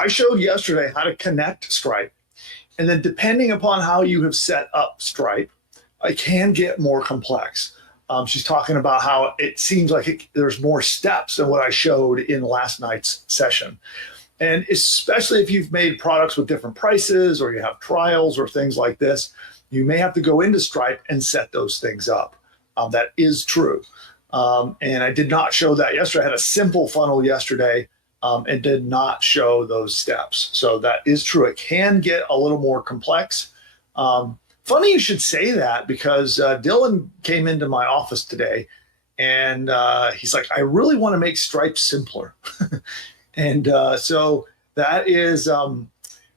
I showed yesterday how to connect Stripe. And then depending upon how you have set up Stripe, it can get more complex. She's talking about how it seems like there's more steps than what I showed in last night's session. And especially if you've made products with different prices or you have trials or things like this, you may have to go into Stripe and set those things up. That is true. And I did not show that yesterday. I had a simple funnel yesterday and did not show those steps. So that is true. It can get a little more complex. Funny you should say that, because Dylan came into my office today and he's like, I really want to make Stripe simpler. And so that is,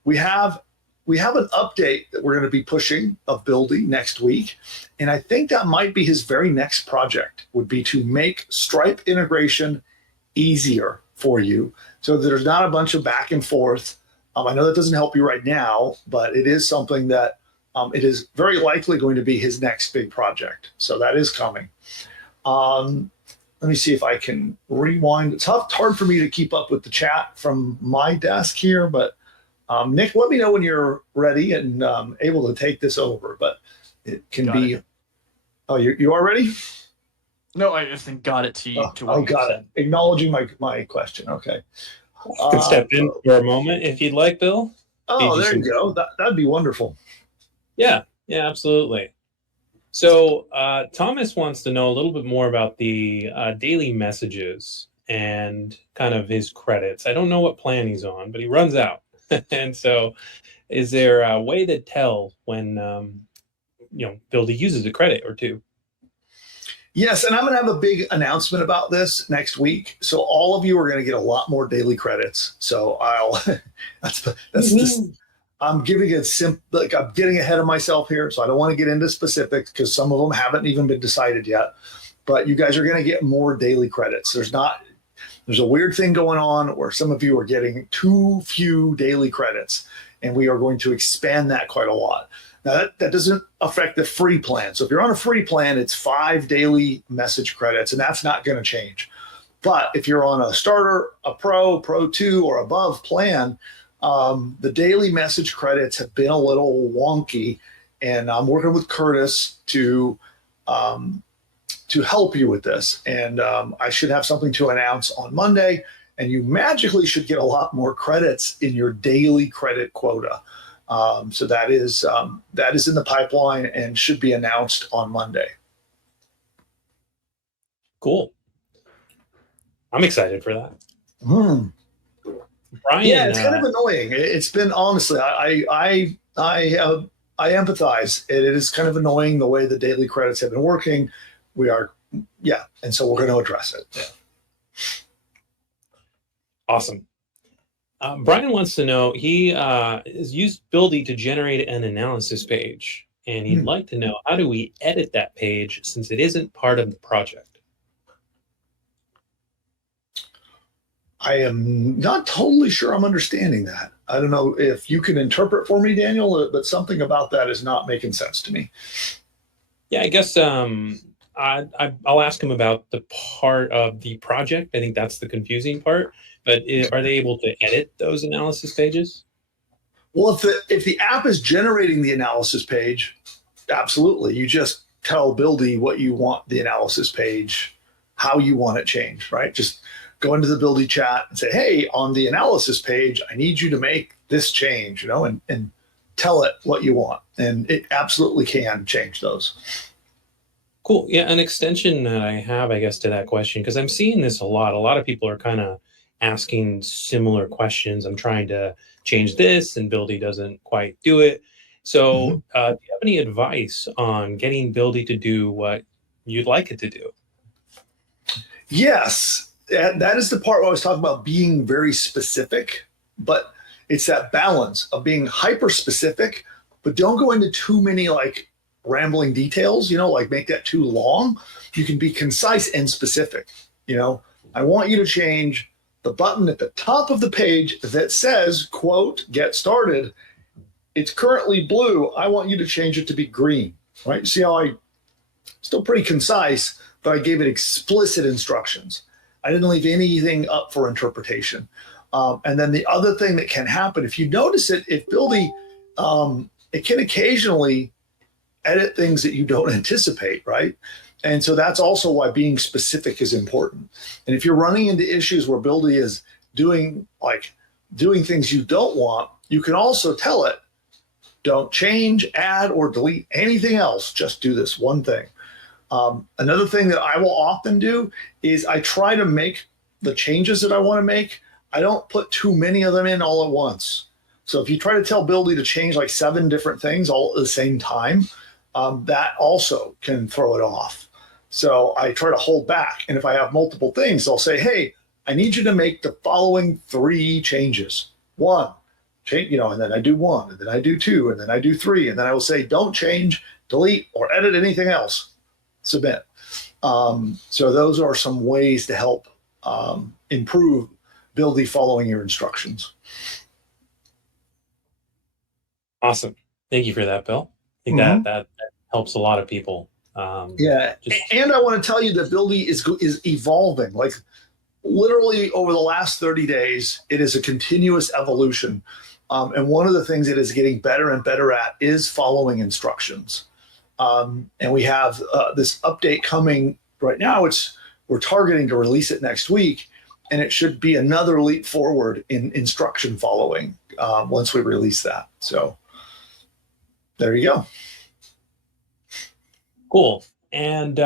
we have an update that we're going to be pushing of Buildy next week. And I think that might be his very next project, would be to make Stripe integration easier for you so that there's not a bunch of back and forth. I know that doesn't help you right now, but it is something that it is very likely going to be his next big project. So that is coming. Let me see if I can rewind. It's hard for me to keep up with the chat from my desk here, but Nick, let me know when you're ready and able to take this over. But it can be. Oh, you are ready? No, I just got it to you. Got it. Acknowledging my question. Okay. You can step in for a moment if you'd like, Bill. Oh, there you go. That'd be wonderful. Yeah, absolutely. So Thomas wants to know a little bit more about the daily messages and kind of his credits. I don't know what plan he's on, but he runs out. And so is there a way to tell when, Buildy uses a credit or two? Yes, and I'm going to have a big announcement about this next week. So all of you are going to get a lot more daily credits. So I'm giving it I'm getting ahead of myself here. So I don't want to get into specifics because some of them haven't even been decided yet. But you guys are going to get more daily credits. There's a weird thing going on where some of you are getting too few daily credits, and we are going to expand that quite a lot. Now, that doesn't affect the free plan. So if you're on a free plan, it's 5 daily message credits, and that's not going to change. But if you're on a starter, a pro, pro 2, or above plan, the daily message credits have been a little wonky, and I'm working with Curtis to help you with this. And I should have something to announce on Monday, and you magically should get a lot more credits in your daily credit quota. So that is in the pipeline and should be announced on Monday. Cool. I'm excited for that. Brian, yeah, it's kind of annoying. It's been, honestly, I empathize. It is kind of annoying the way the daily credits have been working. And so we're going to address it. Yeah. Awesome. Brian wants to know, he has used Buildy to generate an analysis page, and he'd like to know, how do we edit that page since it isn't part of the project? I am not totally sure I'm understanding that. I don't know if you can interpret for me, Daniel, but something about that is not making sense to me. Yeah, I guess I'll ask him about the part of the project. I think that's the confusing part. But are they able to edit those analysis pages? Well, if the app is generating the analysis page, absolutely. You just tell Buildy what you want the analysis page, how you want it changed, right? Just go into the Buildy chat and say, hey, on the analysis page, I need you to make this change, and tell it what you want. And it absolutely can change those. Cool. Yeah, an extension that I have, I guess, to that question, because I'm seeing this a lot. A lot of people are kind of asking similar questions. I'm trying to change this, and Buildy doesn't quite do it. So do you have any advice on getting Buildy to do what you'd like it to do? Yes. That is the part where I was talking about being very specific, but it's that balance of being hyper specific, but don't go into too many rambling details, make that too long. You can be concise and specific. I want you to change the button at the top of the page that says, quote, get started. It's currently blue. I want you to change it to be green, right? See how still pretty concise, but I gave it explicit instructions. I didn't leave anything up for interpretation. And then the other thing that can happen, if you notice it, if Buildy, it can occasionally edit things that you don't anticipate, right? And so that's also why being specific is important. And if you're running into issues where Buildy is doing things you don't want, you can also tell it, don't change, add, or delete anything else. Just do this one thing. Another thing that I will often do is I try to make the changes that I want to make. I don't put too many of them in all at once. So if you try to tell Buildy to change like 7 different things all at the same time, that also can throw it off. So I try to hold back. And if I have multiple things, I'll say, hey, I need you to make the following 3 changes. 1, change, and then I do 1, and then I do 2, and then I do 3. And then I will say, don't change, delete, or edit anything else. Submit. So those are some ways to help improve Buildy following your instructions. Awesome. Thank you for that, Bill. I think that helps a lot of people. And I want to tell you that Buildy is evolving. Like literally over the last 30 days, it is a continuous evolution. And one of the things it is getting better and better at is following instructions. And we have this update coming right now. We're targeting to release it next week, and it should be another leap forward in instruction following once we release that. So there you go. Cool. And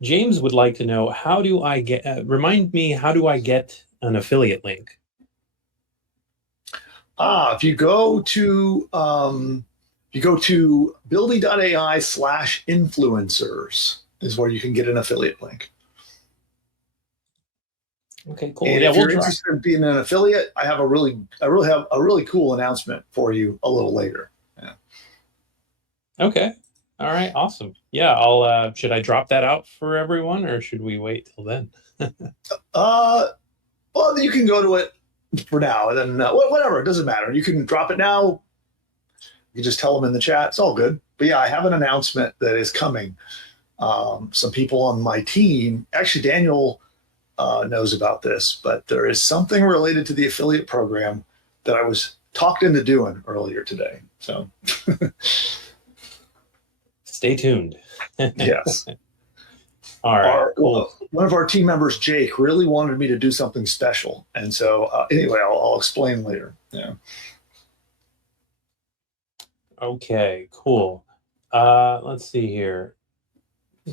James would like to know, how do I get, remind me, how do I get an affiliate link? If you go to Buildy.ai/influencers is where you can get an affiliate link. Okay, cool. And if you're interested in being an affiliate, I really have a really cool announcement for you a little later. Yeah. Okay. All right. Awesome. Yeah. I'll. Should I drop that out for everyone, or should we wait till then? Well, you can go to it for now, and then whatever. It doesn't matter. You can drop it now. You just tell them in the chat. It's all good. But yeah, I have an announcement that is coming. Some people on my team, actually Daniel knows about this, but there is something related to the affiliate program that I was talked into doing earlier today. So stay tuned. Yes. All right. Cool. One of our team members, Jake, really wanted me to do something special. And so anyway, I'll explain later. Yeah. Okay, cool. Let's see here.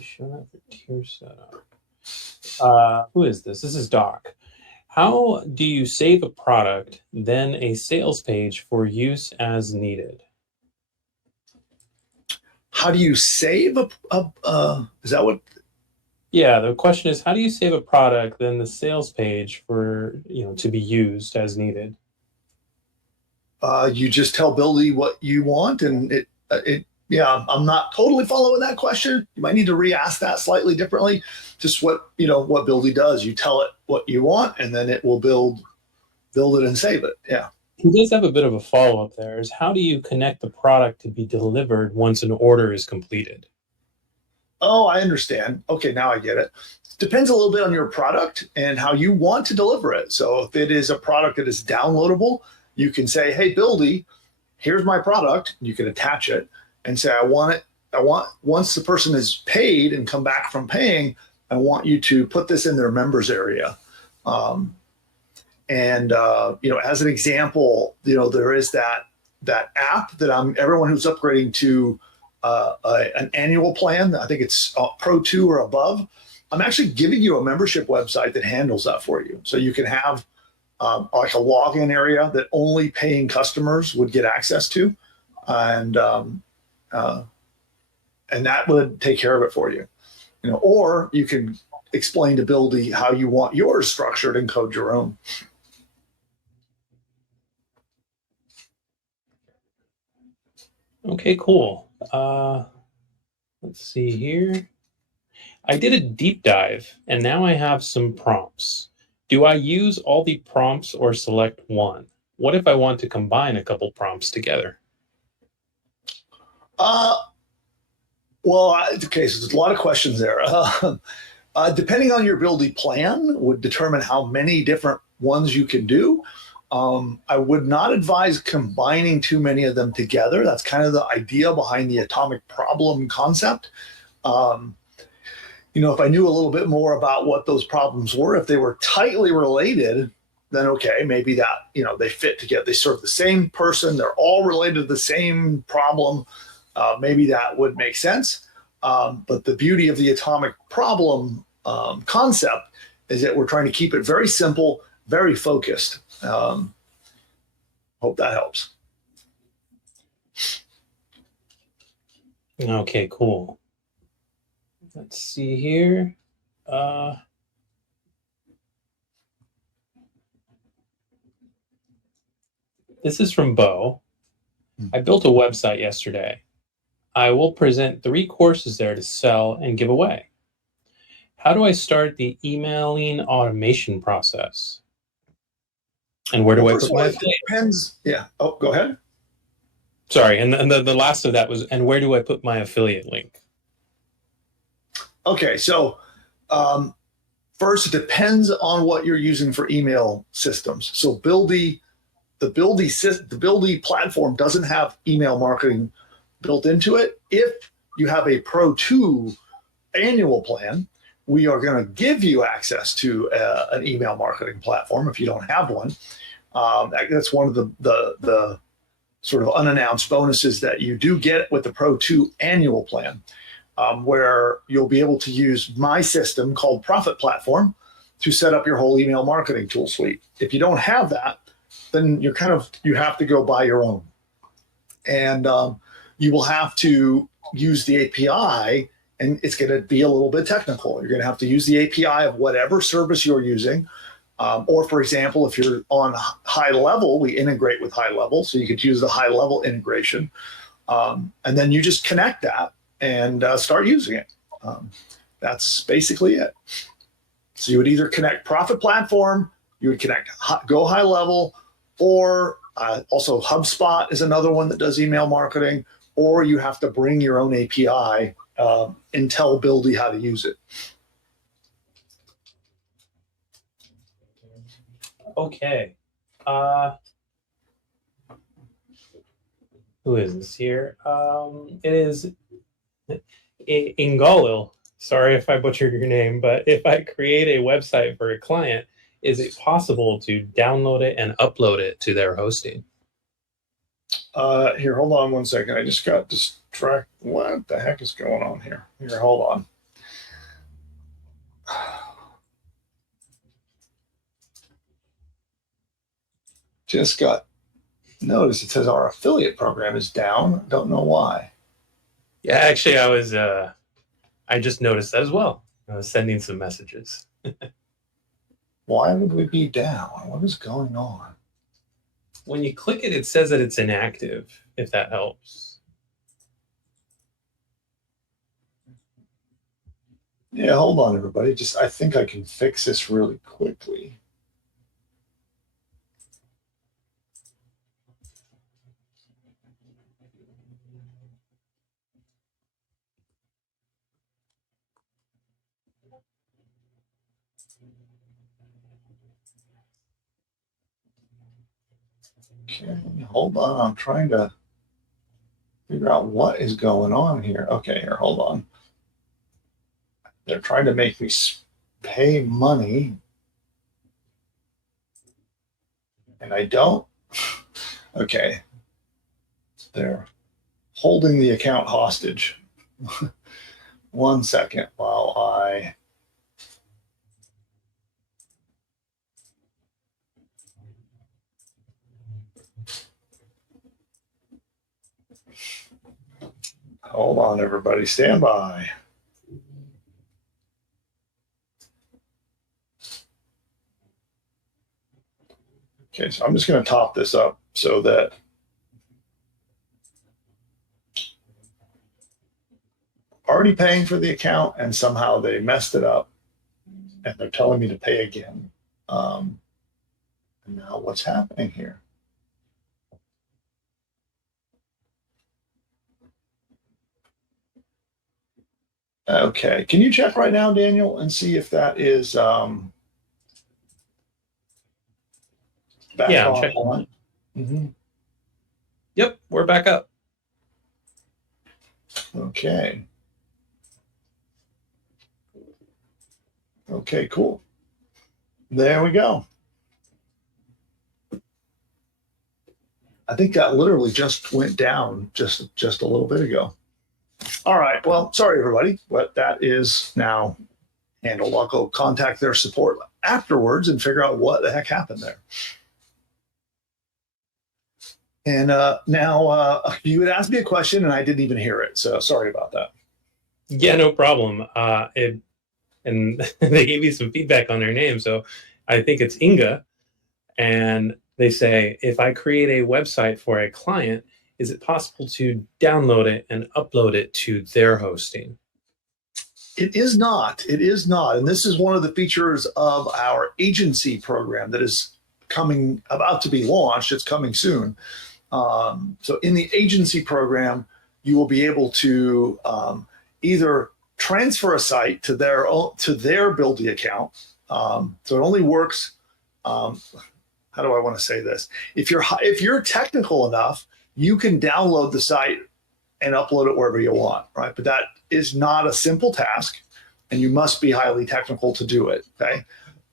Show that for tier setup. Who is this? This is Doc. How do you save a product, then a sales page for use as needed? How do you save is that what? Yeah, the question is, how do you save a product, then the sales page for, to be used as needed? You just tell Buildy what you want, and I'm not totally following that question. You might need to re-ask that slightly differently. Just what Buildy does. You tell it what you want, and then it will build it and save it. Yeah. He does have a bit of a follow-up there. Is how do you connect the product to be delivered once an order is completed? Oh, I understand. Okay, now I get it. Depends a little bit on your product and how you want to deliver it. So if it is a product that is downloadable, you can say, hey, Buildy, here's my product. You can attach it and say, I want once the person is paid and come back from paying, I want you to put this in their members area. As an example, there is that app that everyone who's upgrading to an annual plan, I think it's Pro 2 or above, I'm actually giving you a membership website that handles that for you. So you can have like a login area that only paying customers would get access to. And that would take care of it for you. Or you can explain to Buildy how you want yours structured and code your own. Okay, cool. Let's see here. I did a deep dive, and now I have some prompts. Do I use all the prompts or select one? What if I want to combine a couple prompts together? Okay, so there's a lot of questions there. Depending on your Buildy plan would determine how many different ones you can do. I would not advise combining too many of them together. That's kind of the idea behind the atomic problem concept. If I knew a little bit more about what those problems were, if they were tightly related, then okay, maybe that, they fit together. They serve the same person. They're all related to the same problem. Maybe that would make sense. But the beauty of the atomic problem concept is that we're trying to keep it very simple, very focused. Hope that helps. Okay, cool. Let's see here. This is from Bo. I built a website yesterday. I will present 3 courses there to sell and give away. How do I start the emailing automation process? And where do I put my affiliate? Depends. Yeah. Oh, go ahead. Sorry, and the last of that was, and where do I put my affiliate link? Okay, so first, it depends on what you're using for email systems. So the Buildy platform doesn't have email marketing built into it. If you have a Pro 2 annual plan, we are going to give you access to an email marketing platform if you don't have one. That's one of the sort of unannounced bonuses that you do get with the Pro 2 annual plan, where you'll be able to use my system called Profit Platform to set up your whole email marketing tool suite. If you don't have that, then you have to go buy your own. And you will have to use the API, and it's going to be a little bit technical. You're going to have to use the API of whatever service you're using. Or, for example, if you're on high level, we integrate with high level. So you could use the high level integration. And then you just connect that and start using it. That's basically it. So you would either connect Profit Platform, you would connect Go High Level, or also HubSpot is another one that does email marketing, or you have to bring your own API and tell Buildy how to use it. Okay. Who is this here? It is Ingolil. Sorry if I butchered your name, but if I create a website for a client, is it possible to download it and upload it to their hosting? Here, hold on one second. I just got distracted. What the heck is going on here? Here, hold on. Just got notice it says our affiliate program is down. Don't know why. Yeah, actually, I just noticed that as well. I was sending some messages. Why would we be down? What is going on? When you click it, it says that it's inactive, if that helps. Yeah, hold on, everybody. I think I can fix this really quickly. Okay, hold on. I'm trying to figure out what is going on here. Okay, here, hold on. They're trying to make me pay money, and I don't. Okay. They're holding the account hostage. 1 second while I hold on, everybody. Stand by. Okay, so I'm just going to top this up so that already paying for the account and somehow they messed it up and they're telling me to pay again. And now what's happening here? Okay, can you check right now, Daniel, and see if that is back Yeah, I'm on. checking. Yep, we're back up. Okay. Okay, cool. There we go. I think that literally just went down just a little bit ago. All right. Well, sorry everybody, but that is now handled. I'll go contact their support afterwards and figure out what the heck happened there. And now you had asked me a question and I didn't even hear it. So sorry about that. Yeah, no problem. And they gave you some feedback on their name. So I think it's Inga. And they say, if I create a website for a client, is it possible to download it and upload it to their hosting? It is not. It is not. And this is one of the features of our agency program that is about to be launched. It's coming soon. So in the agency program, you will be able to either transfer a site to their Buildy account. So it only works. How do I want to say this? If you're technical enough, you can download the site and upload it wherever you want, right? But that is not a simple task, and you must be highly technical to do it. Okay.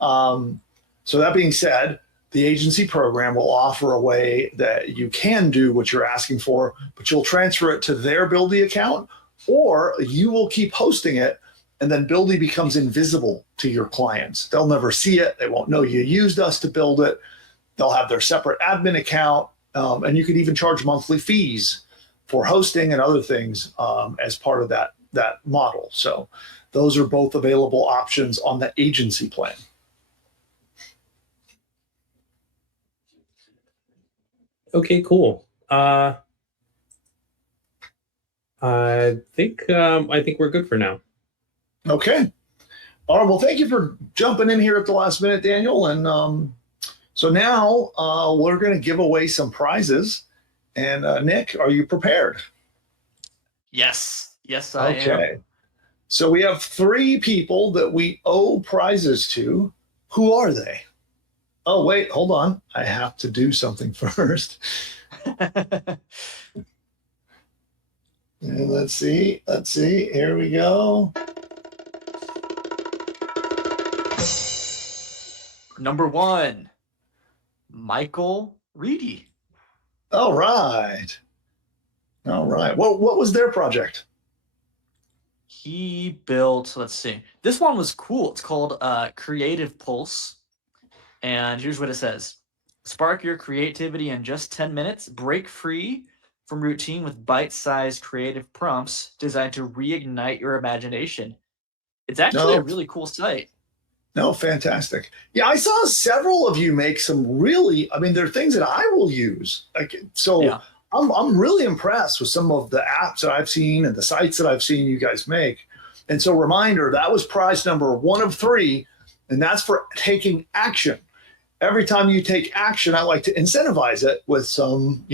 So that being said, the agency program will offer a way that you can do what you're asking for, but you'll transfer it to their Buildy account, or you will keep hosting it, and then Buildy becomes invisible to your clients. They'll never see it. They won't know you used us to build it. They'll have their separate admin account, and you could even charge monthly fees for hosting and other things as part of that model. So those are both available options on the agency plan. Okay, cool. I think we're good for now. Okay. All right. Well, thank you for jumping in here at the last minute, Daniel. And so now we're going to give away some prizes. And Nick, are you prepared? Yes. Yes, I am. So we have 3 people that we owe prizes to. Who are they? Oh, wait, hold on. I have to do something first. And let's see. Here we go. Number 1, Michael Reedy. All right. What was their project? He built, let's see. This one was cool. It's called Creative Pulse. And here's what it says. Spark your creativity in just 10 minutes. Break free from routine with bite-sized creative prompts designed to reignite your imagination. It's actually a really cool site. No, fantastic. Yeah, I saw several of you make some really, they're things that I will use. Yeah. I'm really impressed with some of the apps that I've seen and the sites that I've seen you guys make. And so reminder, that was prize number 1 of 3, and that's for taking action. Every time you take action, I like to incentivize it with some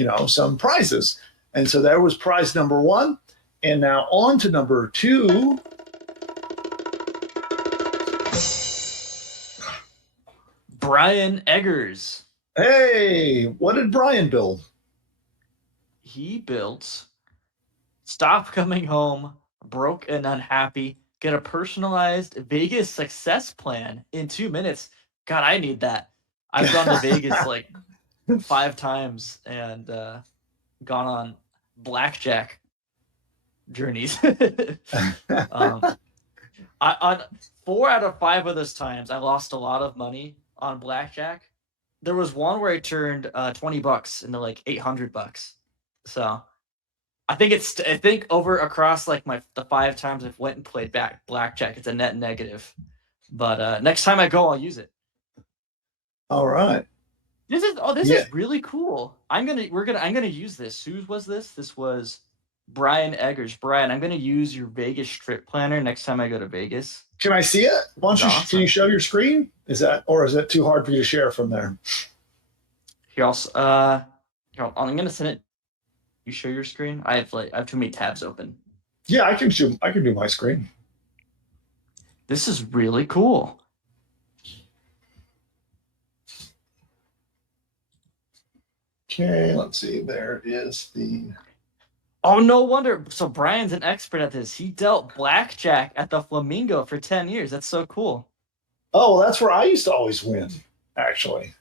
prizes. And so there was prize number 1. And now on to number 2. Brian Eggers. Hey, what did Brian build? He built Stop Coming Home, Broke and Unhappy, Get a Personalized Vegas Success Plan in 2 minutes. God, I need that. I've gone to Vegas like 5 times and gone on blackjack journeys. On 4 out of 5 of those times, I lost a lot of money on blackjack. There was one where I turned $20 into like $800. So I think over across like the 5 times I've went and played blackjack, it's a net negative. But next time I go, I'll use it. All right. This is really cool. I'm gonna use this. Who was this? This was Brian Eggers. Brian, I'm gonna use your Vegas trip planner next time I go to Vegas. Can I see it? Can you show your screen? Is it too hard for you to share from there? Here, I'm gonna send it. You share your screen? I have too many tabs open. Yeah, I can do my screen. This is really cool. Okay, let's see. There is the. Oh, no wonder. So Brian's an expert at this. He dealt blackjack at the Flamingo for 10 years. That's so cool. Oh, well, that's where I used to always win, actually.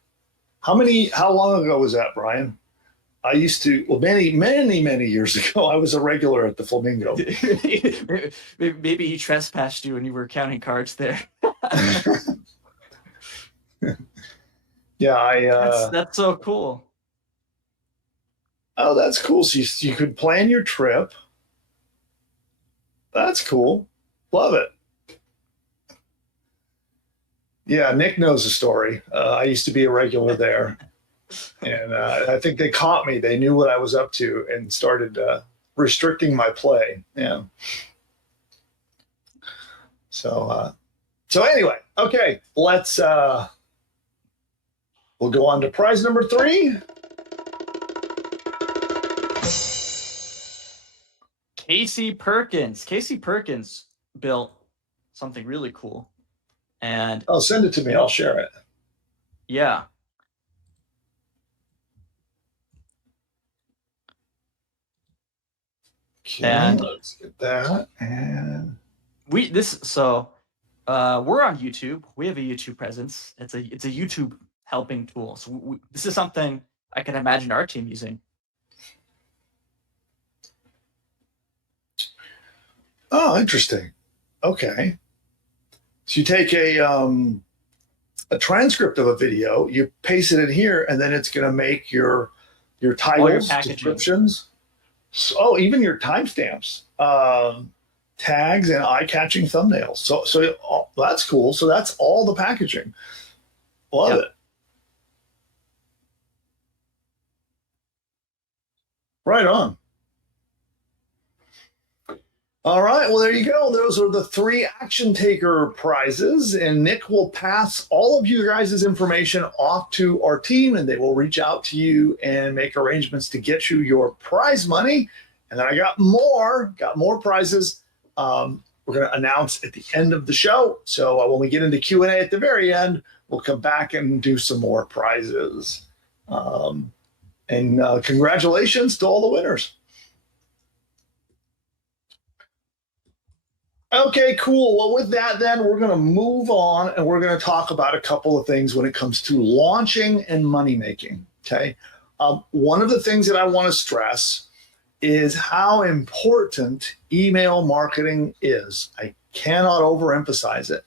How long ago was that, Brian? I used to, well, many years ago, I was a regular at the Flamingo. Maybe he trespassed you and you were counting cards there. Yeah, that's so cool. Oh, that's cool. So you could plan your trip. That's cool. Love it. Yeah, Nick knows the story. I used to be a regular there. And I think they caught me. They knew what I was up to and started restricting my play. Yeah. So anyway, okay, let's we'll go on to prize number 3. Casey Perkins. Casey Perkins built something really cool. And send it to me. I'll share it. Yeah. Okay, and let's get that. And we're on YouTube. We have a YouTube presence. It's a YouTube helping tool. So this is something I can imagine our team using. Oh, interesting. Okay. So you take a transcript of a video, you paste it in here, and then it's going to make your titles, descriptions. So, even your timestamps, tags, and eye-catching thumbnails. So that's cool. So that's all the packaging. Love it. Right on. All right, well, there you go. Those are the 3 Action Taker prizes, and Nick will pass all of you guys' information off to our team, and they will reach out to you and make arrangements to get you your prize money. And then I got more prizes we're going to announce at the end of the show. So when we get into Q&A at the very end, we'll come back and do some more prizes. And congratulations to all the winners. Okay, cool. Well, with that, then we're going to move on and we're going to talk about a couple of things when it comes to launching and money making. Okay. One of the things that I want to stress is how important email marketing is. I cannot overemphasize it.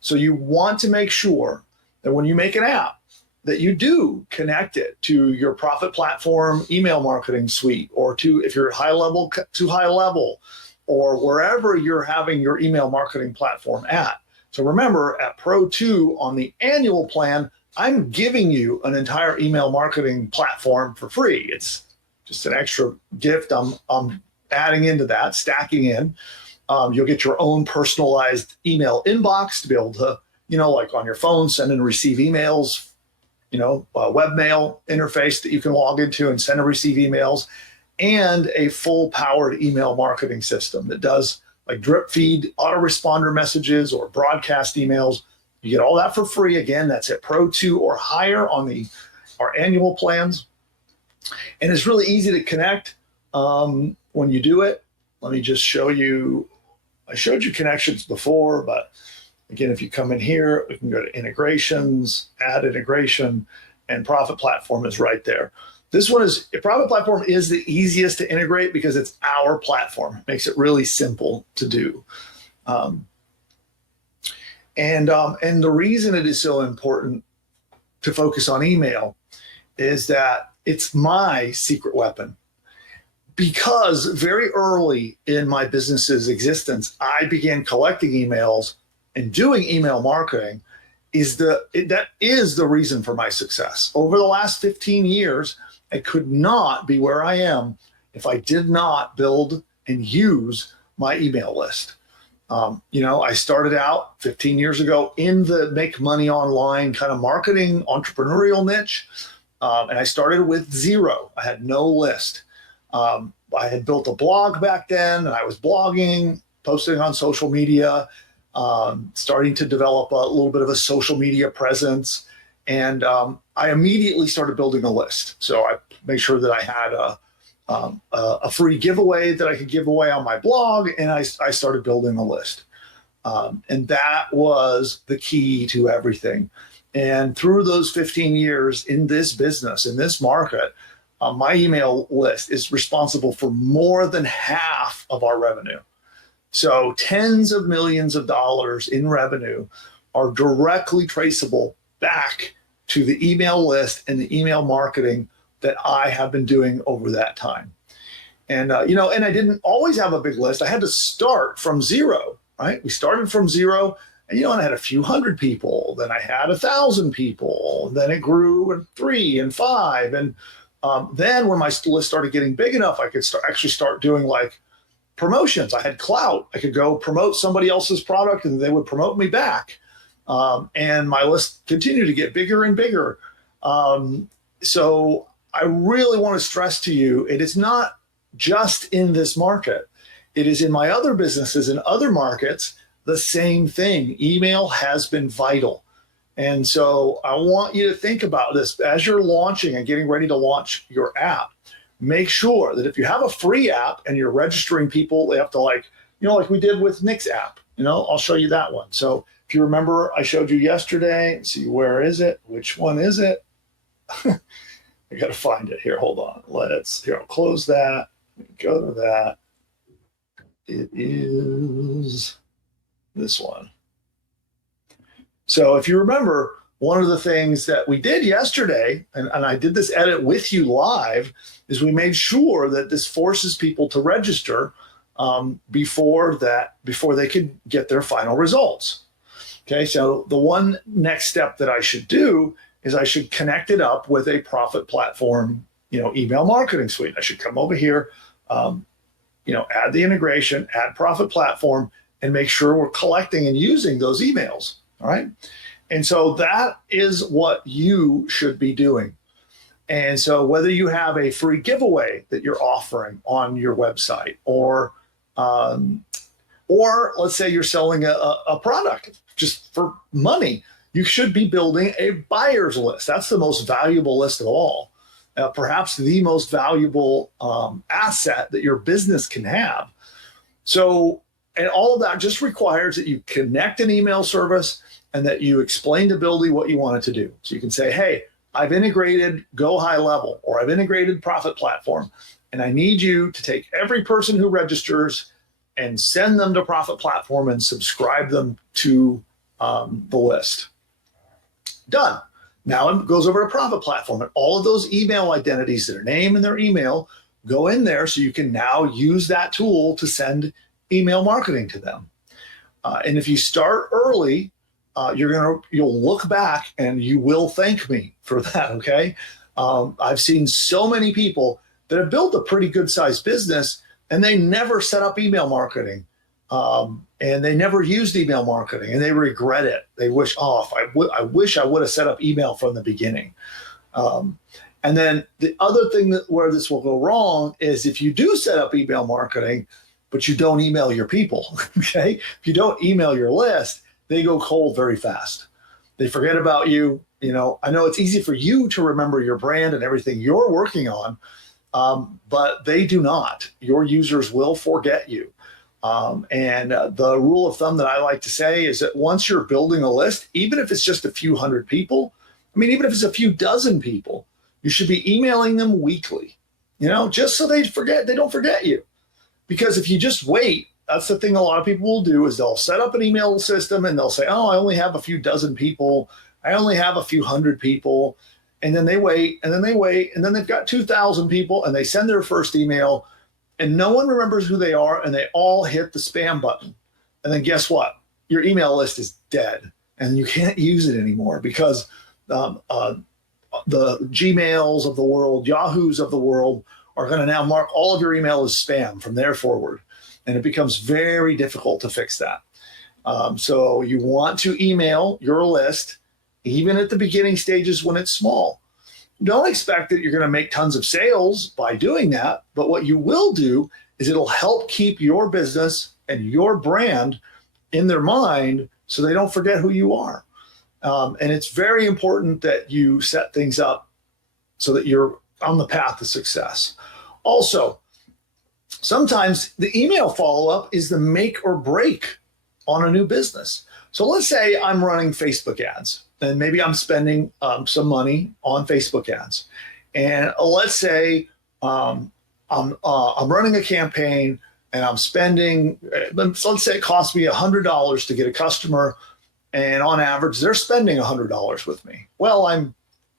So you want to make sure that when you make an app, that you do connect it to your profit platform email marketing suite, or to, if you're high level, to high level, or wherever you're having your email marketing platform at. So remember, at Pro 2 on the annual plan, I'm giving you an entire email marketing platform for free. It's just an extra gift I'm adding into that, stacking in. You'll get your own personalized email inbox to be able to, like on your phone, send and receive emails, a webmail interface that you can log into and send and receive emails, and a full powered email marketing system that does like drip feed, autoresponder messages, or broadcast emails. You get all that for free. Again, that's at Pro 2 or higher on our annual plans. And it's really easy to connect when you do it. Let me just show you. I showed you connections before, but again, if you come in here, we can go to integrations, add integration, and Profit Platform is right there. This one is, Profit Platform is the easiest to integrate because it's our platform. It makes it really simple to do. And the reason it is so important to focus on email is that it's my secret weapon. Because very early in my business's existence, I began collecting emails and doing email marketing. That is the reason for my success. Over the last 15 years, I could not be where I am if I did not build and use my email list. I started out 15 years ago in the make money online kind of marketing entrepreneurial niche. And I started with 0. I had no list. I had built a blog back then, and I was blogging, posting on social media, starting to develop a little bit of a social media presence. And I immediately started building a list. So I made sure that I had a free giveaway that I could give away on my blog, and I started building a list. And that was the key to everything. And through those 15 years in this business, in this market, my email list is responsible for more than half of our revenue. So tens of millions of dollars in revenue are directly traceable back to the email list and the email marketing that I have been doing over that time. And, and I didn't always have a big list. I had to start from zero, right? We started from zero, and, I had a few hundred people, then I had 1,000 people, then it grew in 3 and 5. And then when my list started getting big enough, I could actually start doing like promotions. I had clout. I could go promote somebody else's product and they would promote me back. And my list continued to get bigger and bigger. So I really want to stress to you, it is not just in this market. It is in my other businesses and other markets, the same thing. Email has been vital. And so I want you to think about this as you're launching and getting ready to launch your app. Make sure that if you have a free app and you're registering people, they have to like we did with Nick's app, I'll show you that one. So if you remember, I showed you yesterday. Let's see, where is it? Which one is it? I got to find it here. Hold on. I'll close that. Go to that. It is this one. So if you remember, one of the things that we did yesterday, and I did this edit with you live, is we made sure that this forces people to register before they could get their final results. Okay, so the one next step that I should do is I should connect it up with a profit platform, email marketing suite. I should come over here, add the integration, add profit platform, and make sure we're collecting and using those emails. All right. And so that is what you should be doing. And so whether you have a free giveaway that you're offering on your website, or let's say you're selling a product just for money, you should be building a buyer's list. That's the most valuable list of all, perhaps the most valuable asset that your business can have. So, and all of that just requires that you connect an email service and that you explain to Buildy what you want it to do. So you can say, hey, I've integrated Go High Level, or I've integrated Profit Platform, and I need you to take every person who registers and send them to Profit Platform and subscribe them to the list. Done. Now it goes over to Profit Platform, and all of those email identities, their name and their email, go in there so you can now use that tool to send email marketing to them. And if you start early, you'll look back and you will thank me for that. Okay. I've seen so many people that have built a pretty good sized business and they never set up email marketing. And they never used email marketing and they regret it. They wish, I wish I would have set up email from the beginning. And then the other thing where this will go wrong is if you do set up email marketing, but you don't email your people. Okay. If you don't email your list, they go cold very fast. They forget about you. I know it's easy for you to remember your brand and everything you're working on, but they do not. Your users will forget you. And the rule of thumb that I like to say is that once you're building a list, even if it's just a few hundred people, even if it's a few dozen people, you should be emailing them weekly, just so they don't forget you. Because if you just wait, that's the thing a lot of people will do is they'll set up an email system and they'll say, I only have a few dozen people. I only have a few hundred people. And then they wait, and then they wait, and then they've got 2,000 people and they send their first email and no one remembers who they are and they all hit the spam button. And then guess what? Your email list is dead and you can't use it anymore because the Gmails of the world, Yahoos of the world are going to now mark all of your email as spam from there forward. And it becomes very difficult to fix that. So you want to email your list, even at the beginning stages when it's small. Don't expect that you're going to make tons of sales by doing that. But what you will do is it'll help keep your business and your brand in their mind so they don't forget who you are. And it's very important that you set things up so that you're on the path to success. Also, sometimes the email follow-up is the make or break on a new business. So let's say I'm running Facebook ads, and maybe I'm spending some money on Facebook ads. And let's say I'm running a campaign and I'm spending, so let's say it costs me $100 to get a customer, and on average, they're spending $100 with me. Well, I'm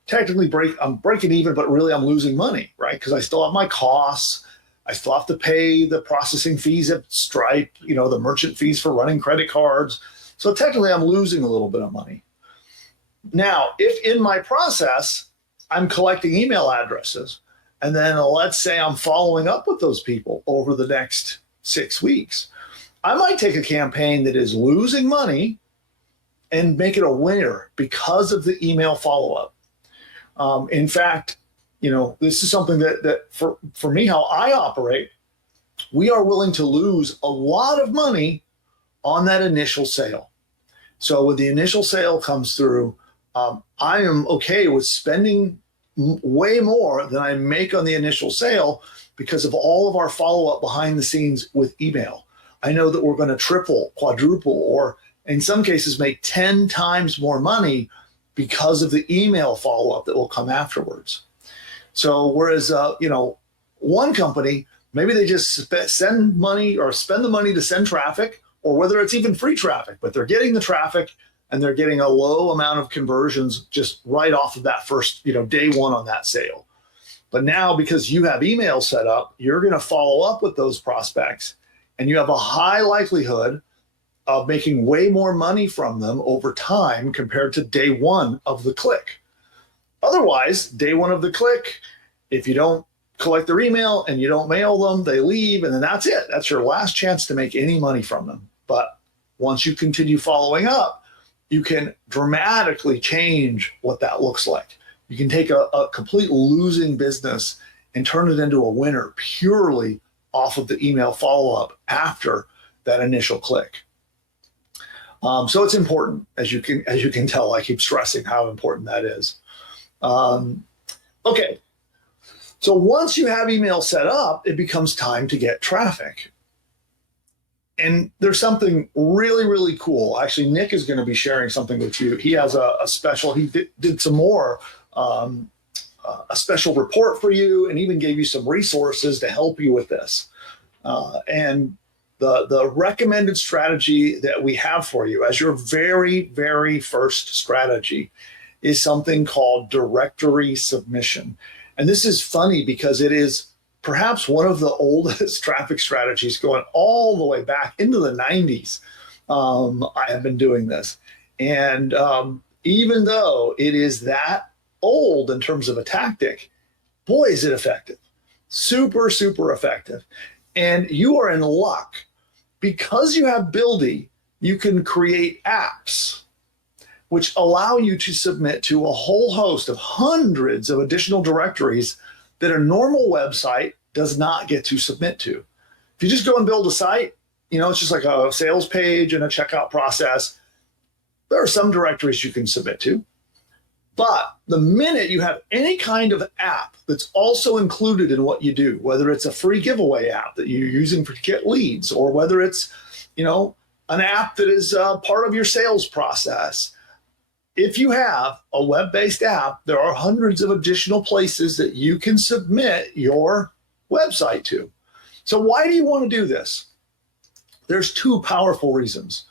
technically breaking even, but really I'm losing money, right? Because I still have my costs. I still have to pay the processing fees at Stripe, the merchant fees for running credit cards. So technically I'm losing a little bit of money. Now, if in my process, I'm collecting email addresses, and then let's say I'm following up with those people over the next 6 weeks, I might take a campaign that is losing money and make it a winner because of the email follow-up. In fact, this is something that for me, how I operate, we are willing to lose a lot of money on that initial sale. So when the initial sale comes through, I am okay with spending way more than I make on the initial sale because of all of our follow-up behind the scenes with email. I know that we're going to triple, quadruple, or in some cases make 10 times more money because of the email follow-up that will come afterwards. So whereas, one company, maybe they just send money or spend the money to send traffic, or whether it's even free traffic, but they're getting the traffic and they're getting a low amount of conversions just right off of that first, day one on that sale. But now, because you have email set up, you're going to follow up with those prospects, and you have a high likelihood of making way more money from them over time compared to day one of the click. Otherwise, day one of the click, if you don't collect their email and you don't mail them, they leave, and then that's it. That's your last chance to make any money from them. But once you continue following up, you can dramatically change what that looks like. You can take a complete losing business and turn it into a winner purely off of the email follow-up after that initial click. So it's important, as you can tell. I keep stressing how important that is. Okay, so once you have email set up, it becomes time to get traffic. And there's something really, really cool. Actually, Nick is going to be sharing something with you. He has a special, he did some more, a special report for you, and even gave you some resources to help you with this. And the recommended strategy that we have for you as your very, very first strategy is something called directory submission. And this is funny because it is perhaps one of the oldest traffic strategies, going all the way back into the 90s. I have been doing this. And even though it is that old in terms of a tactic, boy, is it effective. Super, super effective. And you are in luck. Because you have Buildy, you can create apps which allow you to submit to a whole host of hundreds of additional directories that a normal website does not get to submit to. If you just go and build a site, it's just like a sales page and a checkout process. There are some directories you can submit to. But the minute you have any kind of app that's also included in what you do, whether it's a free giveaway app that you're using to get leads, or whether it's, an app that is part of your sales process, if you have a web-based app, there are hundreds of additional places that you can submit your website to. So why do you want to do this? There's two powerful reasons.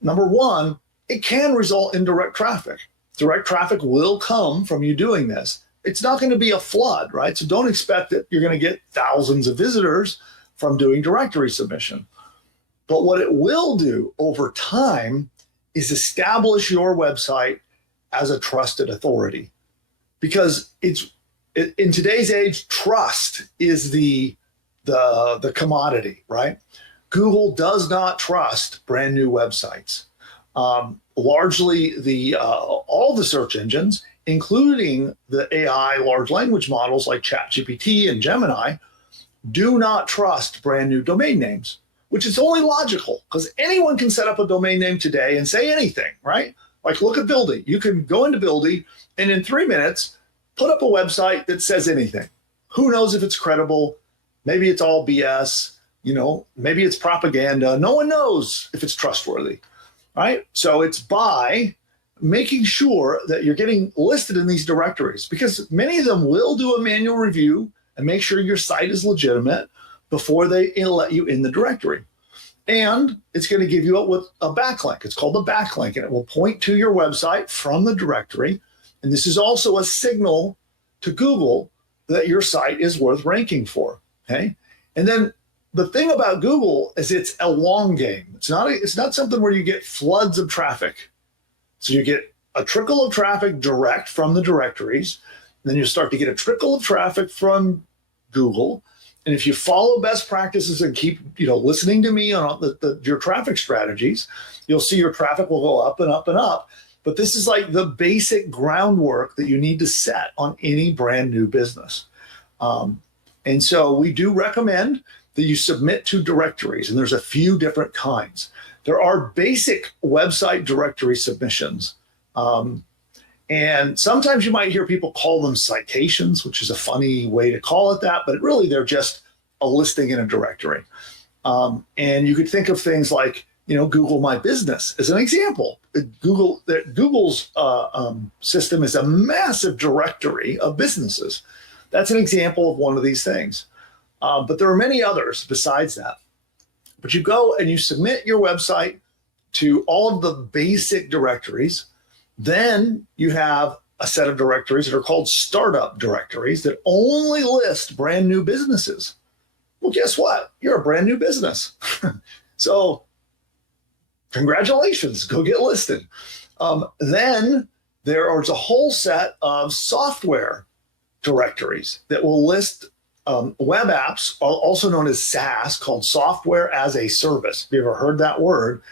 Number one, it can result in direct traffic. Direct traffic will come from you doing this. It's not going to be a flood, right? So don't expect that you're going to get thousands of visitors from doing directory submission. But what it will do over time is establish your website as a trusted authority. Because in today's age, trust is the commodity, right? Google does not trust brand new websites. Largely, all the search engines, including the AI large language models like ChatGPT and Gemini, do not trust brand new domain names, which is only logical because anyone can set up a domain name today and say anything, right? Like look at Buildy. You can go into Buildy and in 3 minutes, put up a website that says anything. Who knows if it's credible? Maybe it's all BS. Maybe it's propaganda. No one knows if it's trustworthy, right? So it's by making sure that you're getting listed in these directories, because many of them will do a manual review and make sure your site is legitimate before they let you in the directory. And it's going to give you a backlink. It's called a backlink, and it will point to your website from the directory. And this is also a signal to Google that your site is worth ranking for. Okay. And then the thing about Google is it's a long game. It's not something where you get floods of traffic. So you get a trickle of traffic direct from the directories. Then you start to get a trickle of traffic from Google. And if you follow best practices and keep listening to me on your traffic strategies, you'll see your traffic will go up and up and up. But this is like the basic groundwork that you need to set on any brand new business. And so we do recommend that you submit to directories, and there's a few different kinds. There are basic website directory submissions. And sometimes you might hear people call them citations, which is a funny way to call it that, but really they're just a listing in a directory. And you could think of things like, Google My Business as an example. Google's system is a massive directory of businesses. That's an example of one of these things. But there are many others besides that. But you go and you submit your website to all of the basic directories. Then you have a set of directories that are called startup directories that only list brand new businesses. Well, guess what? You're a brand new business. So congratulations, go get listed. Then there's a whole set of software directories that will list web apps, also known as SaaS, called software as a service. If you ever heard that word,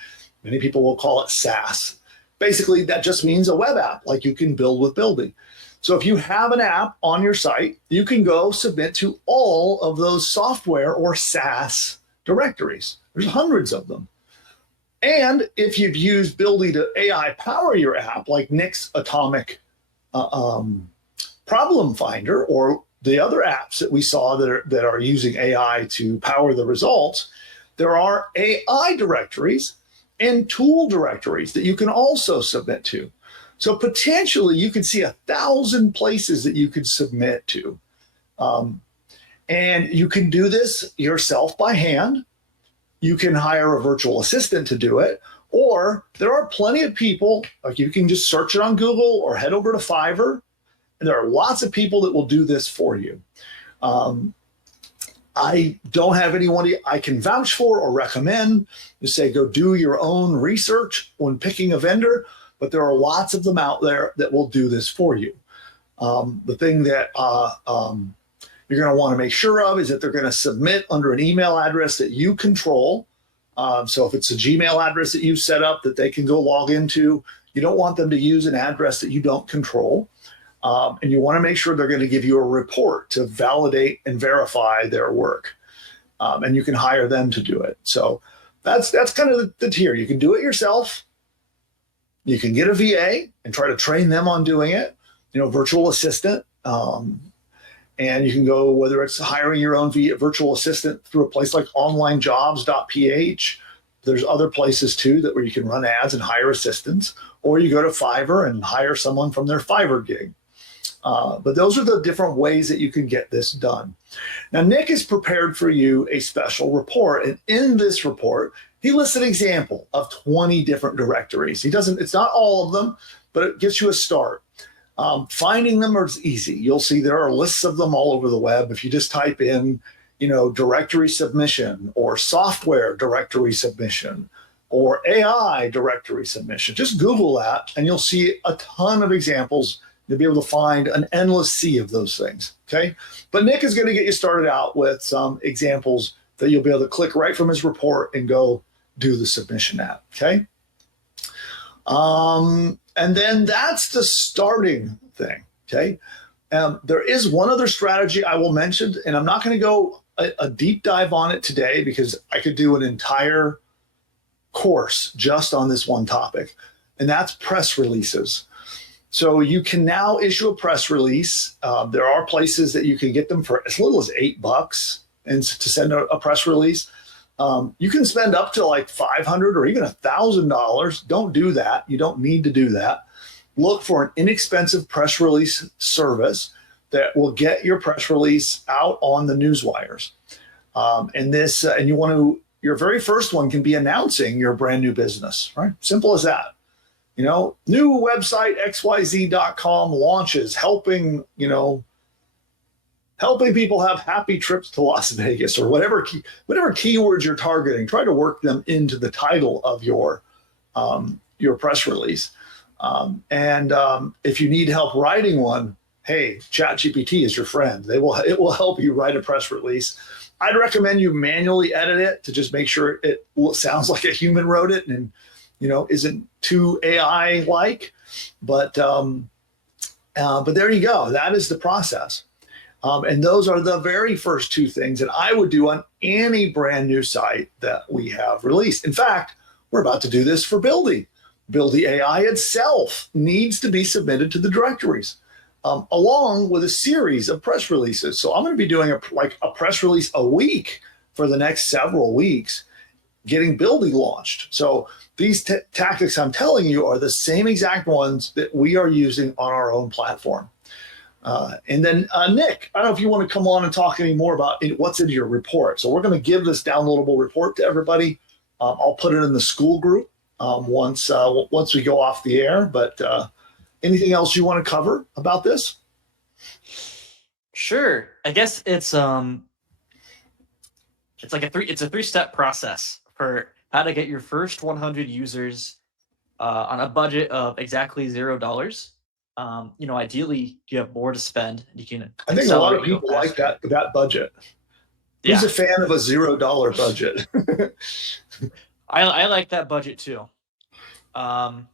many people will call it SaaS. Basically, that just means a web app, like you can build with Buildy. So if you have an app on your site, you can go submit to all of those software or SaaS directories. There's hundreds of them. And if you've used Buildy.ai power your app, like Nick's Atomic Problem Finder, or the other apps that we saw that are using AI to power the results, there are AI directories and tool directories that you can also submit to. So potentially you could see 1,000 places that you could submit to. And you can do this yourself by hand. You can hire a virtual assistant to do it, or there are plenty of people, like you can just search it on Google or head over to Fiverr. And there are lots of people that will do this for you. I don't have anyone I can vouch for or recommend to say go do your own research when picking a vendor, but there are lots of them out there that will do this for you. The thing that you're going to want to make sure of is that they're going to submit under an email address that you control. So if it's a Gmail address that you've set up that they can go log into, you don't want them to use an address that you don't control. And you want to make sure they're going to give you a report to validate and verify their work. And you can hire them to do it. So that's kind of the tier. You can do it yourself. You can get a VA and try to train them on doing it, virtual assistant. And you can go, whether it's hiring your own virtual assistant through a place like onlinejobs.ph. There's other places too where you can run ads and hire assistants, or you go to Fiverr and hire someone from their Fiverr gig. But those are the different ways that you can get this done. Now, Nick has prepared for you a special report. And in this report, he lists an example of 20 different directories. It's not all of them, but it gets you a start. Finding them is easy. You'll see there are lists of them all over the web. If you just type in, directory submission or software directory submission or AI directory submission, just Google that and you'll see a ton of examples. You'll be able to find an endless sea of those things, okay? But Nick is going to get you started out with some examples that you'll be able to click right from his report and go do the submission at, okay? And then that's the starting thing, okay? There is one other strategy I will mention, and I'm not going to go a deep dive on it today because I could do an entire course just on this one topic. and that's press releases. So you can now issue a press release. There are places that you can get them for as little as $8 and to send a press release. You can spend up to like $500 or even $1,000. Don't do that. You don't need to do that. Look for an inexpensive press release service that will get your press release out on the newswires. And you want to, your very first one can be announcing your brand new business, right? Simple as that. You know, new website xyz.com launches, helping people have happy trips to Las Vegas, or whatever keywords you're targeting. Try to work them into the title of your press release. If you need help writing one, hey, ChatGPT is your friend. It will help you write a press release. I'd recommend you manually edit it to just make sure it sounds like a human wrote it and isn't too AI like. But there you go. That is the process. And those are the very first two things that I would do on any brand new site that we have released. In fact, we're about to do this for Buildy. Buildy.ai itself needs to be submitted to the directories, along with a series of press releases. So I'm going to be doing a press release a week for the next several weeks, getting Buildy launched. So these tactics I'm telling you are the same exact ones that we are using on our own platform. And then Nick, I don't know if you want to come on and talk any more about what's in your report. So we're going to give this downloadable report to everybody. I'll put it in the school group once we go off the air. But anything else you want to cover about this? Sure. I guess it's a three-step process for how to get your first 100 users on a budget of exactly $0. Ideally you have more to spend. You can. I think a lot of people like that budget. Yeah. Who's a fan of a $0 budget? I like that budget too. But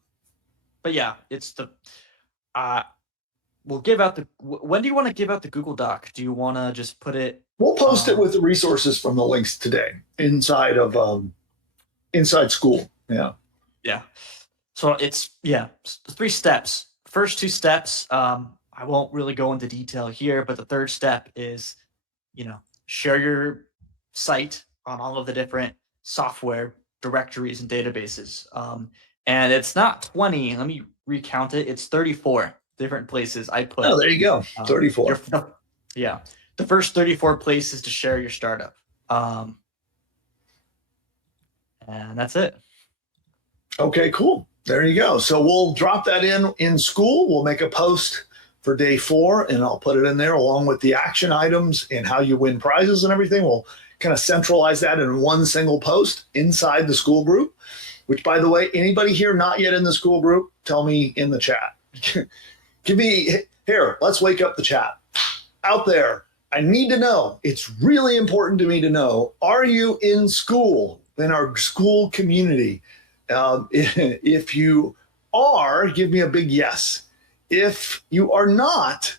yeah, it's the. We'll give out the. When do you want to give out the Google Doc? Do you want to just put it? We'll post it with the resources from the links today inside of inside school. Yeah. Yeah. So it's 3 steps. First 2 steps, I won't really go into detail here, but the third step is, share your site on all of the different software directories and databases. And it's not 20. Let me recount it. It's 34 different places I put. Oh, there you go. 34. The first 34 places to share your startup. And that's it. Okay, cool. There you go. So we'll drop that in school. We'll make a post for day 4, and I'll put it in there along with the action items and how you win prizes and everything. We'll kind of centralize that in one single post inside the school group, which, by the way, anybody here not yet in the school group, tell me in the chat. Let's wake up the chat. Out there, I need to know. It's really important to me to know, are you in school, in our school community? If you are, give me a big yes. If you are not,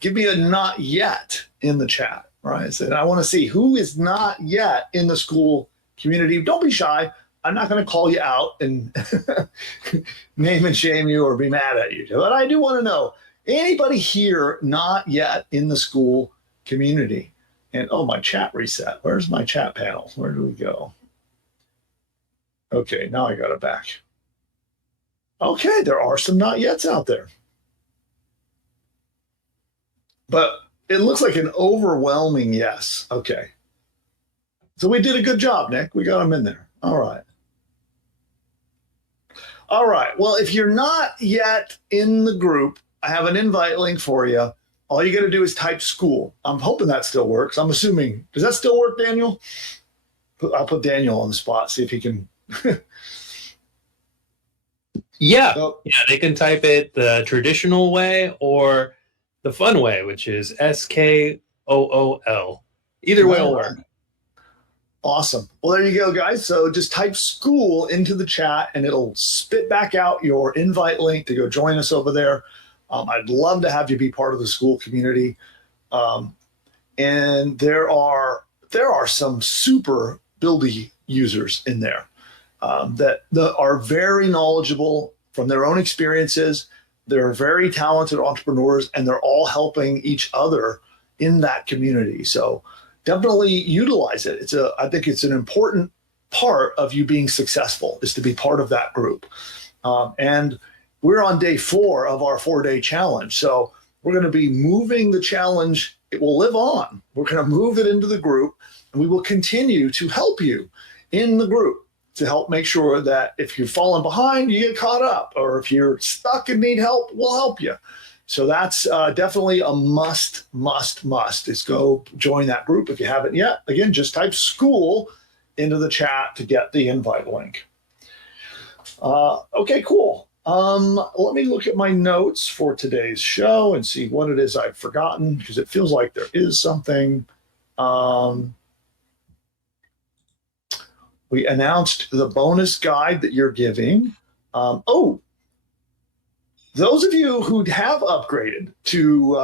give me a not yet in the chat. Right? So I want to see who is not yet in the school community. Don't be shy. I'm not going to call you out and name and shame you or be mad at you. But I do want to know, anybody here not yet in the school community? And my chat reset. Where's my chat panel? Where do we go? Okay, now I got it back. Okay, there are some not yets out there. But it looks like an overwhelming yes. Okay. So we did a good job, Nick. We got them in there. All right. All right. Well, if you're not yet in the group, I have an invite link for you. All you got to do is type school. I'm hoping that still works. I'm assuming. Does that still work, Daniel? I'll put Daniel on the spot, see if he can. Yeah, they can type it the traditional way or the fun way, which is SKOOL. Either way will work. Awesome. Well, there you go, guys. So just type school into the chat and it'll spit back out your invite link to go join us over there. I'd love to have you be part of the school community. And there are some super Buildy users in there that are very knowledgeable, from their own experiences. They're very talented entrepreneurs, and they're all helping each other in that community. So definitely utilize it. I think it's an important part of you being successful, is to be part of that group. And we're on day 4 of our 4-day challenge. So we're going to be moving the challenge. It will live on. We're going to move it into the group, and we will continue to help you in the group to help make sure that if you've fallen behind, you get caught up, or if you're stuck and need help, we'll help you. So that's definitely a must is go join that group if you haven't yet. Again, just type school into the chat to get the invite link. Okay, cool. Let me look at my notes for today's show and see what it is I've forgotten, because it feels like there is something. We announced the bonus guide that you're giving. Those of you who have upgraded to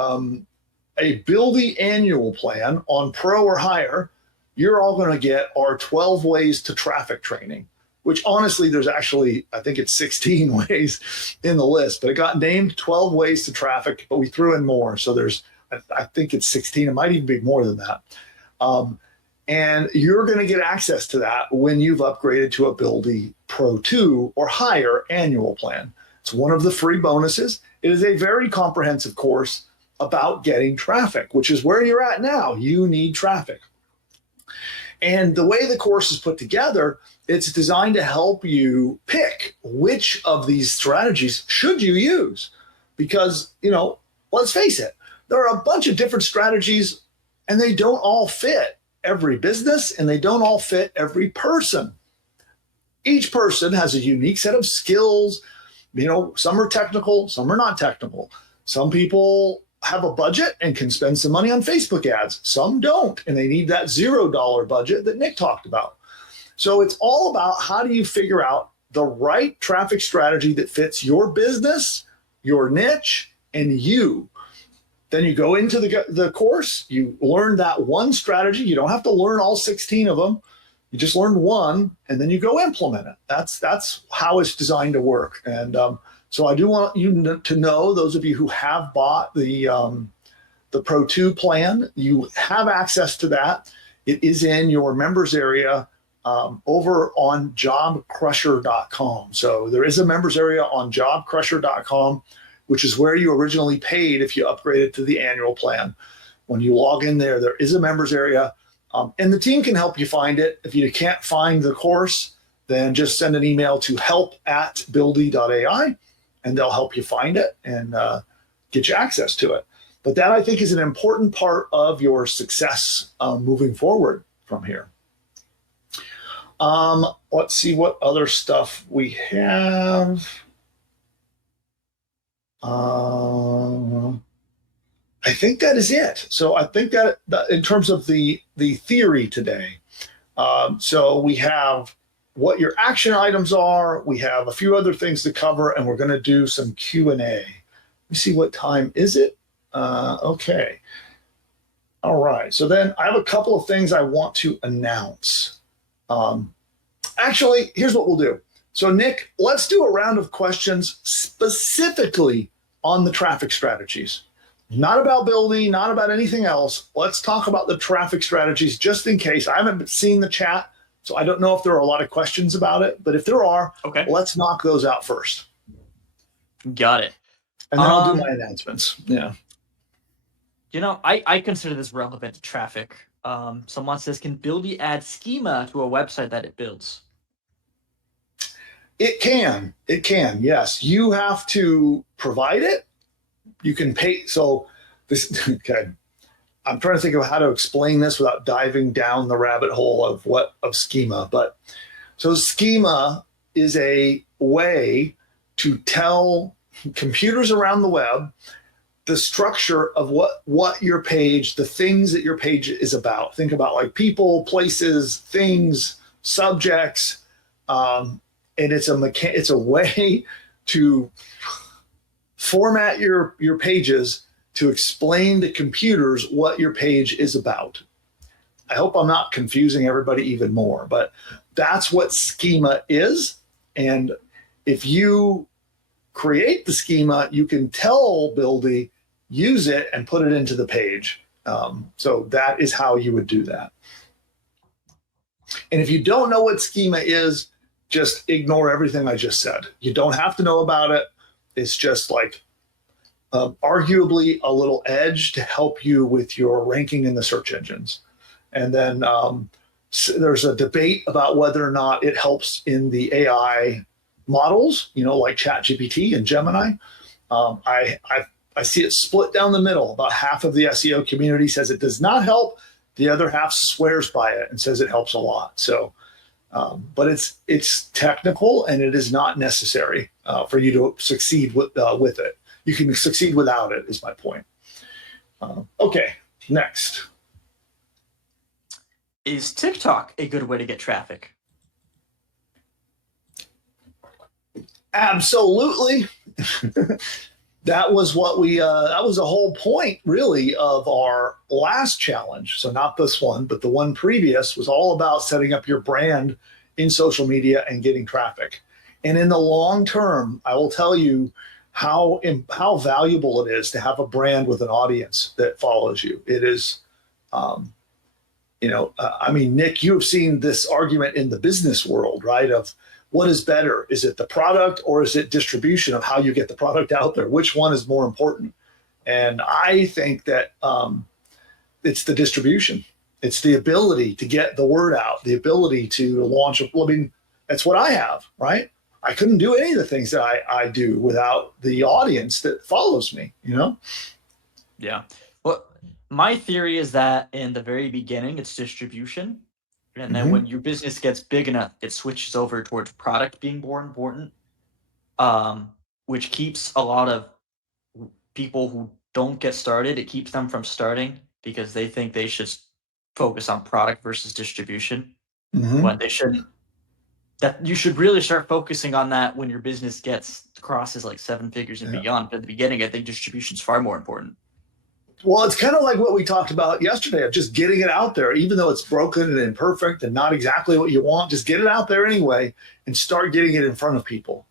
a Buildy annual plan on Pro or higher, you're all going to get our 12 ways to traffic training, which honestly, there's actually, I think it's 16 ways in the list, but it got named 12 ways to traffic, but we threw in more. So I think it's 16. It might even be more than that. And you're going to get access to that when you've upgraded to a Buildy Pro 2 or higher annual plan. It's one of the free bonuses. It is a very comprehensive course about getting traffic, which is where you're at now. You need traffic. And the way the course is put together, it's designed to help you pick which of these strategies should you use. Because, let's face it, there are a bunch of different strategies, and they don't all fit every business, and they don't all fit every person. Each person has a unique set of skills. Some are technical, some are not technical. Some people have a budget and can spend some money on Facebook ads. Some don't, and they need that $0 budget that Nick talked about. So it's all about how do you figure out the right traffic strategy that fits your business, your niche, and you. Then you go into the course, you learn that one strategy. You don't have to learn all 16 of them. You just learn one, and then you go implement it. That's how it's designed to work. And so I do want you to know, those of you who have bought the Pro 2 plan, you have access to that. It is in your members area over on jobcrusher.com. So there is a members area on jobcrusher.com, which is where you originally paid if you upgraded to the annual plan. When you log in there, there is a members area, and the team can help you find it. If you can't find the course, then just send an email to help@buildy.ai, and they'll help you find it and get you access to it. But that, I think, is an important part of your success moving forward from here. Let's see what other stuff we have. I think that is it. So I think that in terms of the theory today, so we have what your action items are. We have a few other things to cover, and we're going to do some Q&A. Let me see, what time is it? Okay. All right. So then I have a couple of things I want to announce. Actually, here's what we'll do. So Nick, let's do a round of questions specifically on the traffic strategies. Not about Buildy, not about anything else. Let's talk about the traffic strategies just in case. I haven't seen the chat, so I don't know if there are a lot of questions about it, but if there are, okay, let's knock those out first. Got it. And then I'll do my announcements. Yeah. I consider this relevant to traffic. Someone says, can Buildy add schema to a website that it builds? It can, yes. You have to provide it. You can pay. So this, okay. I'm trying to think of how to explain this without diving down the rabbit hole of schema. But so schema is a way to tell computers around the web the structure of what your page, the things that your page is about. Think about like people, places, things, subjects, and it's a way to format your pages to explain to computers what your page is about. I hope I'm not confusing everybody even more, but that's what schema is. And if you create the schema, you can tell Buildy, use it and put it into the page. So that is how you would do that. And if you don't know what schema is, just ignore everything I just said. You don't have to know about it. It's just like arguably a little edge to help you with your ranking in the search engines. And then there's a debate about whether or not it helps in the AI models, like ChatGPT and Gemini. I see it split down the middle. About half of the SEO community says it does not help. The other half swears by it and says it helps a lot. So, but it's technical and it is not necessary for you to succeed with it. You can succeed without it, is my point. Okay, next. Is TikTok a good way to get traffic? Absolutely. That was what that was the whole point, really, of our last challenge. So not this one, but the one previous was all about setting up your brand in social media and getting traffic. And in the long term, I will tell you how valuable it is to have a brand with an audience that follows you. It is, Nick, you have seen this argument in the business world, right? Of what is better? Is it the product or is it distribution of how you get the product out there? Which one is more important? And I think that it's the distribution. It's the ability to get the word out, the ability to launch. That's what I have, right? I couldn't do any of the things that I do without the audience that follows me, Yeah. Well, my theory is that in the very beginning, it's distribution. And then when your business gets big enough, it switches over towards product being more important, which keeps a lot of people who don't get started. It keeps them from starting because they think they should focus on product versus distribution when they shouldn't. That you should really start focusing on that when your business crosses like 7 figures and beyond. But at the beginning, I think distribution is far more important. Well, it's kind of like what we talked about yesterday of just getting it out there, even though it's broken and imperfect and not exactly what you want, just get it out there anyway and start getting it in front of people.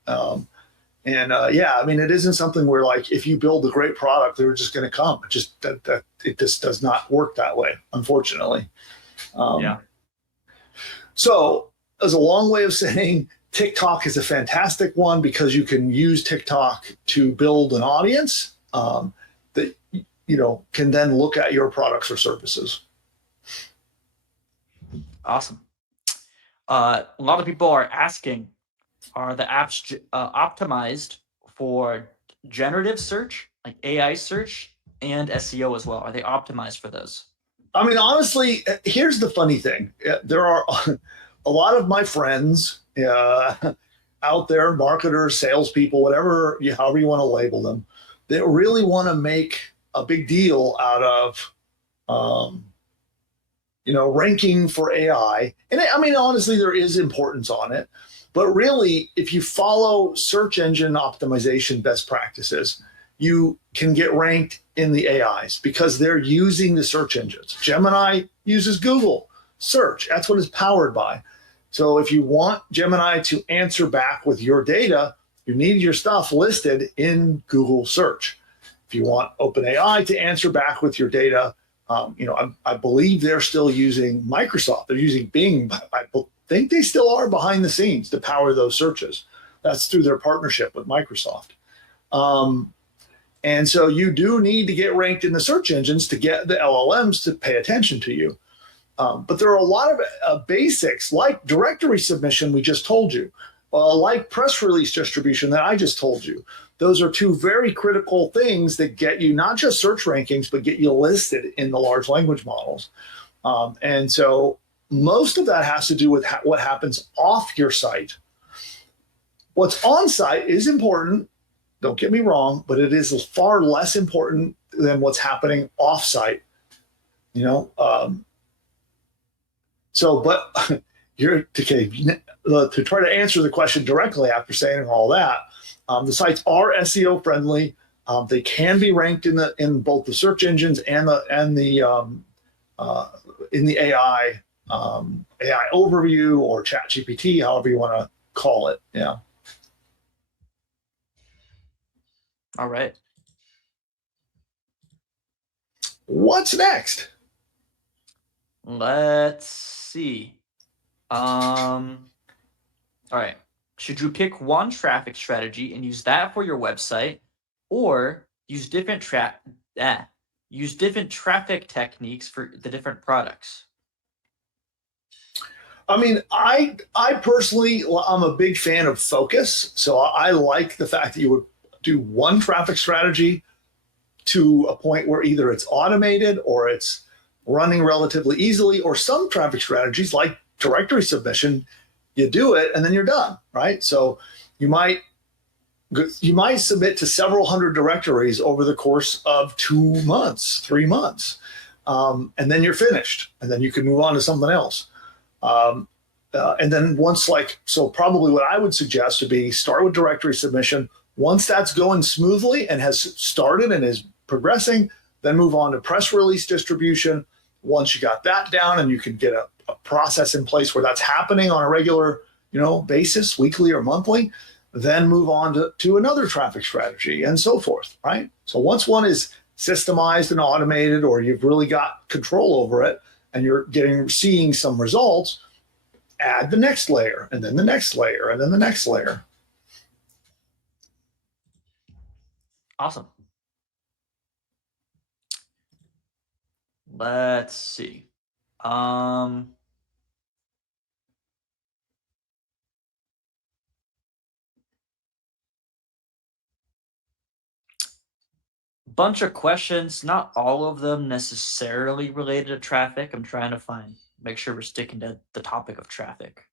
It isn't something where like, if you build a great product, they're just going to come. It just does not work that way, unfortunately. So as a long way of saying TikTok is a fantastic one because you can use TikTok to build an audience that can then look at your products or services. Awesome. A lot of people are asking, are the apps optimized for generative search, like AI search, and SEO as well? Are they optimized for those? I mean, honestly, here's the funny thing. There are a lot of my friends out there, marketers, salespeople, however you want to label them, that really want to make a big deal out of, ranking for AI. And I mean, honestly, there is importance on it. But really, if you follow search engine optimization best practices, you can get ranked in the AIs because they're using the search engines. Gemini uses Google search. That's what it's powered by. So if you want Gemini to answer back with your data, you need your stuff listed in Google search. If you want OpenAI to answer back with your data, I believe they're still using Microsoft. They're using Bing. I think they still are behind the scenes to power those searches. That's through their partnership with Microsoft. And so you do need to get ranked in the search engines to get the LLMs to pay attention to you. But there are a lot of basics like directory submission we just told you, like press release distribution that I just told you. Those are two very critical things that get you not just search rankings, but get you listed in the large language models. And so most of that has to do with what happens off your site. What's on site is important, don't get me wrong, but it is far less important than what's happening off site. But you're okay. To try to answer the question directly after saying all that, the sites are SEO friendly. They can be ranked in both the search engines and in the AI overview or ChatGPT, however you want to call it. Yeah. All right. What's next? Let's see. All right. Should you pick one traffic strategy and use that for your website, or use different traffic techniques for the different products? I mean, I personally, I'm a big fan of focus. So I like the fact that you would do one traffic strategy to a point where either it's automated or it's running relatively easily, or some traffic strategies like directory submission, you do it and then you're done, right? So you might submit to several hundred directories over the course of 2 months, 3 months, and then you're finished, and then you can move on to something else. And then so probably what I would suggest would be start with directory submission. Once that's going smoothly and has started and is progressing, then move on to press release distribution. Once you got that down and you can get a process in place where that's happening on a regular, basis, weekly or monthly, then move on to another traffic strategy and so forth, right? So once one is systemized and automated, or you've really got control over it and you're seeing some results, add the next layer and then the next layer and then the next layer. Awesome. Let's see. Bunch of questions, not all of them necessarily related to traffic. I'm trying to make sure we're sticking to the topic of traffic.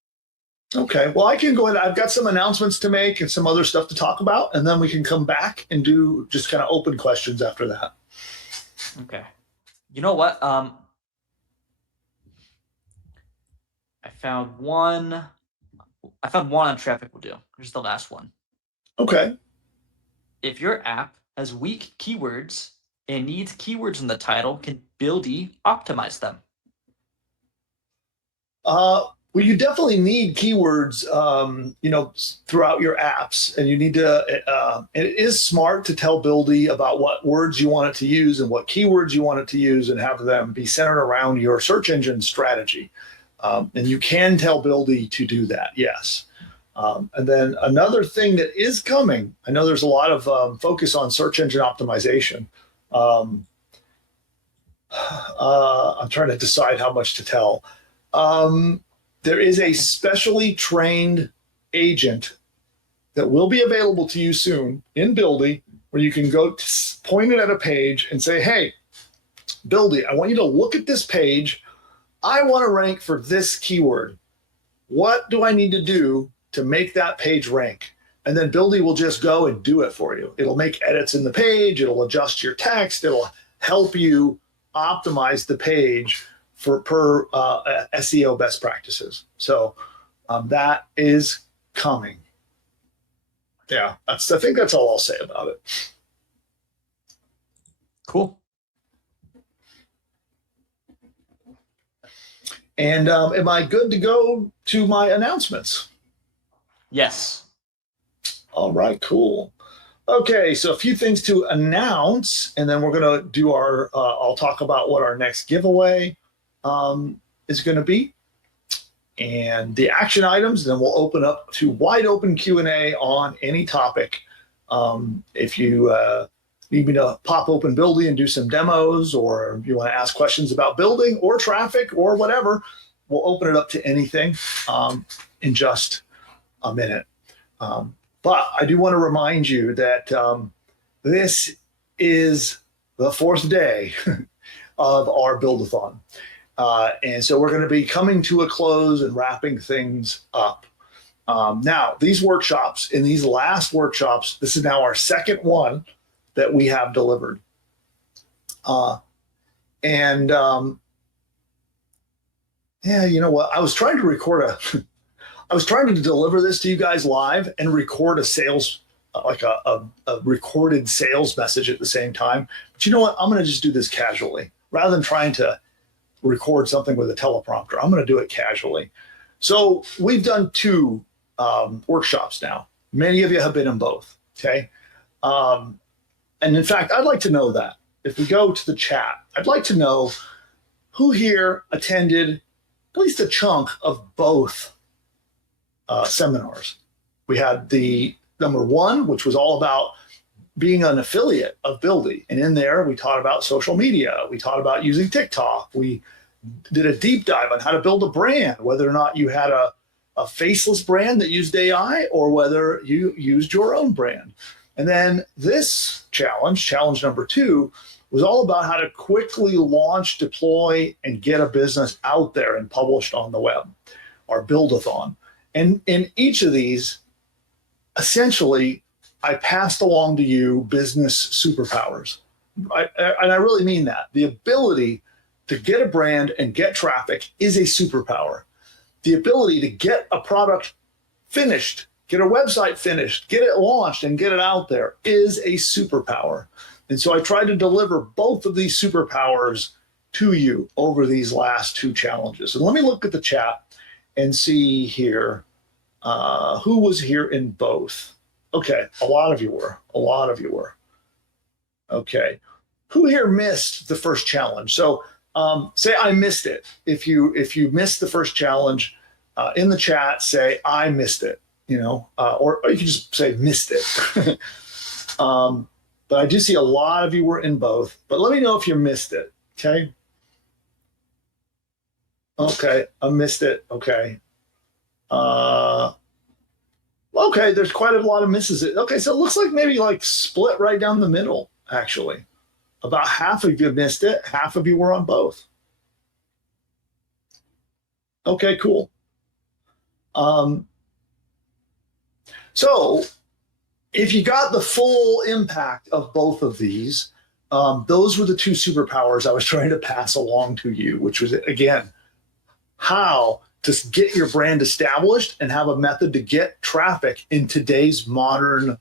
Okay, well, I can go ahead. I've got some announcements to make and some other stuff to talk about, and then we can come back and do just kind of open questions after that. Okay. You know what? I found one on traffic will do. Here's the last one. Okay. If your app has weak keywords and needs keywords in the title, can Buildy optimize them? Well, you definitely need keywords, throughout your apps, and you need to. It is smart to tell Buildy about what words you want it to use and what keywords you want it to use, and have them be centered around your search engine strategy. And you can tell Buildy to do that, yes. And then another thing that is coming, I know there's a lot of focus on search engine optimization. I'm trying to decide how much to tell. There is a specially trained agent that will be available to you soon in Buildy, where you can go point it at a page and say, hey, Buildy, I want you to look at this page. I want to rank for this keyword. What do I need to do to make that page rank? And then Buildy will just go and do it for you. It'll make edits in the page. It'll adjust your text. It'll help you optimize the page per SEO best practices. So that is coming. Yeah, I think that's all I'll say about it. Cool. And am I good to go to my announcements? Yes. All right, cool. Okay, so a few things to announce, and then we're going to do I'll talk about what our next giveaway is going to be, and the action items. Then we'll open up to wide open Q&A on any topic. If you need me to pop open Buildy and do some demos, or you want to ask questions about building or traffic or whatever, we'll open it up to anything in just a minute. But I do want to remind you that this is the 4th day of our Build-a-Thon. And so we're going to be coming to a close and wrapping things up. Now, these workshops, in these last workshops, this is now our second one that we have delivered. Yeah, you know what? I was trying to deliver this to you guys live and record a sales, like a recorded sales message at the same time. But you know what? I'm going to just do this casually rather than trying to record something with a teleprompter. I'm going to do it casually. So we've done 2 workshops now. Many of you have been in both. Okay. And in fact, I'd like to know that. If we go to the chat, I'd like to know who here attended at least a chunk of both seminars. We had the number one, which was all about being an affiliate of Buildy. And in there, we taught about social media. We taught about using TikTok. We did a deep dive on how to build a brand, whether or not you had a faceless brand that used AI or whether you used your own brand. And then this challenge number two, was all about how to quickly launch, deploy, and get a business out there and published on the web, our Build-a-Thon. And in each of these, essentially, I passed along to you business superpowers. And I really mean that. The ability to get a brand and get traffic is a superpower. The ability to get a product finished, get a website finished, get it launched, and get it out there is a superpower. And so I tried to deliver both of these superpowers to you over these last two challenges. And let me look at the chat and see here who was here in both. Okay, a lot of you were. Okay, who here missed the first challenge? So say I missed it. If you missed the first challenge in the chat, say I missed it. Or you can just say missed it. But I do see a lot of you were in both. But let me know if you missed it. Okay. Okay, I missed it. Okay. Okay, there's quite a lot of misses. Okay, so it looks like maybe like split right down the middle, actually. About half of you missed it, half of you were on both. Okay, cool. So if you got the full impact of both of these, those were the two superpowers I was trying to pass along to you, which was, again, how to get your brand established and have a method to get traffic in today's modern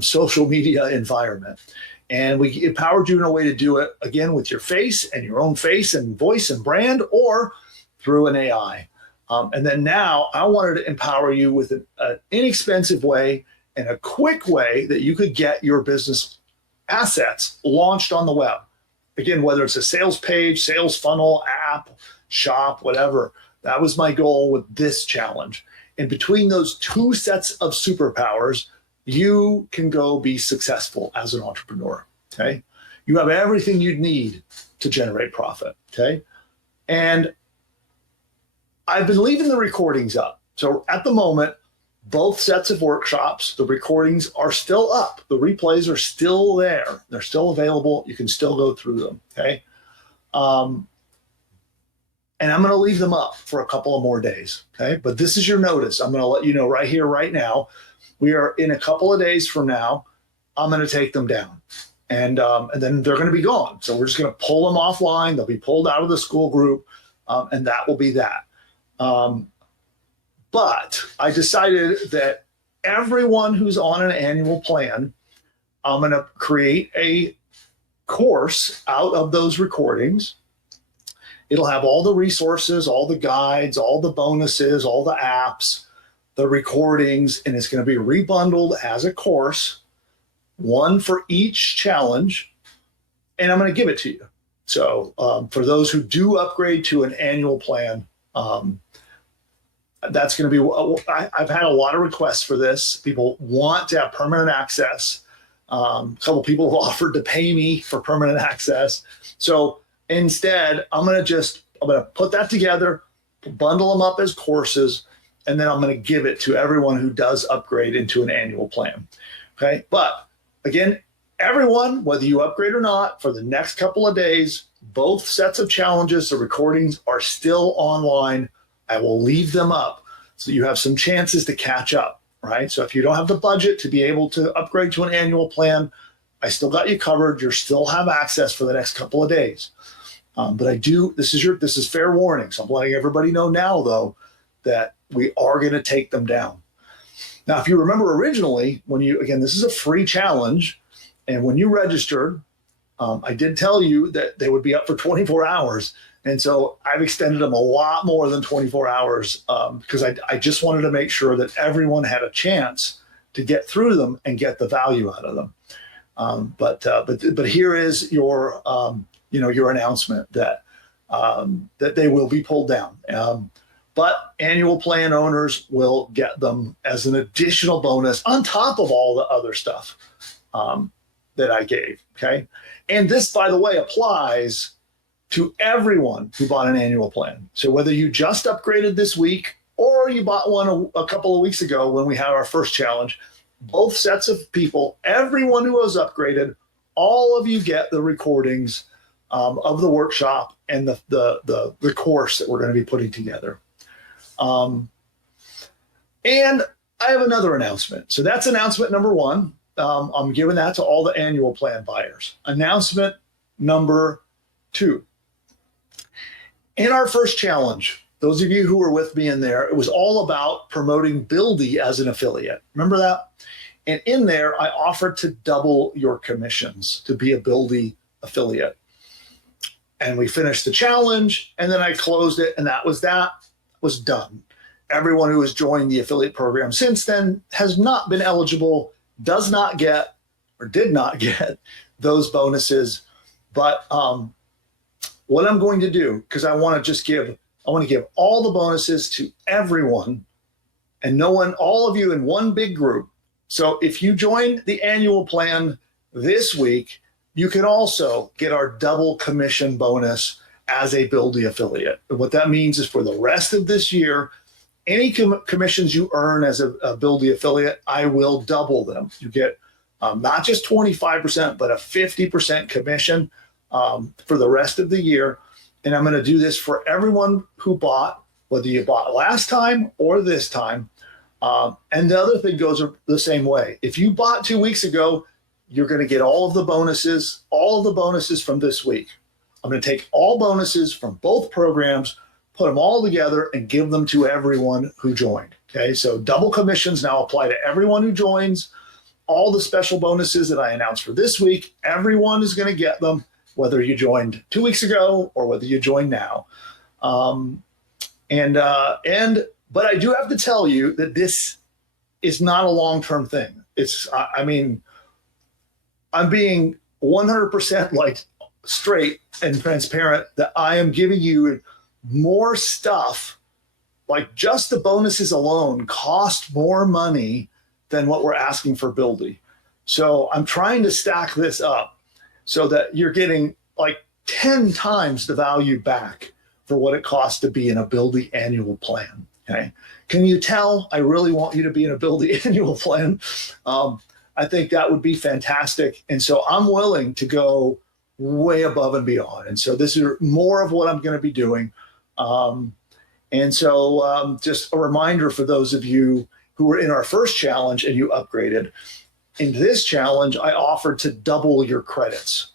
social media environment. And we empowered you in a way to do it, again, with your face and your own face and voice and brand, or through an AI. And then now I wanted to empower you with an inexpensive way and a quick way that you could get your business assets launched on the web. Again, whether it's a sales page, sales funnel, app, shop, whatever. That was my goal with this challenge. And between those two sets of superpowers, you can go be successful as an entrepreneur, okay? You have everything you'd need to generate profit, okay? And I've been leaving the recordings up. So at the moment, both sets of workshops, the recordings are still up. The replays are still there. They're still available. You can still go through them, okay? And I'm going to leave them up for a couple of more days, okay? But this is your notice. I'm going to let you know right here, right now. We are in a couple of days from now, I'm going to take them down. And then they're going to be gone. So we're just going to pull them offline. They'll be pulled out of the school group, and that will be that. But I decided that everyone who's on an annual plan, I'm going to create a course out of those recordings. It'll have all the resources, all the guides, all the bonuses, all the apps, the recordings, and it's going to be rebundled as a course, one for each challenge, and I'm going to give it to you. So for those who do upgrade to an annual plan, that's going to be, I've had a lot of requests for this. People want to have permanent access. A couple people have offered to pay me for permanent access. So instead, I'm going to put that together, bundle them up as courses, and then I'm going to give it to everyone who does upgrade into an annual plan. Okay. But again, everyone, whether you upgrade or not, for the next couple of days, both sets of challenges, the recordings are still online. I will leave them up so you have some chances to catch up, right? So if you don't have the budget to be able to upgrade to an annual plan, I still got you covered. You still have access for the next couple of days. But I do, this is fair warning. So I'm letting everybody know now, though, that we are going to take them down. Now, if you remember originally, this is a free challenge. And when you registered, I did tell you that they would be up for 24 hours. And so I've extended them a lot more than 24 hours because I just wanted to make sure that everyone had a chance to get through them and get the value out of them. But here is your your announcement that that they will be pulled down. But annual plan owners will get them as an additional bonus on top of all the other stuff that I gave. Okay. And this, by the way, applies to everyone who bought an annual plan. So whether you just upgraded this week or you bought one a couple of weeks ago when we had our first challenge, both sets of people, everyone who was upgraded, all of you get the recordings of the workshop and the course that we're going to be putting together. And I have another announcement. So that's announcement number one. I'm giving that to all the annual plan buyers. Announcement number two. In our first challenge, those of you who were with me in there, it was all about promoting Buildy as an affiliate. Remember that? And in there, I offered to double your commissions to be a Buildy affiliate. And we finished the challenge, and then I closed it, and that was done. Everyone who has joined the affiliate program since then has not been eligible, does not get, or did not get those bonuses. But what I'm going to do, because I want to give all the bonuses to everyone, and all of you in one big group. So if you join the annual plan this week, you can also get our double commission bonus as a Buildy affiliate. And what that means is for the rest of this year, any commissions you earn as a Buildy affiliate, I will double them. You get not just 25%, but a 50% commission for the rest of the year. And I'm going to do this for everyone who bought, whether you bought last time or this time. And the other thing goes the same way. If you bought 2 weeks ago, you're going to get all of the bonuses from this week. I'm going to take all bonuses from both programs, put them all together, and give them to everyone who joined. Okay, so double commissions now apply to everyone who joins. All the special bonuses that I announced for this week, everyone is going to get them, whether you joined 2 weeks ago or whether you join now. But I do have to tell you that this is not a long-term thing. I'm being 100% straight and transparent that I am giving you more stuff. Like just the bonuses alone cost more money than what we're asking for Buildy. So I'm trying to stack this up so that you're getting 10 times the value back for what it costs to be in a Buildy annual plan. Okay. Can you tell I really want you to be in a Buildy annual plan? I think that would be fantastic. And so I'm willing to go way above and beyond. And so this is more of what I'm going to be doing. Just a reminder for those of you who were in our first challenge and you upgraded. In this challenge, I offered to double your credits.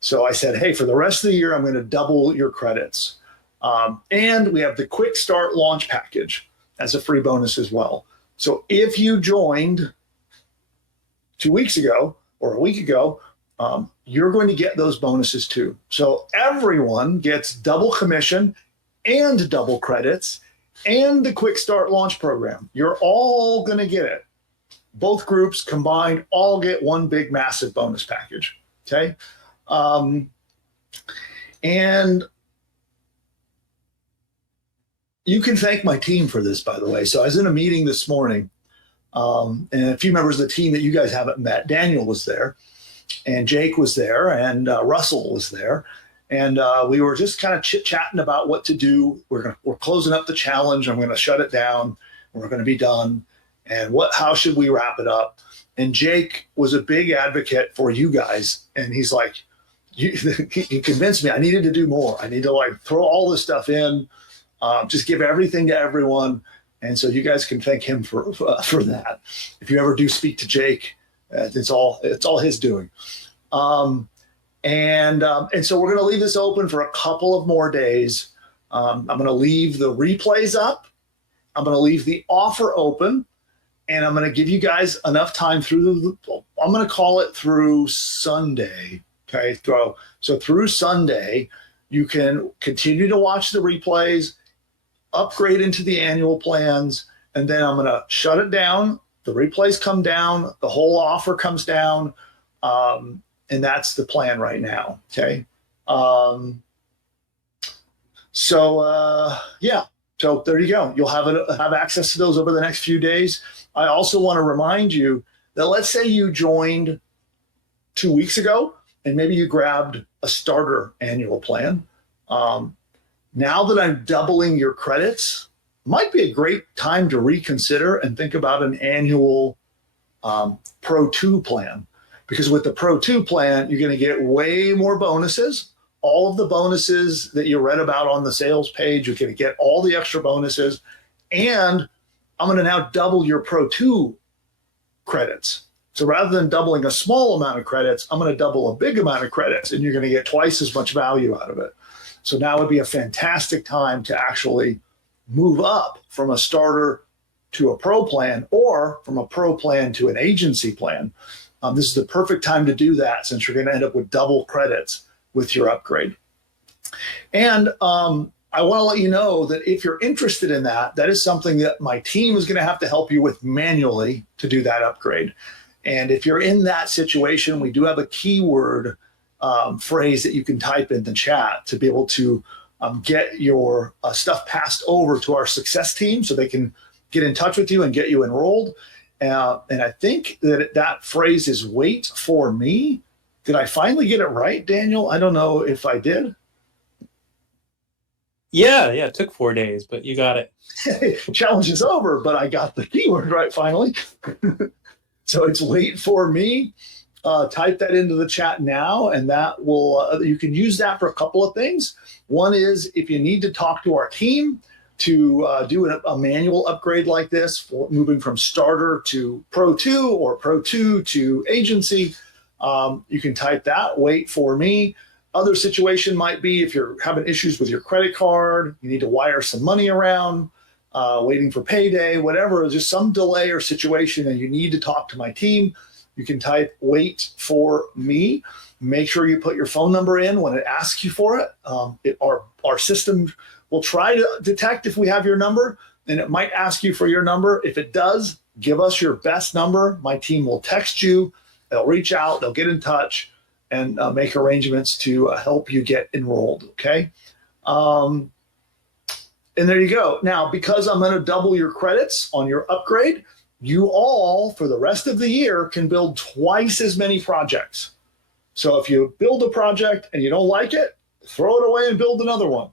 So I said, hey, for the rest of the year, I'm going to double your credits. And we have the Quick Start Launch Package as a free bonus as well. So if you joined 2 weeks ago or a week ago, you're going to get those bonuses too. So everyone gets double commission and double credits and the Quick Start Launch Program. You're all going to get it. Both groups combined all get one big, massive bonus package. Okay. And you can thank my team for this, by the way. So I was in a meeting this morning, and a few members of the team that you guys haven't met. Daniel was there, and Jake was there, and Russell was there. And we were just kind of chit-chatting about what to do. We're closing up the challenge. I'm going to shut it down. We're going to be done. And how should we wrap it up? And Jake was a big advocate for you guys. And he's like, he convinced me I needed to do more. I need to throw all this stuff in, just give everything to everyone. And so you guys can thank him for that. If you ever do speak to Jake, it's all his doing. And so we're going to leave this open for a couple of more days. I'm going to leave the replays up. I'm going to leave the offer open, and I'm going to give you guys enough time I'm going to call it through Sunday. Okay. So through Sunday, you can continue to watch the replays, upgrade into the annual plans, and then I'm going to shut it down. The replays come down. The whole offer comes down. And that's the plan right now. Okay. Yeah. So there you go. You'll have access to those over the next few days. I also want to remind you that let's say you joined 2 weeks ago and maybe you grabbed a starter annual plan. Now that I'm doubling your credits, might be a great time to reconsider and think about an annual Pro 2 plan. Because with the Pro 2 plan, you're going to get way more bonuses. All of the bonuses that you read about on the sales page, you're going to get all the extra bonuses. And I'm going to now double your Pro 2 credits. So rather than doubling a small amount of credits, I'm going to double a big amount of credits, and you're going to get twice as much value out of it. So now would be a fantastic time to actually move up from a starter to a pro plan, or from a pro plan to an agency plan. This is the perfect time to do that, since you're going to end up with double credits with your upgrade. And I want to let you know that if you're interested in that, that is something that my team is going to have to help you with manually to do that upgrade. And if you're in that situation, we do have a keyword phrase that you can type in the chat to be able to get your stuff passed over to our success team so they can get in touch with you and get you enrolled. And I think that phrase is "wait for me." Did I finally get it right, Daniel? I don't know if I did. Yeah, it took 4 days, but you got it. Challenge is over, but I got the keyword right finally. So it's "wait for me." Type that into the chat now, and that will you can use that for a couple of things. One is if you need to talk to our team to do a manual upgrade like this, for moving from starter to Pro 2 or Pro 2 to agency, you can type that, "wait for me." Other situation might be if you're having issues with your credit card, you need to wire some money around, waiting for payday, whatever, just some delay or situation, and you need to talk to my team. You can type "wait for me." Make sure you put your phone number in when it asks you for it. Our system will try to detect if we have your number, and it might ask you for your number. If it does, give us your best number. My team will text you. They'll reach out. They'll get in touch and make arrangements to help you get enrolled. Okay. And there you go. Now, because I'm going to double your credits on your upgrade, you all, for the rest of the year, can build twice as many projects. So if you build a project and you don't like it, throw it away and build another one.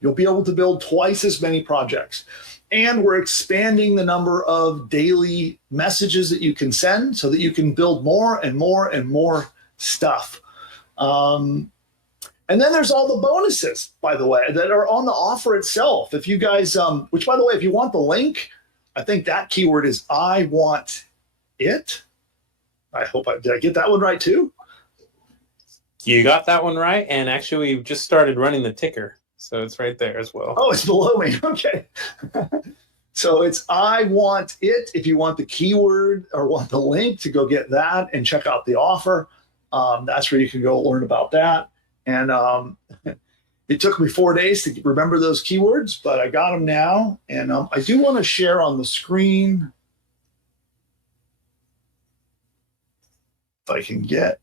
You'll be able to build twice as many projects. And we're expanding the number of daily messages that you can send so that you can build more and more and more stuff. And then there's all the bonuses, by the way, that are on the offer itself. If you guys, which by the way, if you want the link, I think that keyword is "I want it." I hope did I get that one right too? You got that one right, and actually we've just started running the ticker, so it's right there as well. Oh, it's below me. Okay. So it's "I want it." If you want the keyword or want the link to go get that and check out the offer, that's where you can go learn about that. And it took me 4 days to remember those keywords, but I got them now. And I do want to share on the screen if I can get,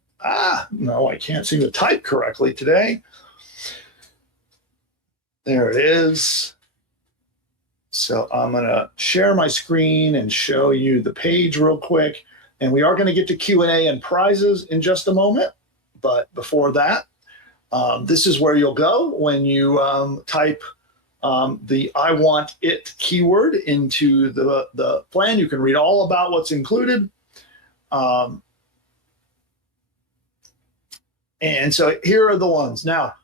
no, I can't seem to type correctly today. There it is. So I'm going to share my screen and show you the page real quick. And we are going to get to Q&A and prizes in just a moment. But before that, this is where you'll go when you type the "I want it" keyword into the plan. You can read all about what's included. And so here are the ones. Now,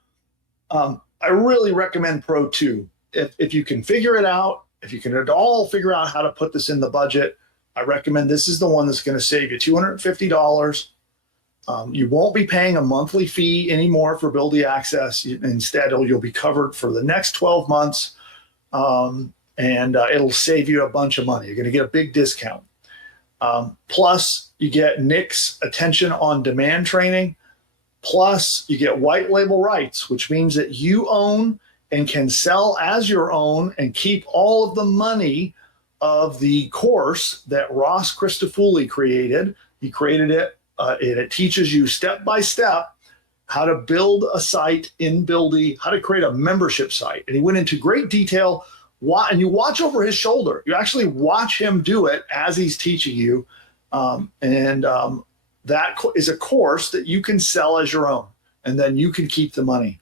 I really recommend Pro 2. If you can figure it out, if you can at all figure out how to put this in the budget, I recommend this is the one that's going to save you $250. You won't be paying a monthly fee anymore for Buildy Access. Instead, you'll be covered for the next 12 months, and it'll save you a bunch of money. You're going to get a big discount. Plus, you get Nick's attention on demand training. Plus, you get white label rights, which means that you own and can sell as your own and keep all of the money of the course that Ross Christofouli created. He created it and it teaches you step by step how to build a site in Buildy, how to create a membership site. And he went into great detail. And you watch over his shoulder. You actually watch him do it as he's teaching you. That is a course that you can sell as your own, and then you can keep the money.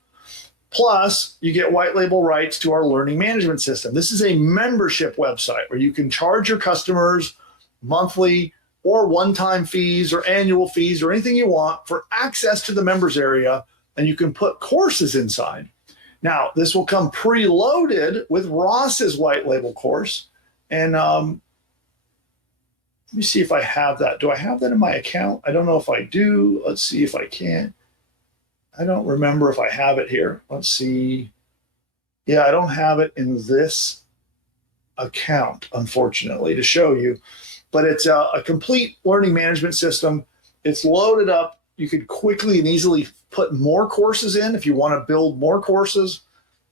Plus, you get white label rights to our learning management system. This is a membership website where you can charge your customers monthly or one-time fees or annual fees or anything you want for access to the members area, and you can put courses inside. Now, this will come preloaded with Ross's white label course. And let me see if I have that. Do I have that in my account? I don't know if I do. Let's see if I can. I don't remember if I have it here. Let's see. Yeah, I don't have it in this account, unfortunately, to show you. But it's a complete learning management system. It's loaded up. You could quickly and easily put more courses in if you want to build more courses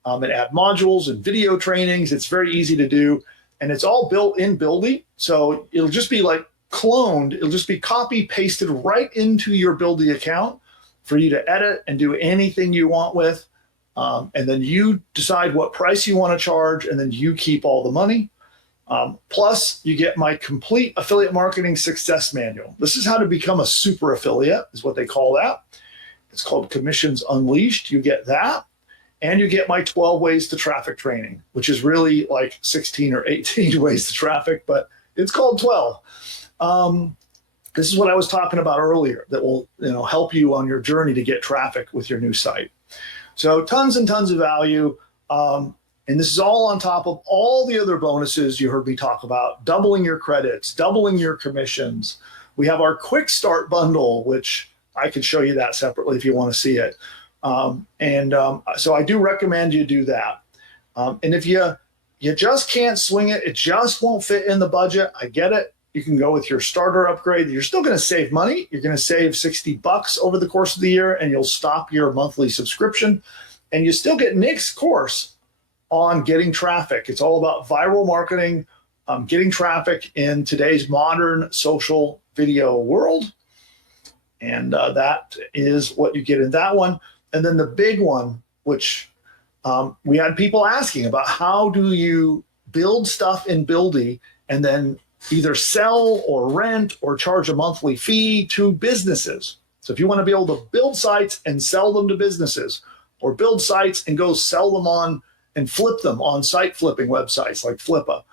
and add modules and video trainings. It's very easy to do. And it's all built in Buildy. So it'll just be like cloned. It'll just be copy pasted right into your Buildy account for you to edit and do anything you want with. And then you decide what price you want to charge, and then you keep all the money. Plus, you get my complete affiliate marketing success manual. This is how to become a super affiliate, is what they call that. It's called Commissions Unleashed. You get that. And you get my 12 ways to traffic training, which is really like 16 or 18 ways to traffic, but it's called 12. This is what I was talking about earlier that will help you on your journey to get traffic with your new site. So tons and tons of value. And this is all on top of all the other bonuses you heard me talk about, doubling your credits, doubling your commissions. We have our quick start bundle, which I could show you that separately if you want to see it. So I do recommend you do that. And if you just can't swing it, it just won't fit in the budget, I get it. You can go with your starter upgrade. You're still going to save money. You're going to save $60 over the course of the year, and you'll stop your monthly subscription. And you still get Nick's course on getting traffic. It's all about viral marketing, getting traffic in today's modern social video world. And that is what you get in that one. And then the big one, which we had people asking about, how do you build stuff in Buildy and then either sell or rent or charge a monthly fee to businesses? So if you want to be able to build sites and sell them to businesses, or build sites and go sell them on and flip them on site flipping websites like Flippa,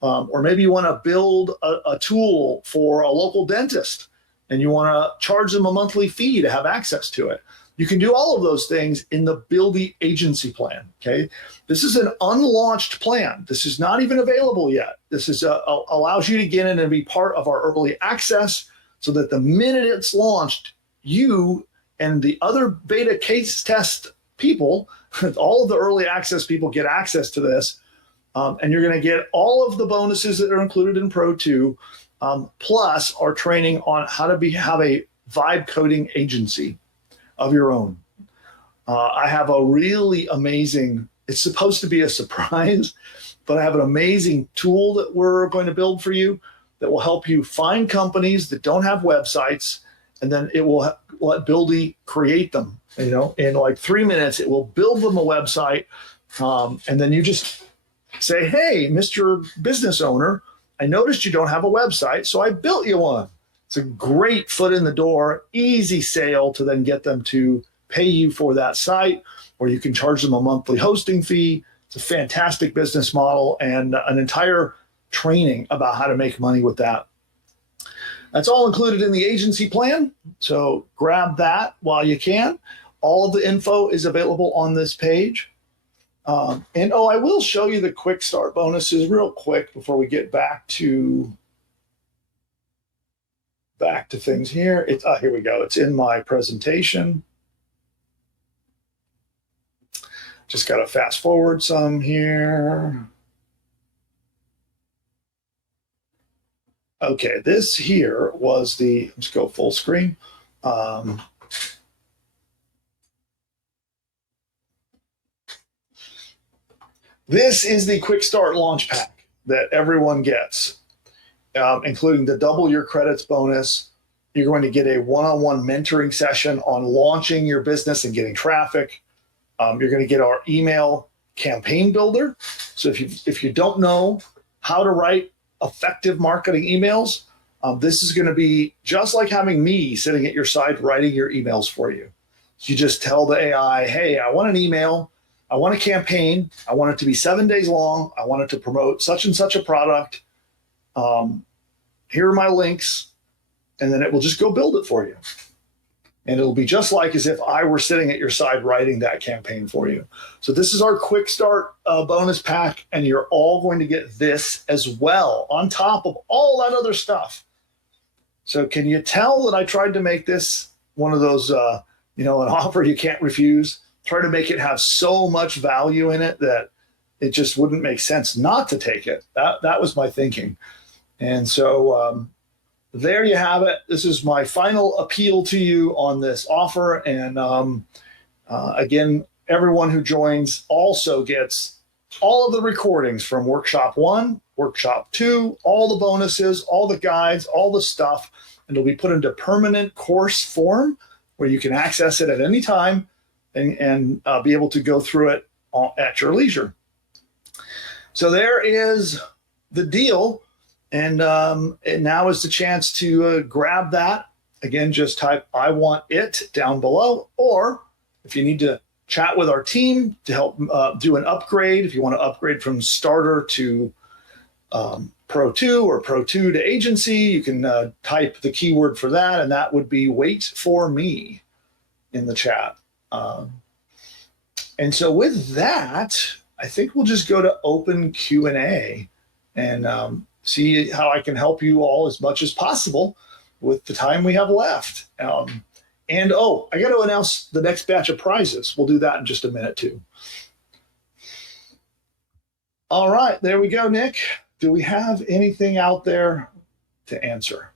or maybe you want to build a tool for a local dentist and you want to charge them a monthly fee to have access to it. You can do all of those things in the Buildy agency plan, okay? This is an unlaunched plan. This is not even available yet. This is allows you to get in and be part of our early access so that the minute it's launched, you and the other beta case test people, all of the early access people get access to this, and you're going to get all of the bonuses that are included in Pro 2, plus our training on how to have a vibe coding agency of your own. I have a really amazing, it's supposed to be a surprise, but I have an amazing tool that we're going to build for you that will help you find companies that don't have websites, and then it will let Buildy create them. In like 3 minutes, it will build them a website, and then you just say, hey, Mr. Business Owner, I noticed you don't have a website, so I built you one. It's a great foot in the door, easy sale to then get them to pay you for that site, or you can charge them a monthly hosting fee. It's a fantastic business model and an entire training about how to make money with that. That's all included in the agency plan, so grab that while you can. All of the info is available on this page. I will show you the quick start bonuses real quick before we get back to things here. Here we go. It's in my presentation. Just got to fast forward some here. Okay, this here was let's go full screen. This is the quick start launch pack that everyone gets, including the double your credits bonus, You're going to get a one-on-one mentoring session on launching your business and getting traffic. You're going to get our email campaign builder. So if you don't know how to write effective marketing emails, this is going to be just like having me sitting at your side writing your emails for you. So you just tell the AI, hey, I want an email. I want a campaign. I want it to be 7 days long. I want it to promote such and such a product. Here are my links. And then it will just go build it for you. And it'll be just like as if I were sitting at your side writing that campaign for you. So this is our quick start bonus pack, and you're all going to get this as well on top of all that other stuff. So can you tell that I tried to make this one of those, an offer you can't refuse? Try to make it have so much value in it that it just wouldn't make sense not to take it. That was my thinking. And so there you have it. This is my final appeal to you on this offer. And again, everyone who joins also gets all of the recordings from Workshop 1, Workshop 2, all the bonuses, all the guides, all the stuff. And it'll be put into permanent course form where you can access it at any time and be able to go through it at your leisure. So there is the deal. And now is the chance to grab that. Again, just type I want it down below. Or if you need to chat with our team to help do an upgrade, if you want to upgrade from starter to Pro 2 or Pro 2 to agency, you can type the keyword for that. And that would be wait for me in the chat. And so with that, I think we'll just go to open Q&A and see how I can help you all as much as possible with the time we have left. I got to announce the next batch of prizes. We'll do that in just a minute too. All right, there we go, Nick. Do we have anything out there to answer?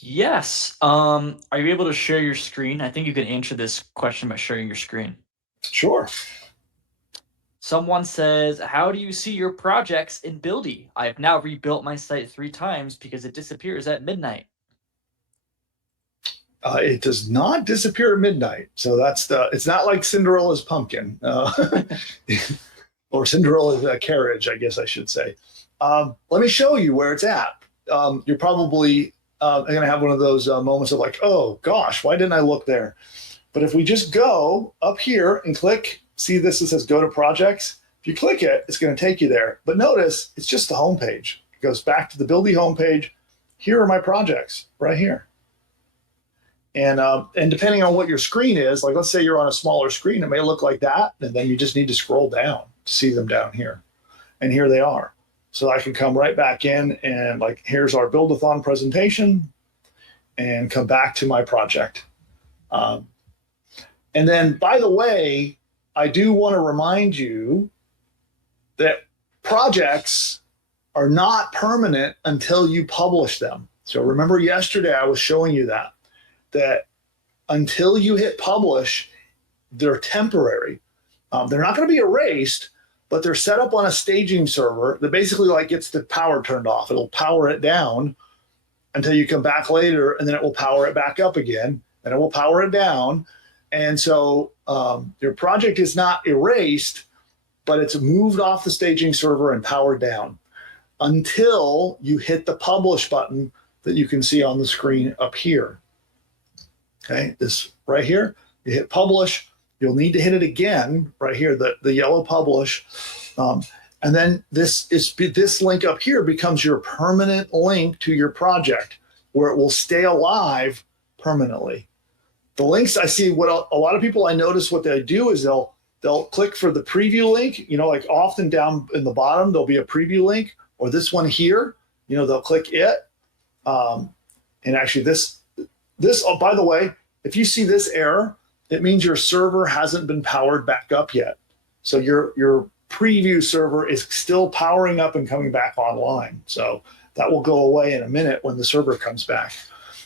Yes. Are you able to share your screen? I think you can answer this question by sharing your screen. Sure. Someone says, how do you see your projects in Buildy? I have now rebuilt my site 3 times because it disappears at midnight. It does not disappear at midnight. So it's not like Cinderella's pumpkin or Cinderella's carriage, I guess I should say. Let me show you where it's at. You're probably going to have one of those moments of like, oh gosh, why didn't I look there? But if we just go up here and click, see this, it says go to projects. If you click it, it's going to take you there. But notice it's just the home page. It goes back to the Buildy homepage. Here are my projects right here. And depending on what your screen is, like let's say you're on a smaller screen, it may look like that. And then you just need to scroll down to see them down here. And here they are. So I can come right back in and like, here's our Build-a-Thon presentation and come back to my project. And then, by the way, I do want to remind you that projects are not permanent until you publish them. So remember yesterday I was showing you that until you hit publish, they're temporary. They're not going to be erased, but they're set up on a staging server that basically like gets the power turned off. It'll power it down until you come back later, and then it will power it back up again, and it will power it down. And so your project is not erased, but it's moved off the staging server and powered down until you hit the publish button that you can see on the screen up here. Okay, this right here, you hit publish, you'll need to hit it again right here, the yellow publish. And then this link up here becomes your permanent link to your project where it will stay alive permanently. The links I see, what a lot of people I notice what they do is they'll click for the preview link, like often down in the bottom, there'll be a preview link, or this one here, they'll click it. And actually this, oh, by the way, if you see this error, it means your server hasn't been powered back up yet. So your preview server is still powering up and coming back online. So that will go away in a minute when the server comes back.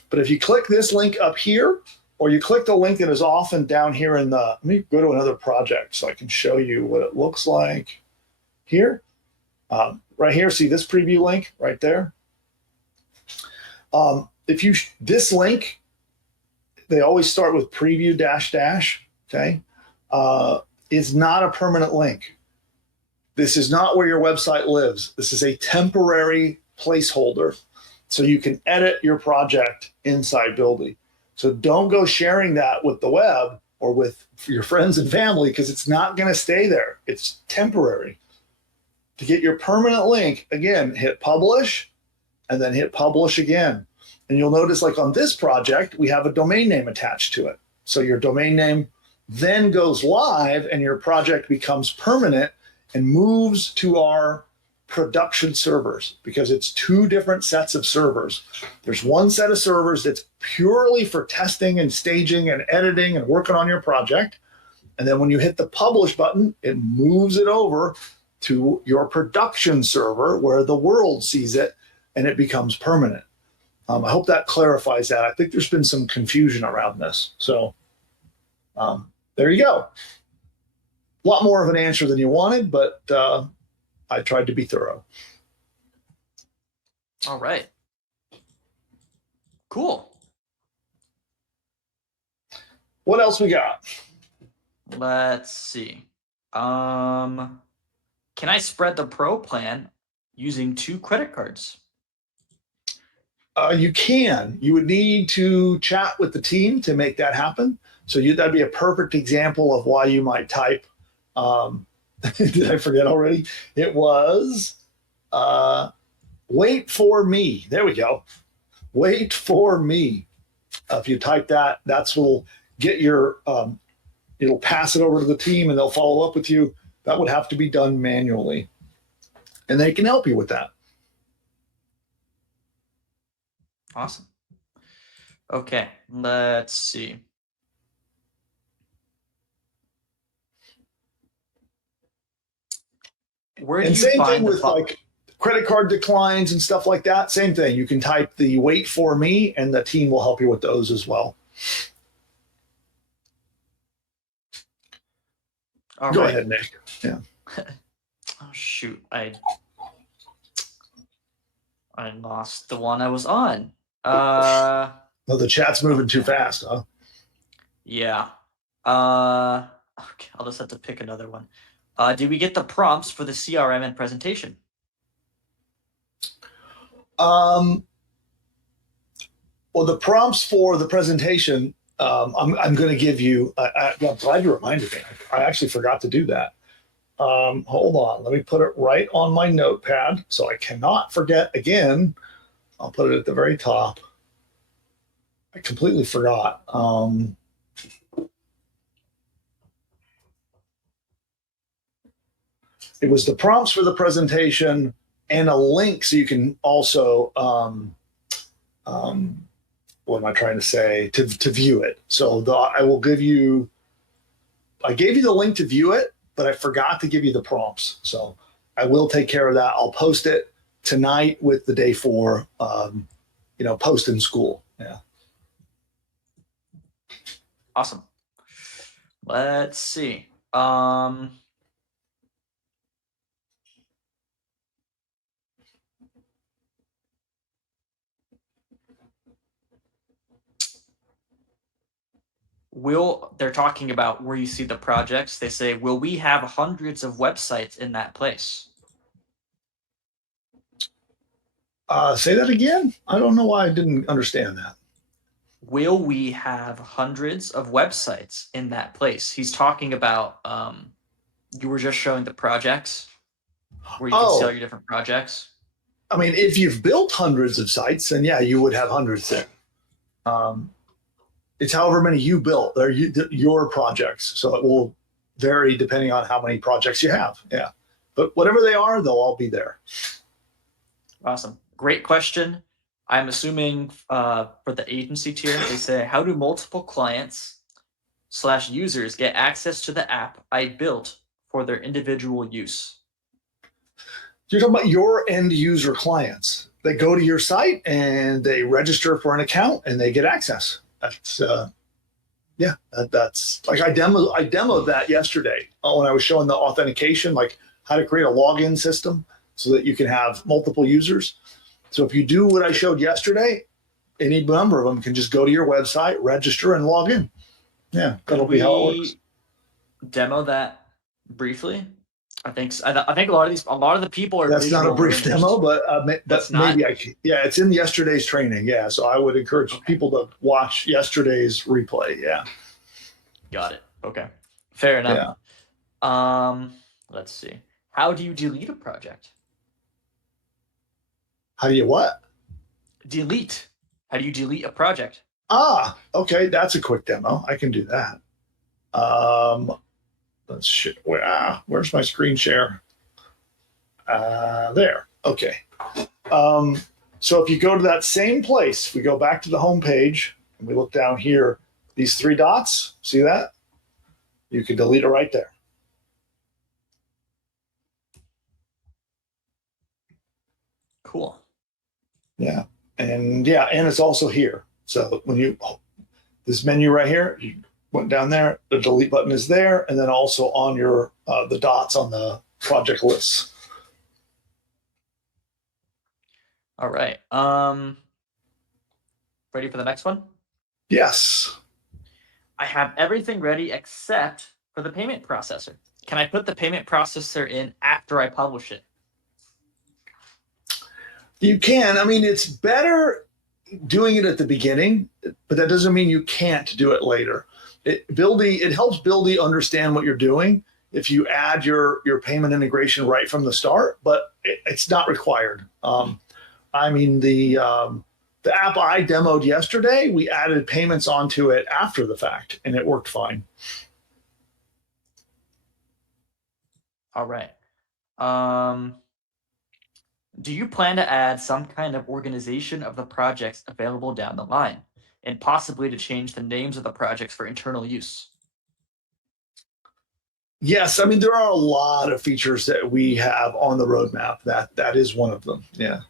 But if you click this link up here, or you click the link that is often down here in the, let me go to another project so I can show you what it looks like here. Right here, see this preview link right there? This link, they always start with preview dash dash. Okay, is not a permanent link. This is not where your website lives. This is a temporary placeholder, so you can edit your project inside Buildy. So don't go sharing that with the web or with your friends and family, because it's not going to stay there. It's temporary. To get your permanent link, again, hit publish and then hit publish again. And you'll notice, like on this project, we have a domain name attached to it. So your domain name then goes live and your project becomes permanent and moves to our production servers, because it's two different sets of servers. There's one set of servers that's purely for testing and staging and editing and working on your project. And then when you hit the publish button, it moves it over to your production server where the world sees it and it becomes permanent. I hope that clarifies that. I think there's been some confusion around this. So there you go. A lot more of an answer than you wanted, but I tried to be thorough. All right. Cool. What else we got? Let's see. Can I spread the pro plan using 2 credit cards? You can. You would need to chat with the team to make that happen. So that'd be a perfect example of why you might type. Did I forget already? It was wait for me. There we go. Wait for me. If you type that, that's will get your, it'll pass it over to the team and they'll follow up with you. That would have to be done manually. And they can help you with that. Awesome. Okay, let's see. Where do And you same thing find with like credit card declines and stuff like that. Same thing. You can type the wait for me and the team will help you with those as well. All Go right. ahead, Nick. Yeah. Oh shoot, I lost the one I was on. Well, the chat's moving too fast, huh? Yeah. Okay, I'll just have to pick another one. Did we get the prompts for the CRM and presentation? Well, the prompts for the presentation, I'm going to give you. I'm glad you reminded me. I actually forgot to do that. Hold on. Let me put it right on my notepad so I cannot forget again. I'll put it at the very top. I completely forgot. It was the prompts for the presentation and a link so you can also, what am I trying to say? To view it. So I gave you the link to view it, but I forgot to give you the prompts. So I will take care of that. I'll post it tonight with the day 4, post in school. Yeah. Awesome. Let's see. They're talking about where you see the projects. They say, will we have hundreds of websites in that place? Say that again. I don't know why I didn't understand that. Will we have hundreds of websites in that place? He's talking about, you were just showing the projects where you can sell your different projects. I mean, if you've built hundreds of sites, then yeah, you would have hundreds there. It's however many you built. They're your projects. So it will vary depending on how many projects you have. Yeah. But whatever they are, they'll all be there. Awesome. Great question. I'm assuming for the agency tier, they say, how do multiple clients/users get access to the app I built for their individual use? You're talking about your end user clients. They go to your site and they register for an account and they get access. That's that's like I demoed that yesterday when I was showing the authentication, like how to create a login system so that you can have multiple users. So if you do what I showed yesterday, any number of them can just go to your website, register, and log in. Yeah, that'll be how it works. Demo that briefly? I think I think a lot of the people are That's not a visual brief learners. demo, but That's maybe not? yeah, it's in yesterday's training. Yeah, so I would encourage Okay. people to watch yesterday's replay. Yeah, Got it. Okay. Fair enough. yeah. Let's see. How do you delete a project? How do you what? Delete. How do you delete a project? Ah, okay, that's a quick demo. I can do that. Let's where's my screen share? There. Okay. So if you go to that same place, if we go back to the home page and we look down here, these three dots, see that? You can delete it right there. Cool. Yeah. And it's also here. So when this menu right here, you went down there, the delete button is there, and then also on your the dots on the project lists. All right. Ready for the next one? Yes. I have everything ready except for the payment processor. Can I put the payment processor in after I publish it? You can. I mean, it's better doing it at the beginning, but that doesn't mean you can't do it later. It helps Buildy understand what you're doing if you add your payment integration right from the start, but it's not required. I mean, the app I demoed yesterday, we added payments onto it after the fact, and it worked fine. All right. Do you plan to add some kind of organization of the projects available down the line, and possibly to change the names of the projects for internal use? Yes, I mean, there are a lot of features that we have on the roadmap. That is one of them. Yeah.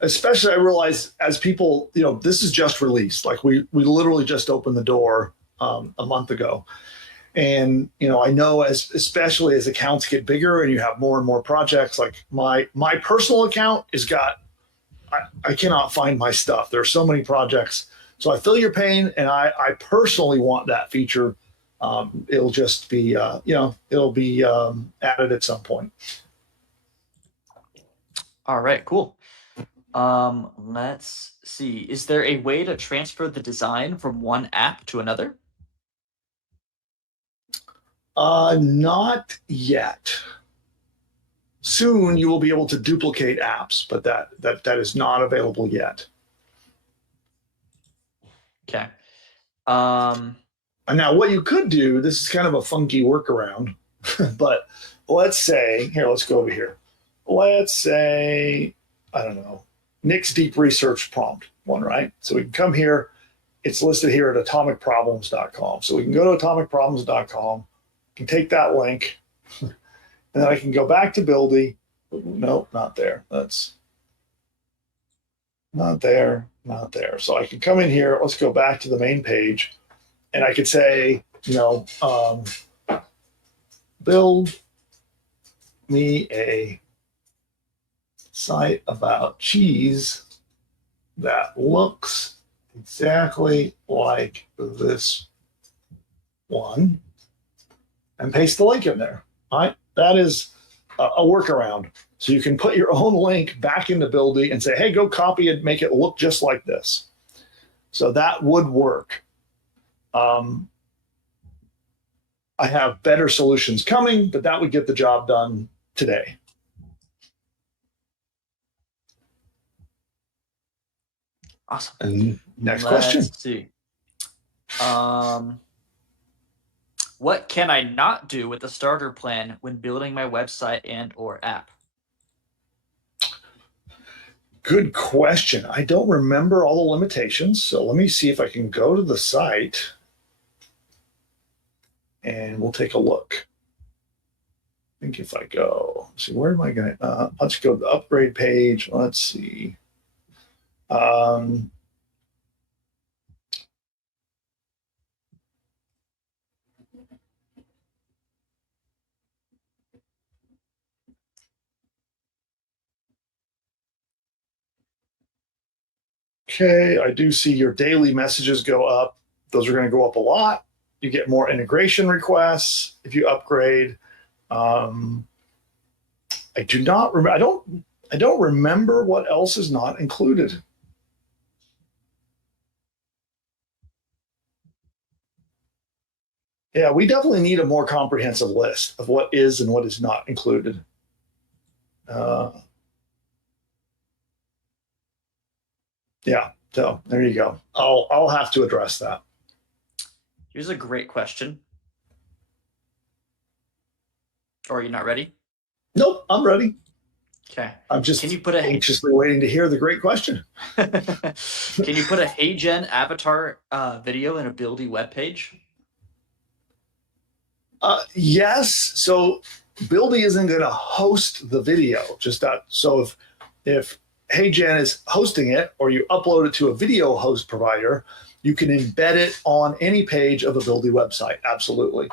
Especially, I realize as people, this is just released. Like we literally just opened the door a month ago, and I know especially as accounts get bigger and you have more and more projects. Like my personal account has got, I cannot find my stuff. There are so many projects, so I feel your pain, and I personally want that feature. It'll just be, it'll be added at some point. All right, cool. Let's see. Is there a way to transfer the design from one app to another? Not yet. Soon you will be able to duplicate apps, but that is not available yet. Okay. And now what you could do, this is kind of a funky workaround, but let's say, let's go over here. Let's say, I don't know, Nick's deep research prompt one, right? So we can come here. It's listed here at atomicproblems.com. So we can go to atomicproblems.com, can take that link, and then I can go back to Buildy. Nope, not there. That's not there, not there. So I can come in here. Let's go back to the main page, and I could say, build me a site about cheese that looks exactly like this one, and paste the link in there. All right, that is a workaround. So you can put your own link back into Buildy and say, hey, go copy and make it look just like this. So that would work. I have better solutions coming, but that would get the job done today. Awesome. And next question. Let's see. What can I not do with the starter plan when building my website and or app? Good question. I don't remember all the limitations. So let me see if I can go to the site and we'll take a look. I think if I go, see, where am I going to, let's go to the upgrade page. Let's see. Okay, I do see your daily messages go up. Those are going to go up a lot. You get more integration requests if you upgrade. Um, I do not remember. I don't remember what else is not included. Yeah, we definitely need a more comprehensive list of what is and what is not included. Uh, yeah, so there you go. I'll have to address that. Here's a great question. Or are you not ready? Nope, I'm ready. Okay. I'm just Can you put a anxiously waiting to hear the great question. Can you put a HeyGen avatar video in a Buildy webpage? Yes. So Buildy isn't going to host the video, just that. So if HeyGen is hosting it, or you upload it to a video host provider, you can embed it on any page of a Buildy website. Absolutely.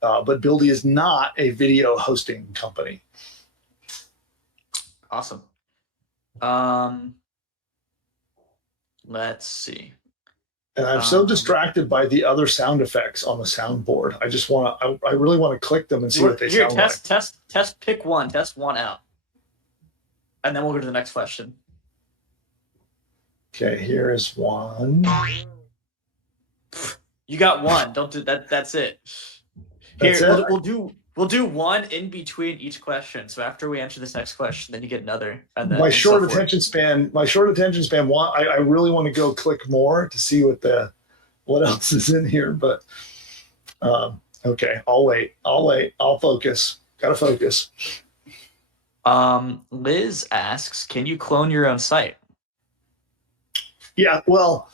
But Buildy is not a video hosting company. Awesome. Let's see. And I'm so distracted by the other sound effects on the soundboard. I really want to click them and see what they sound like. Test pick one. Test one out. And then we'll go to the next question. Okay, here is one. You got one. Don't do that. That's it. Here, That's it? we'll do one in between each question. So after we answer this next question, then you get another. And then My short attention span. I really want to go click more to see what else is in here. But okay, I'll wait. I'll focus. Gotta focus. Liz asks, can you clone your own site? Yeah, well,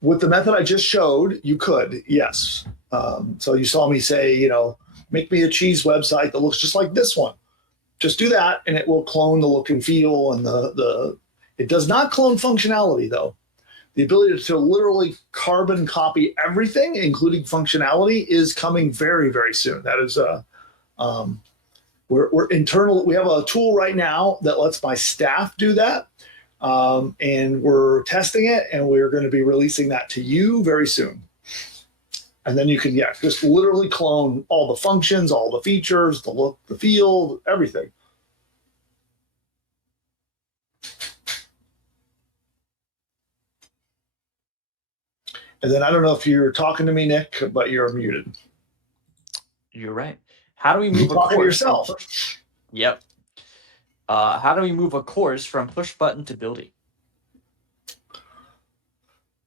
with the method I just showed, you could, yes. So you saw me say, make me a cheese website that looks just like this one. Just do that, and it will clone the look and feel and it does not clone functionality, though. The ability to literally carbon copy everything, including functionality, is coming very, very soon. That is we're internal. We have a tool right now that lets my staff do that. And we're testing it, and we're going to be releasing that to you very soon. And then you can, just literally clone all the functions, all the features, the look, the feel, everything. And then I don't know if you're talking to me, Nick, but you're muted. You're right. How do we move a talking to course? yourself? Yep. How do we move a course from push button to Buildy?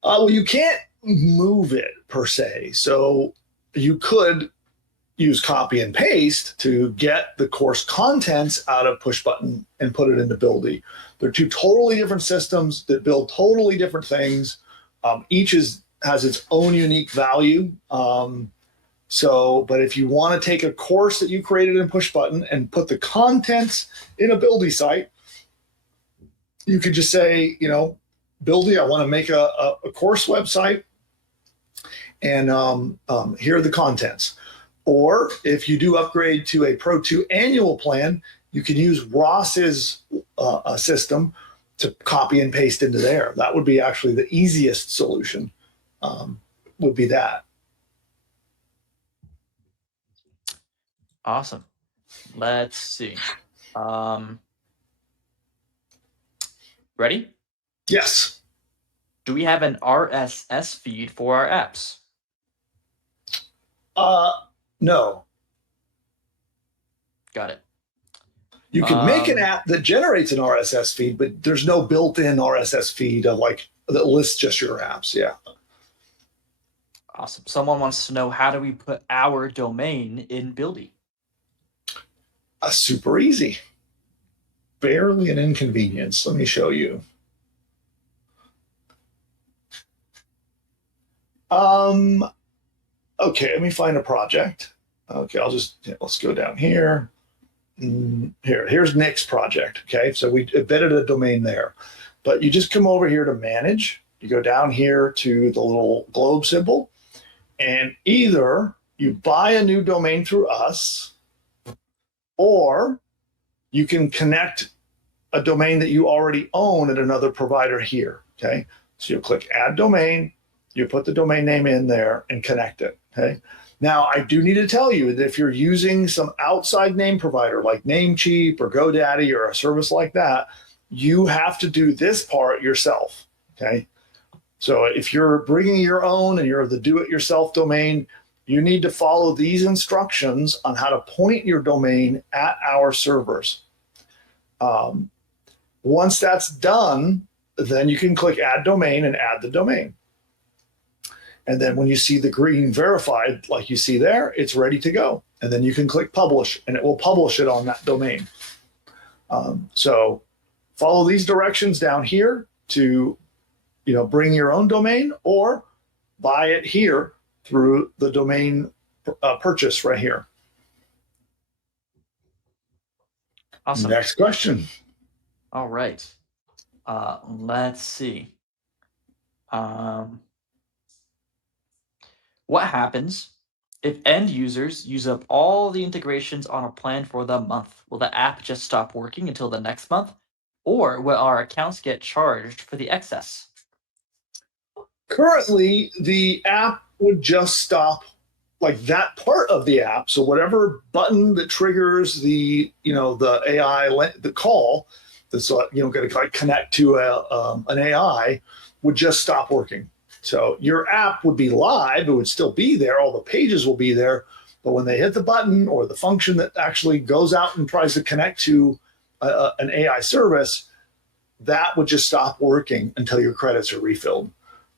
Well, you can't move it per se. So you could use copy and paste to get the course contents out of push button and put it into Buildy. They're two totally different systems that build totally different things. Each has its own unique value. But if you want to take a course that you created in push button and put the contents in a Buildy site, you could just say, Buildy, I want to make a course website, and here are the contents. Or if you do upgrade to a Pro 2 annual plan, you can use Ross's system to copy and paste into there. That would be actually the easiest solution, would be that. Awesome. Let's see. Ready? Yes. Do we have an RSS feed for our apps? No. Got it. You can make an app that generates an RSS feed, but there's no built-in RSS feed that lists just your apps. Yeah. Awesome. Someone wants to know, how do we put our domain in Buildy? Super easy. Barely an inconvenience. Let me show you. Okay, let me find a project. Okay, let's go down here. Here's Nick's project. Okay, so we embedded a domain there. But you just come over here to manage. You go down here to the little globe symbol, and either you buy a new domain through us, or you can connect a domain that you already own at another provider here. Okay. So you'll click add domain, you put the domain name in there and connect it. Okay. Now, I do need to tell you that if you're using some outside name provider like Namecheap or GoDaddy or a service like that, you have to do this part yourself. Okay. So if you're bringing your own and you're the do-it-yourself domain, you need to follow these instructions on how to point your domain at our servers. Once that's done, then you can click add domain and add the domain. And then when you see the green verified, like you see there, it's ready to go. And then you can click publish and it will publish it on that domain. So follow these directions down here to bring your own domain or buy it here through the domain purchase right here. Awesome. Next question. All right. Let's see. What happens if end users use up all the integrations on a plan for the month? Will the app just stop working until the next month? Or will our accounts get charged for the excess? Currently, the app would just stop like that part of the app. So whatever button that triggers the AI, the call that's going to connect to an AI would just stop working. So your app would be live, it would still be there, all the pages will be there, but when they hit the button or the function that actually goes out and tries to connect to an AI service, that would just stop working until your credits are refilled.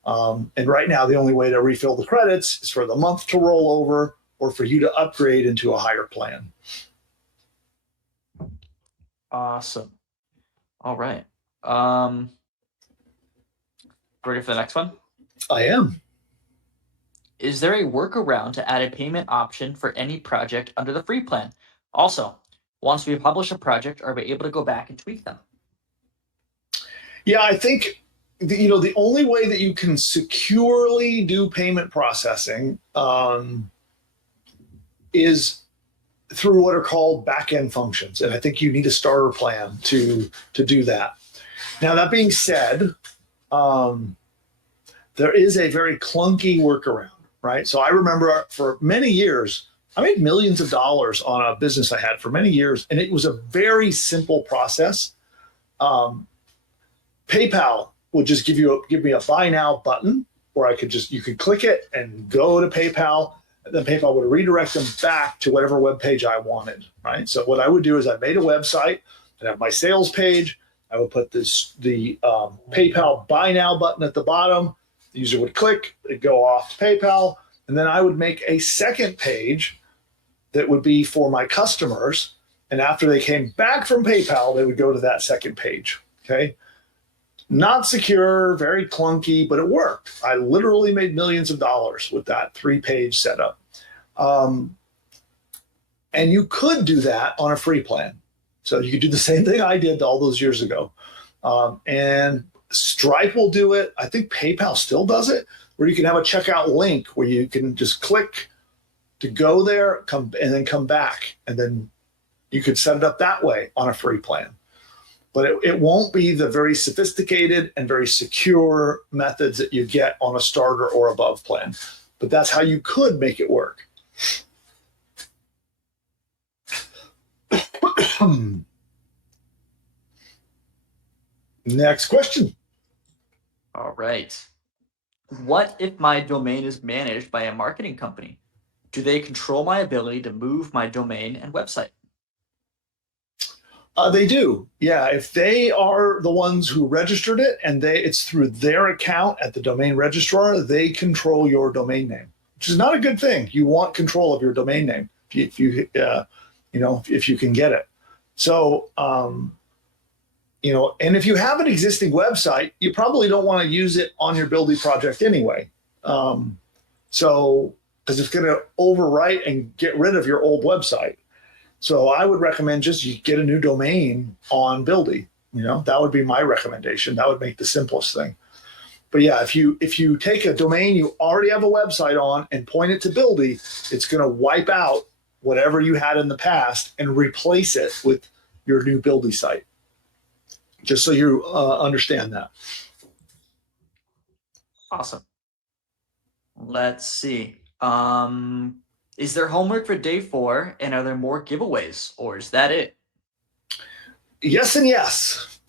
And right now, the only way to refill the credits is for the month to roll over or for you to upgrade into a higher plan. Awesome. All right. Ready for the next one? I am. Is there a workaround to add a payment option for any project under the free plan? Also, once we publish a project, are we able to go back and tweak them? Yeah, I think the only way that you can securely do payment processing is through what are called back-end functions, and I think you need a starter plan to do that. Now, that being said, there is a very clunky workaround, right? So I remember for many years, I made millions of dollars on a business I had for many years, and it was a very simple process. PayPal would just give me a buy now button, where you could click it and go to PayPal, and then PayPal would redirect them back to whatever web page I wanted, right? So what I would do is I made a website, I'd have my sales page, I would put the PayPal buy now button at the bottom. The user would click, it'd go off to PayPal, and then I would make a second page that would be for my customers. And after they came back from PayPal, they would go to that second page. Okay. Not secure, very clunky, but it worked. I literally made millions of dollars with that 3-page setup. And you could do that on a free plan. So you could do the same thing I did all those years ago. And Stripe will do it. I think PayPal still does it, where you can have a checkout link where you can just click to go there, and then come back. And then you could set it up that way on a free plan. But it won't be the very sophisticated and very secure methods that you get on a starter or above plan. But that's how you could make it work. Next question. All right. What if my domain is managed by a marketing company? Do they control my ability to move my domain and website? They do. Yeah, if they are the ones who registered it and it's through their account at the domain registrar, they control your domain name, which is not a good thing. You want control of your domain name if you can get it. So, and if you have an existing website, you probably don't want to use it on your Buildy project anyway. So, because it's going to overwrite and get rid of your old website. So I would recommend you get a new domain on Buildy. That would be my recommendation. That would make the simplest thing. But yeah, if you take a domain you already have a website on and point it to Buildy, it's going to wipe out whatever you had in the past and replace it with your new Buildy site. Just so you understand that. Awesome. Let's see. Is there homework for day 4, and are there more giveaways, or is that it? Yes and yes.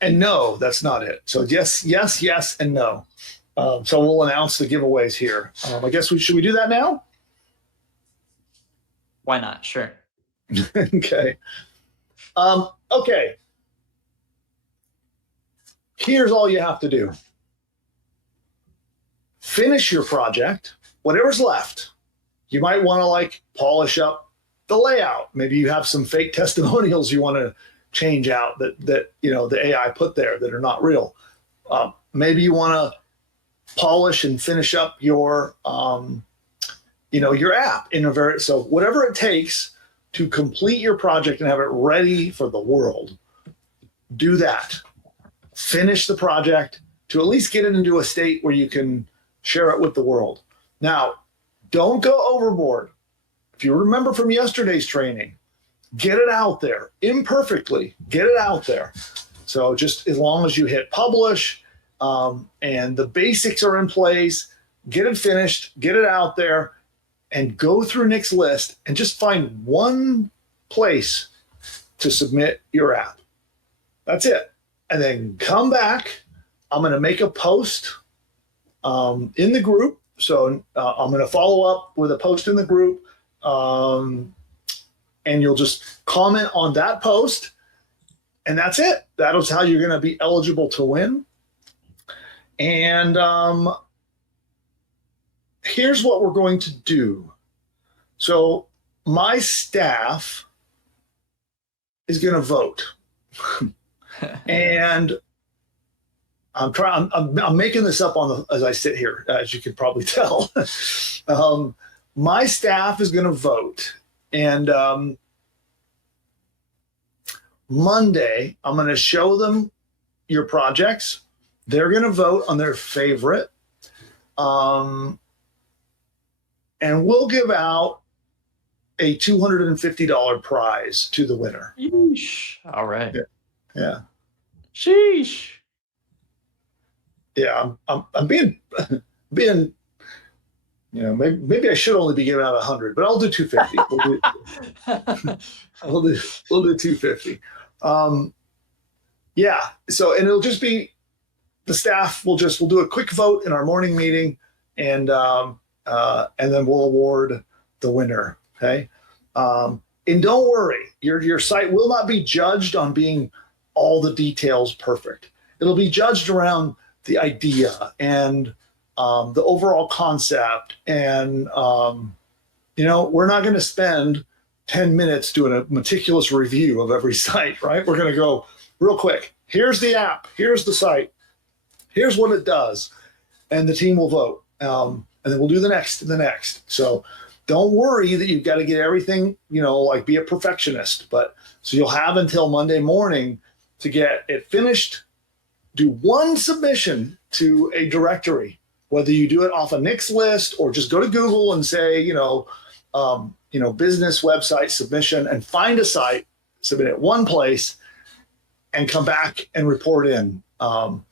And no, that's not it. So yes, yes, yes, and no. So we'll announce the giveaways here. I guess should we do that now? Why not? Sure. Okay. Okay. Here's all you have to do. Finish your project, whatever's left. You might want to like polish up the layout. Maybe you have some fake testimonials you want to change out that you know the AI put there that are not real. Maybe you want to polish and finish up your your app in a very, so whatever it takes to complete your project and have it ready for the world, do that. Finish the project to at least get it into a state where you can share it with the world. Now, don't go overboard. If you remember from yesterday's training, get it out there imperfectly, get it out there. So just as long as you hit publish and the basics are in place, get it finished, get it out there, and go through Nick's list and just find one place to submit your app. That's it. And then come back. I'm going to make a post in the group. So I'm going to follow up with a post in the group. And you'll just comment on that post. And that's it. That is how you're going to be eligible to win. And here's what we're going to do. So my staff is going to vote. And I'm making this up as I sit here, as you can probably tell. My staff is going to vote. And Monday, I'm going to show them your projects. They're going to vote on their favorite. And we'll give out a $250 prize to the winner. Yeesh. All right. Yeah. Sheesh. Yeah, I'm being, you know, maybe I should only be giving out 100, but I'll do 250. We'll do 250. Yeah. So, and it'll just be the staff we'll do a quick vote in our morning meeting, and then we'll award the winner. Okay. And don't worry, your site will not be judged on being all the details perfect. It'll be judged around the idea and the overall concept. And, we're not going to spend 10 minutes doing a meticulous review of every site, right? We're going to go real quick. Here's the app. Here's the site. Here's what it does. And the team will vote. And then we'll do the next and the next. So don't worry that you've got to get everything, like be a perfectionist. But so you'll have until Monday morning to get it finished. Do one submission to a directory, whether you do it off a Nick's list or just go to Google and say, business website submission, and find a site, submit it one place, and come back and report in. And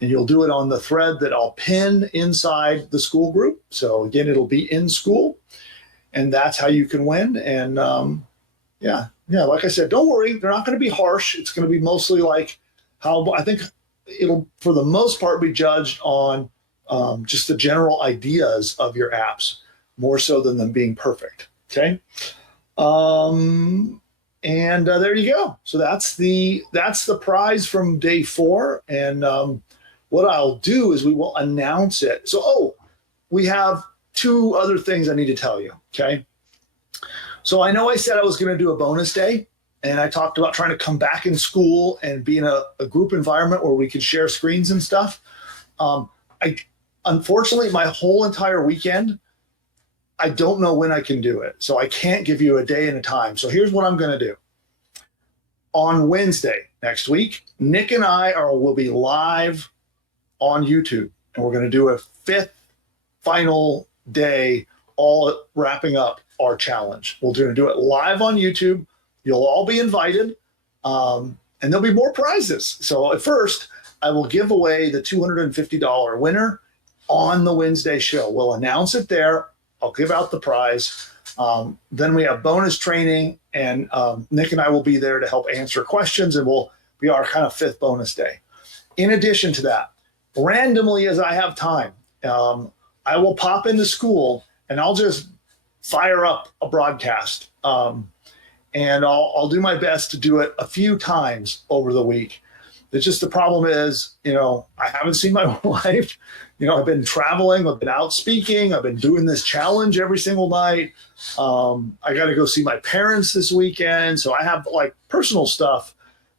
you'll do it on the thread that I'll pin inside the school group. So again, it'll be in school, and that's how you can win. And like I said, don't worry, they're not going to be harsh. It's going to be mostly like how I think it'll, for the most part, be judged on just the general ideas of your apps, more so than them being perfect. Okay. And there you go. So that's the prize from day 4. And what I'll do is we will announce it. So, we have 2 other things I need to tell you. Okay. So I know I said I was going to do a bonus day, and I talked about trying to come back in school and be in a group environment where we could share screens and stuff. Unfortunately, my whole entire weekend, I don't know when I can do it. So I can't give you a day and a time. So here's what I'm going to do. On Wednesday next week, Nick and I will be live on YouTube, and we're going to do a 5th final day, all wrapping up our challenge. We're going to do it live on YouTube. You'll all be invited, and there'll be more prizes. So at first, I will give away the $250 winner on the Wednesday show. We'll announce it there. I'll give out the prize. Then we have bonus training, and Nick and I will be there to help answer questions, and we'll be our kind of 5th bonus day. In addition to that, randomly as I have time, I will pop into school and I'll just fire up a broadcast. And I'll do my best to do it a few times over the week. It's just the problem is, I haven't seen my wife. I've been traveling, I've been out speaking, I've been doing this challenge every single night. I got to go see my parents this weekend. So I have like personal stuff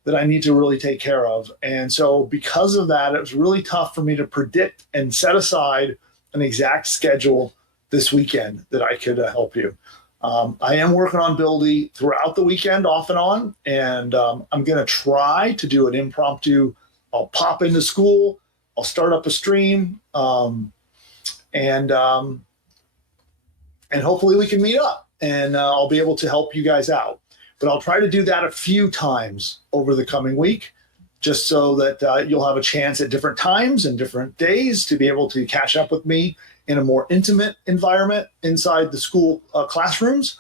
that I need to really take care of. And so because of that, it was really tough for me to predict and set aside an exact schedule this weekend that I could help you. I am working on Buildy throughout the weekend off and on, and I'm going to try to do an impromptu. I'll pop into school, I'll start up a stream, and hopefully we can meet up, and I'll be able to help you guys out. But I'll try to do that a few times over the coming week, just so that you'll have a chance at different times and different days to be able to catch up with me in a more intimate environment inside the school classrooms.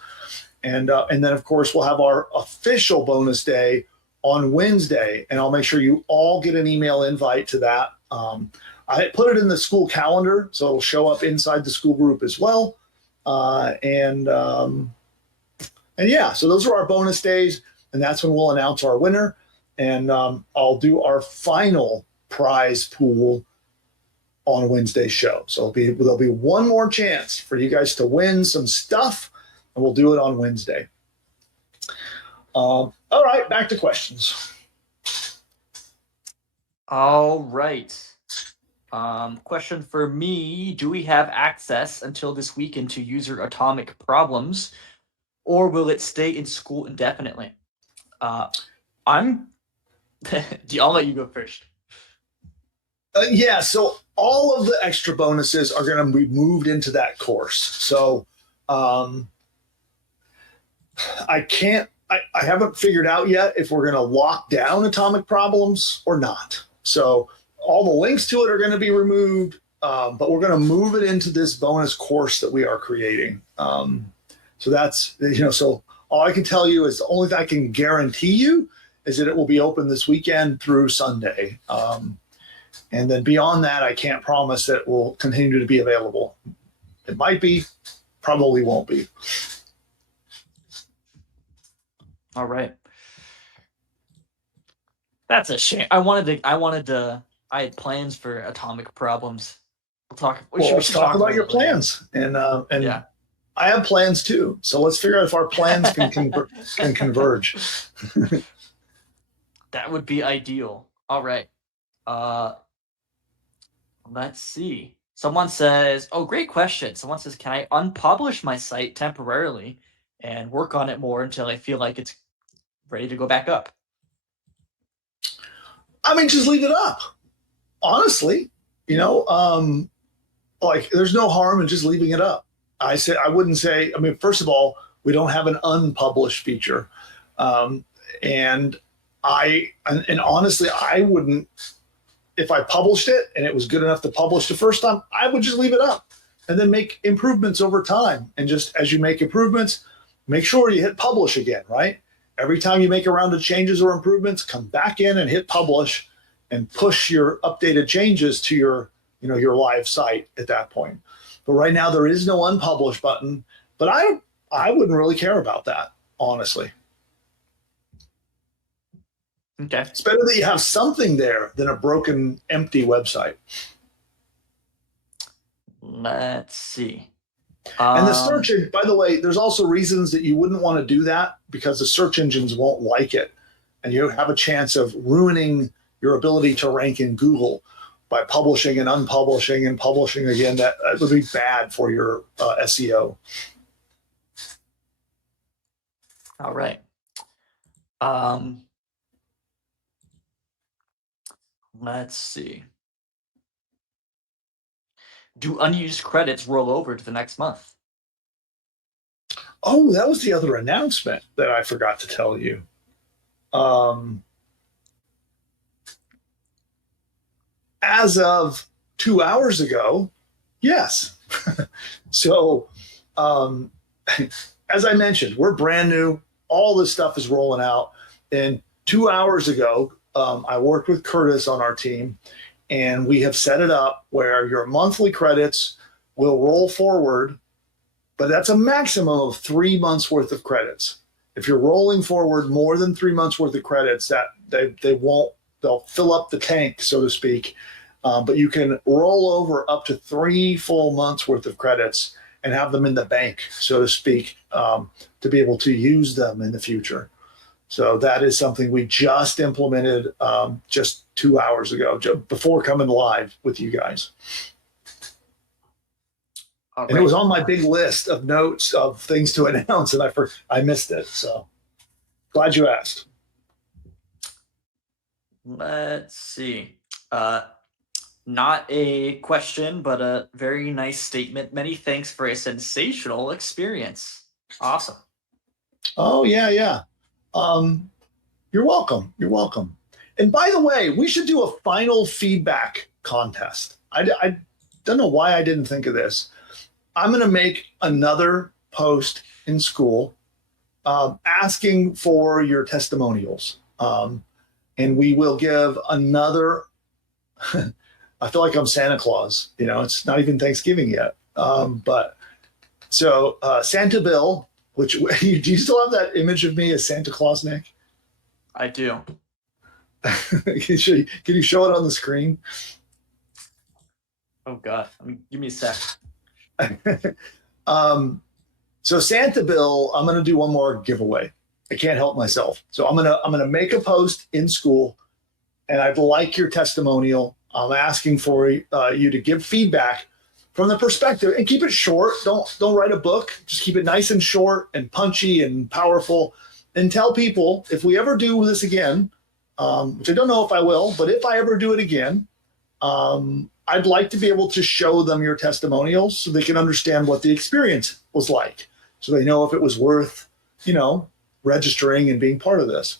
And then, of course, we'll have our official bonus day on Wednesday, and I'll make sure you all get an email invite to that. I put it in the school calendar, so it'll show up inside the school group as well. And yeah, so those are our bonus days, and that's when we'll announce our winner. And I'll do our final prize pool on Wednesday's show. So there'll be one more chance for you guys to win some stuff, and we'll do it on Wednesday. All right, back to questions. All right. Question for me: do we have access until this weekend to user atomic problems, or will it stay in school indefinitely? I'll let you go first. Yeah, so all of the extra bonuses are going to be moved into that course. So I haven't figured out yet if we're going to lock down atomic problems or not. So all the links to it are going to be removed, but we're going to move it into this bonus course that we are creating. So that's, so all I can tell you is the only thing I can guarantee you is that it will be open this weekend through Sunday. And then beyond that, I can't promise that it will continue to be available. It might be, probably won't be. All right. That's a shame. I had plans for atomic problems. Let's talk about your plans. And yeah. I have plans too. So let's figure out if our plans can converge. That would be ideal. All right. Let's see. Someone says, oh, great question. Someone says, can I unpublish my site temporarily and work on it more until I feel like it's ready to go back up? I mean, just leave it up. Honestly, like there's no harm in just leaving it up. I wouldn't say, first of all, we don't have an unpublished feature. And honestly, I wouldn't, if I published it and it was good enough to publish the first time, I would just leave it up and then make improvements over time. And just as you make improvements, make sure you hit publish again, right? Every time you make a round of changes or improvements, come back in and hit publish and push your updated changes to your live site at that point. But right now there is no unpublished button, but I wouldn't really care about that, honestly. Okay. It's better that you have something there than a broken, empty website. Let's see. And the search engine, by the way, there's also reasons that you wouldn't want to do that because the search engines won't like it. And you have a chance of ruining your ability to rank in Google by publishing and unpublishing and publishing again. That would be bad for your SEO. All right. Let's see. Do unused credits roll over to the next month? Oh, that was the other announcement that I forgot to tell you. As of 2 hours ago, yes. So, um, as I mentioned, we're brand new. All this stuff is rolling out. And 2 hours ago, I worked with Curtis on our team, and we have set it up where your monthly credits will roll forward, but that's a maximum of 3 months worth of credits. If you're rolling forward more than 3 months worth of credits, that they won't, they'll fill up the tank, so to speak. But you can roll over up to 3 full months worth of credits and have them in the bank, so to speak, to be able to use them in the future. So that is something we just implemented just 2 hours ago, before coming live with you guys. And it was on my big list of notes of things to announce, and I missed it. So glad you asked. Let's see. Not a question, but a very nice statement. Many thanks for a sensational experience. Awesome. Oh, yeah. You're welcome. You're welcome. And by the way, we should do a final feedback contest. I don't know why I didn't think of this. I'm going to make another post in school asking for your testimonials. And we will give another, I feel like I'm Santa Claus. It's not even Thanksgiving yet. But so Santa Bill, which do you still have that image of me as Santa Claus, Nick? I do. Can you show it on the screen? Oh God, give me a sec. So Santa Bill, I'm going to do one more giveaway. I can't help myself. So I'm going to make a post in school, and I'd like your testimonial. I'm asking for you to give feedback from the perspective, and keep it short. Don't write a book. Just keep it nice and short and punchy and powerful, and tell people if we ever do this again, which I don't know if I will, but if I ever do it again, I'd like to be able to show them your testimonials so they can understand what the experience was like, so they know if it was worth, registering and being part of this.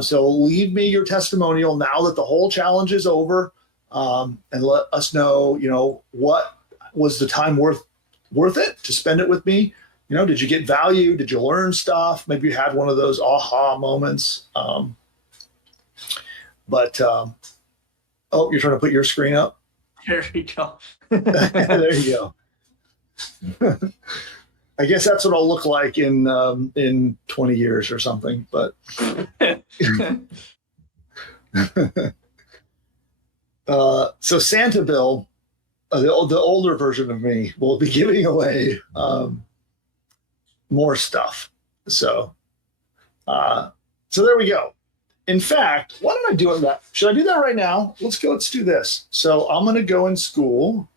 So leave me your testimonial now that the whole challenge is over, and let us know, what was the time worth it to spend it with me? Did you get value? Did you learn stuff? Maybe you had one of those aha moments. Oh, you're trying to put your screen up? There we go. There you go. I guess that's what I'll look like in 20 years or something. But so Santa Bill, the older version of me, will be giving away more stuff. So there we go. In fact, why don't I do that? Should I do that right now? Let's do this. So I'm going to go in school.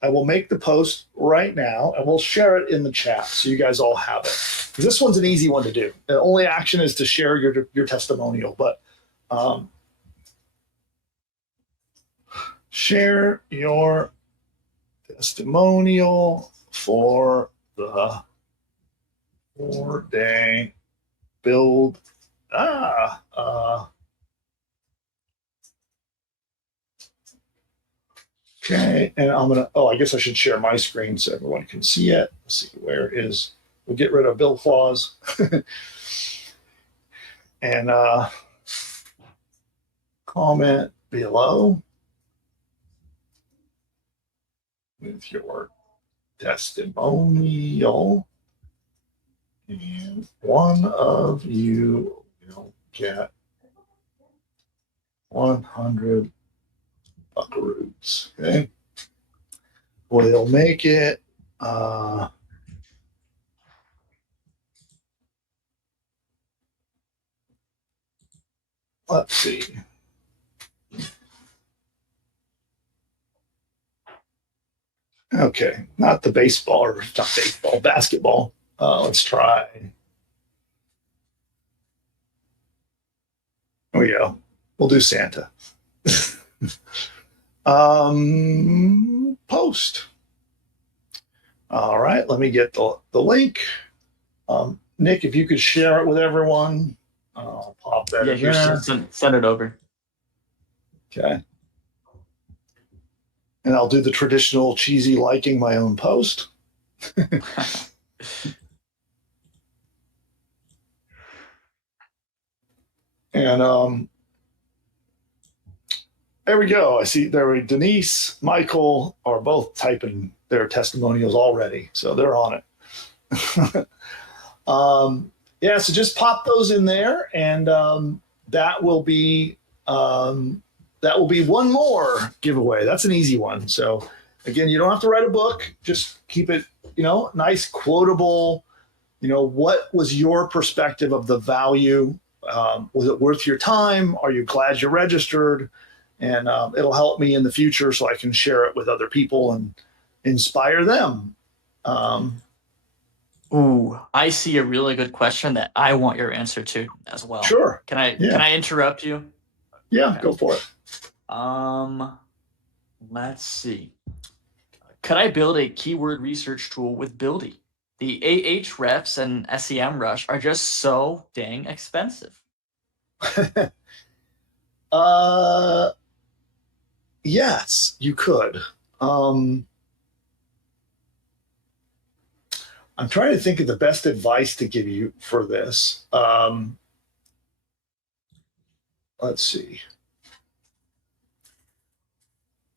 I will make the post right now, and we'll share it in the chat so you guys all have it. This one's an easy one to do. The only action is to share your testimonial, but share your testimonial for the 4-day build. Okay, and I'm gonna. Oh, I guess I should share my screen so everyone can see it. Let's see, where is? We'll get rid of Bill Claus, and comment below with your testimonial, and one of you will get 100 buckaroos. Okay, we'll make it let's see. Okay, not the baseball, or not baseball, basketball. Let's try. There we go. We'll do Santa. Post. All right, let me get the link. Nick, if you could share it with everyone, I'll pop that in there. Send it over. Okay. And I'll do the traditional cheesy liking my own post. And there we go. I see there Denise, Michael are both typing their testimonials already. So they're on it. Yeah, so just pop those in there, and that will be one more giveaway. That's an easy one. So again, you don't have to write a book. Just keep it, nice, quotable. What was your perspective of the value? Was it worth your time? Are you glad you registered? And it'll help me in the future so I can share it with other people and inspire them. Ooh, I see a really good question that I want your answer to as well. Sure. Can I interrupt you? Yeah, Okay. Go for it. Let's see. Could I build a keyword research tool with Buildy? The Ahrefs and SEMrush are just so dang expensive. Yes, you could. I'm trying to think of the best advice to give you for this. Let's see.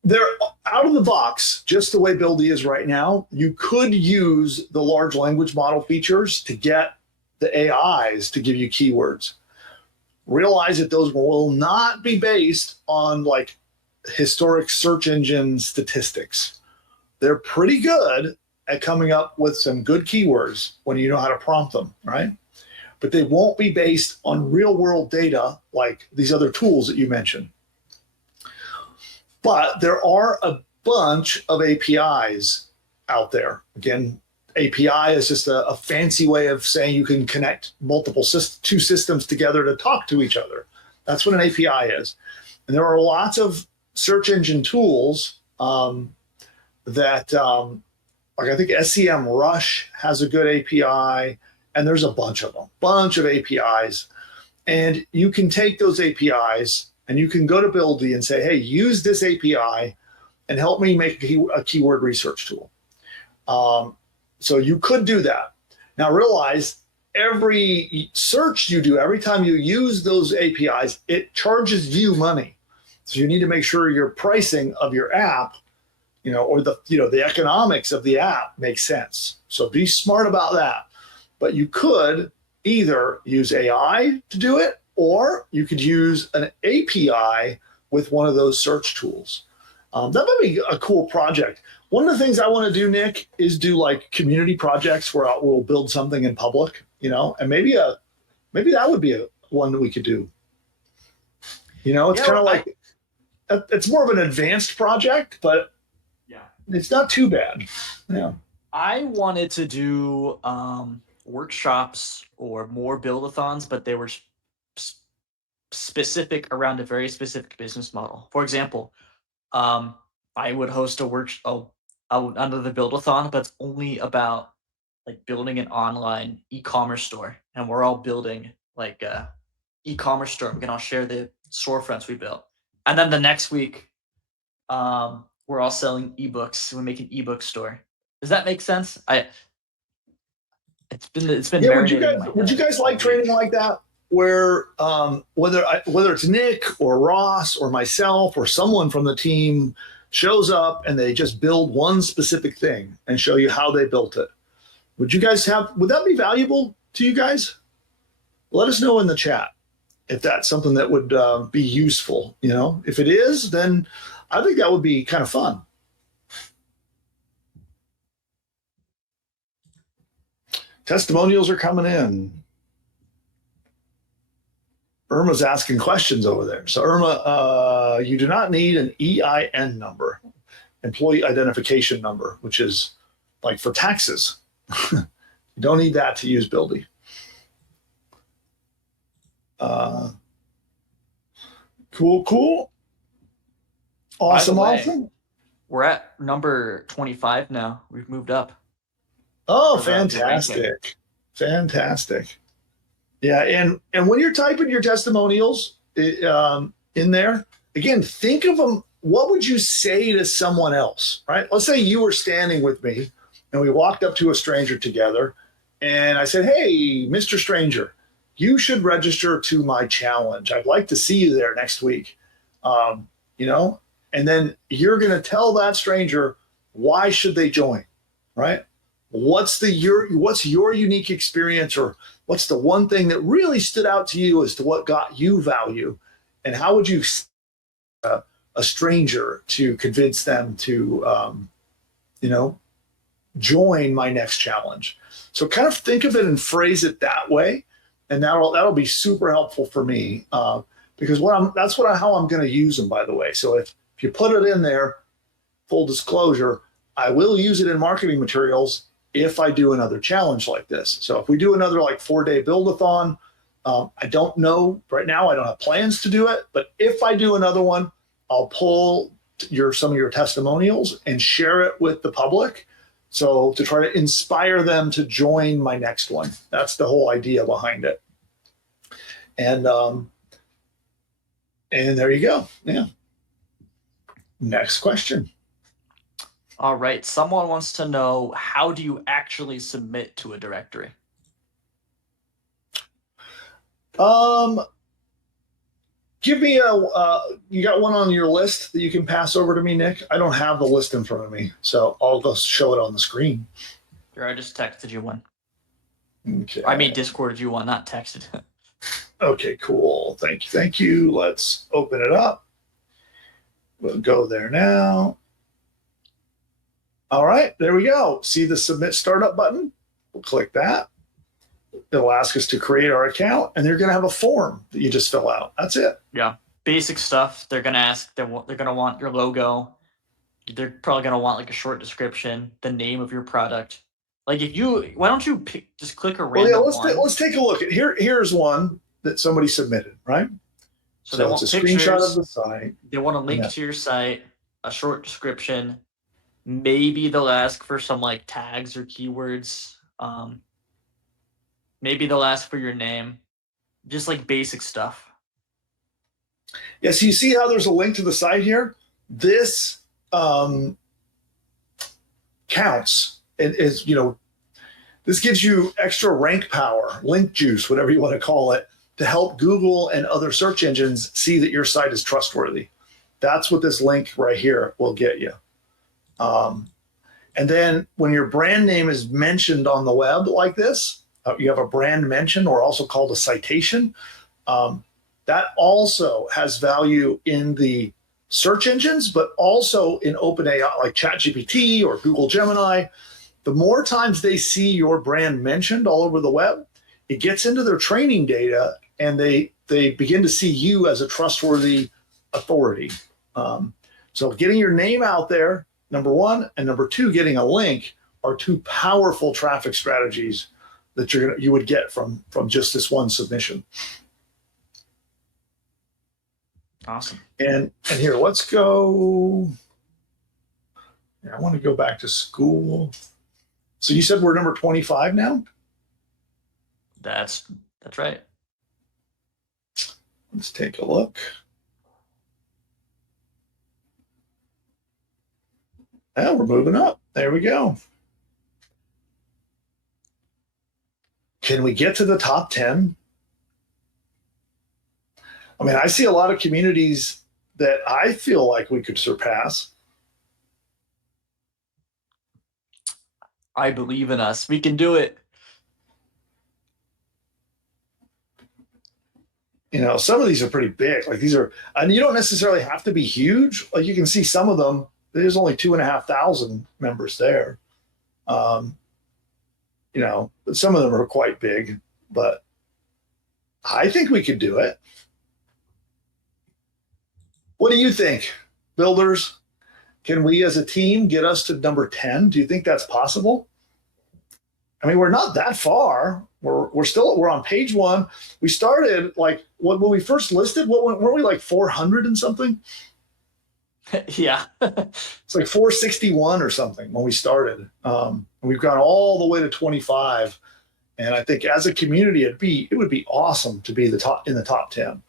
They're out of the box, just the way Buildy is right now. You could use the large language model features to get the AIs to give you keywords. Realize that those will not be based on like historic search engine statistics. They're pretty good at coming up with some good keywords when you know how to prompt them, right? But they won't be based on real world data like these other tools that you mentioned. But there are a bunch of APIs out there. Again, API is just a fancy way of saying you can connect two systems together to talk to each other. That's what an API is. And there are lots of search engine tools that like I think SEMrush has a good API, and there's a bunch of APIs. And you can take those APIs and you can go to Buildy and say, hey, use this API and help me make a keyword research tool. So you could do that. Now realize every search you do, every time you use those APIs, it charges you money. So you need to make sure your pricing of your app, or the economics of the app makes sense. So be smart about that. But you could either use AI to do it, or you could use an API with one of those search tools. That might be a cool project. One of the things I want to do, Nick, is do like community projects where we'll build something in public, and maybe that would be one that we could do. It's kind of like it's more of an advanced project, but it's not too bad. Yeah. I wanted to do workshops or more build-a-thons, but they were specific around a very specific business model. For example, I would host a workshop under the Build-a-thon, but it's only about like building an online e-commerce store, and we're all building like a e-commerce store. We can all share the storefronts we built, and then the next week, we're all selling ebooks. We make an ebook store. Does that make sense? It's been Yeah. Would you guys like training like that, where whether it's Nick or Ross or myself or someone from the team shows up and they just build one specific thing and show you how they built it? Would that be valuable to you guys? Let us know in the chat if that's something that would be useful. If it is, then I think that would be kind of fun. Testimonials are coming in. Irma's asking questions over there. So Irma, you do not need an EIN number, employee identification number, which is like for taxes. You don't need that to use Buildy. Cool. Awesome. We're at number 25 now. We've moved up. Oh, fantastic. Yeah, and when you're typing your testimonials in there, again, think of them. What would you say to someone else, right? Let's say you were standing with me and we walked up to a stranger together and I said, hey, Mr. Stranger, you should register to my challenge. I'd like to see you there next week. You know, and then you're going to tell that stranger, why should they join, right? What's your unique experience, or what's the one thing that really stood out to you as to what got you value? And how would you a stranger to convince them to, you know, join my next challenge? So kind of think of it and phrase it that way, and that'll be super helpful for me, because how I'm going to use them. By the way, so if you put it in there, full disclosure, I will use it in marketing materials if I do another challenge like this. So if we do another like 4-day Build-a-Thon, I don't know right now. I don't have plans to do it, but if I do another one, I'll pull some of your testimonials and share it with the public. So to try to inspire them to join my next one. That's the whole idea behind it. And there you go. Yeah. Next question. All right. Someone wants to know, how do you actually submit to a directory? Give me you got one on your list that you can pass over to me, Nick? I don't have the list in front of me, so I'll just show it on the screen. Here, I just texted you one. Okay. I mean, Discorded you one, not texted. Okay, cool. Thank you. Thank you. Let's open it up. We'll go there now. All right, there we go. See the submit startup button? We'll click that. It'll ask us to create our account, and they're going to have a form that you just fill out. That's it. Yeah, basic stuff. They're going to ask, they're going to want your logo. They're probably going to want like a short description, the name of your product. Like why don't you just click a random one? Let's take a look at here's one that somebody submitted, right? So they want it's a pictures, screenshot of the site. They want a link to your site, a short description. Maybe they'll ask for some like tags or keywords. Maybe they'll ask for your name, just like basic stuff. Yeah, so you see how there's a link to the site here? This counts. And is, this gives you extra rank power, link juice, whatever you want to call it, to help Google and other search engines see that your site is trustworthy. That's what this link right here will get you. And then when your brand name is mentioned on the web like this, you have a brand mention, or also called a citation. That also has value in the search engines, but also in OpenAI, like ChatGPT or Google Gemini. The more times they see your brand mentioned all over the web, it gets into their training data, and they begin to see you as a trustworthy authority. So getting your name out there, number one, and number two, getting a link are two powerful traffic strategies that you would get from just this one submission. Awesome. And here, let's go. I want to go back to school. So you said we're number 25 now? That's right. Let's take a look. Yeah, we're moving up. There we go. Can we get to the top 10? I mean, I see a lot of communities that I feel like we could surpass. I believe in us. We can do it. Some of these are pretty big. Like these are, and you don't necessarily have to be huge. Like you can see some of them, there's only 2,500 members there. Some of them are quite big, but I think we could do it. What do you think, builders? Can we as a team get us to number 10? Do you think that's possible? I mean, we're not that far. We're on page 1. We started like when we first listed, weren't we like 400 and something? Yeah. It's like 461 or something when we started. We've gone all the way to 25. And I think as a community, it would be awesome to be in the top 10.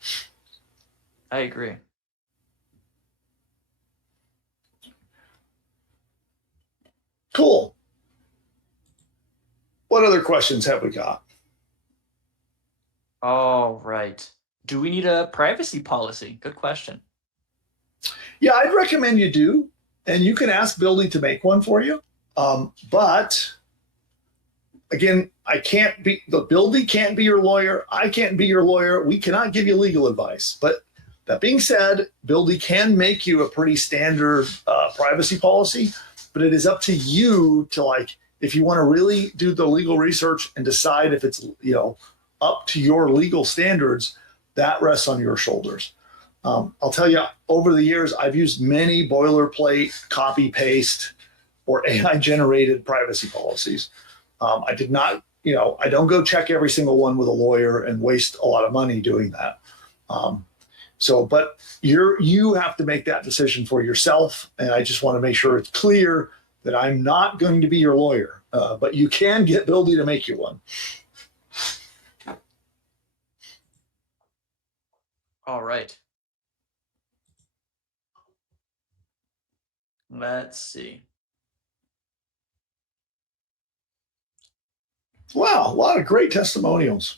I agree. Cool. What other questions have we got? All right. Do we need a privacy policy? Good question. Yeah, I'd recommend you do, and you can ask Buildy to make one for you. But again, the Buildy can't be your lawyer. I can't be your lawyer. We cannot give you legal advice. But that being said, Buildy can make you a pretty standard privacy policy, but it is up to you to, like, if you want to really do the legal research and decide if it's, up to your legal standards, that rests on your shoulders. I'll tell you, over the years, I've used many boilerplate, copy paste, or AI generated privacy policies. I did not, I don't go check every single one with a lawyer and waste a lot of money doing that. But you have to make that decision for yourself. And I just want to make sure it's clear that I'm not going to be your lawyer, but you can get Buildy to make you one. All right. Let's see. Wow, a lot of great testimonials.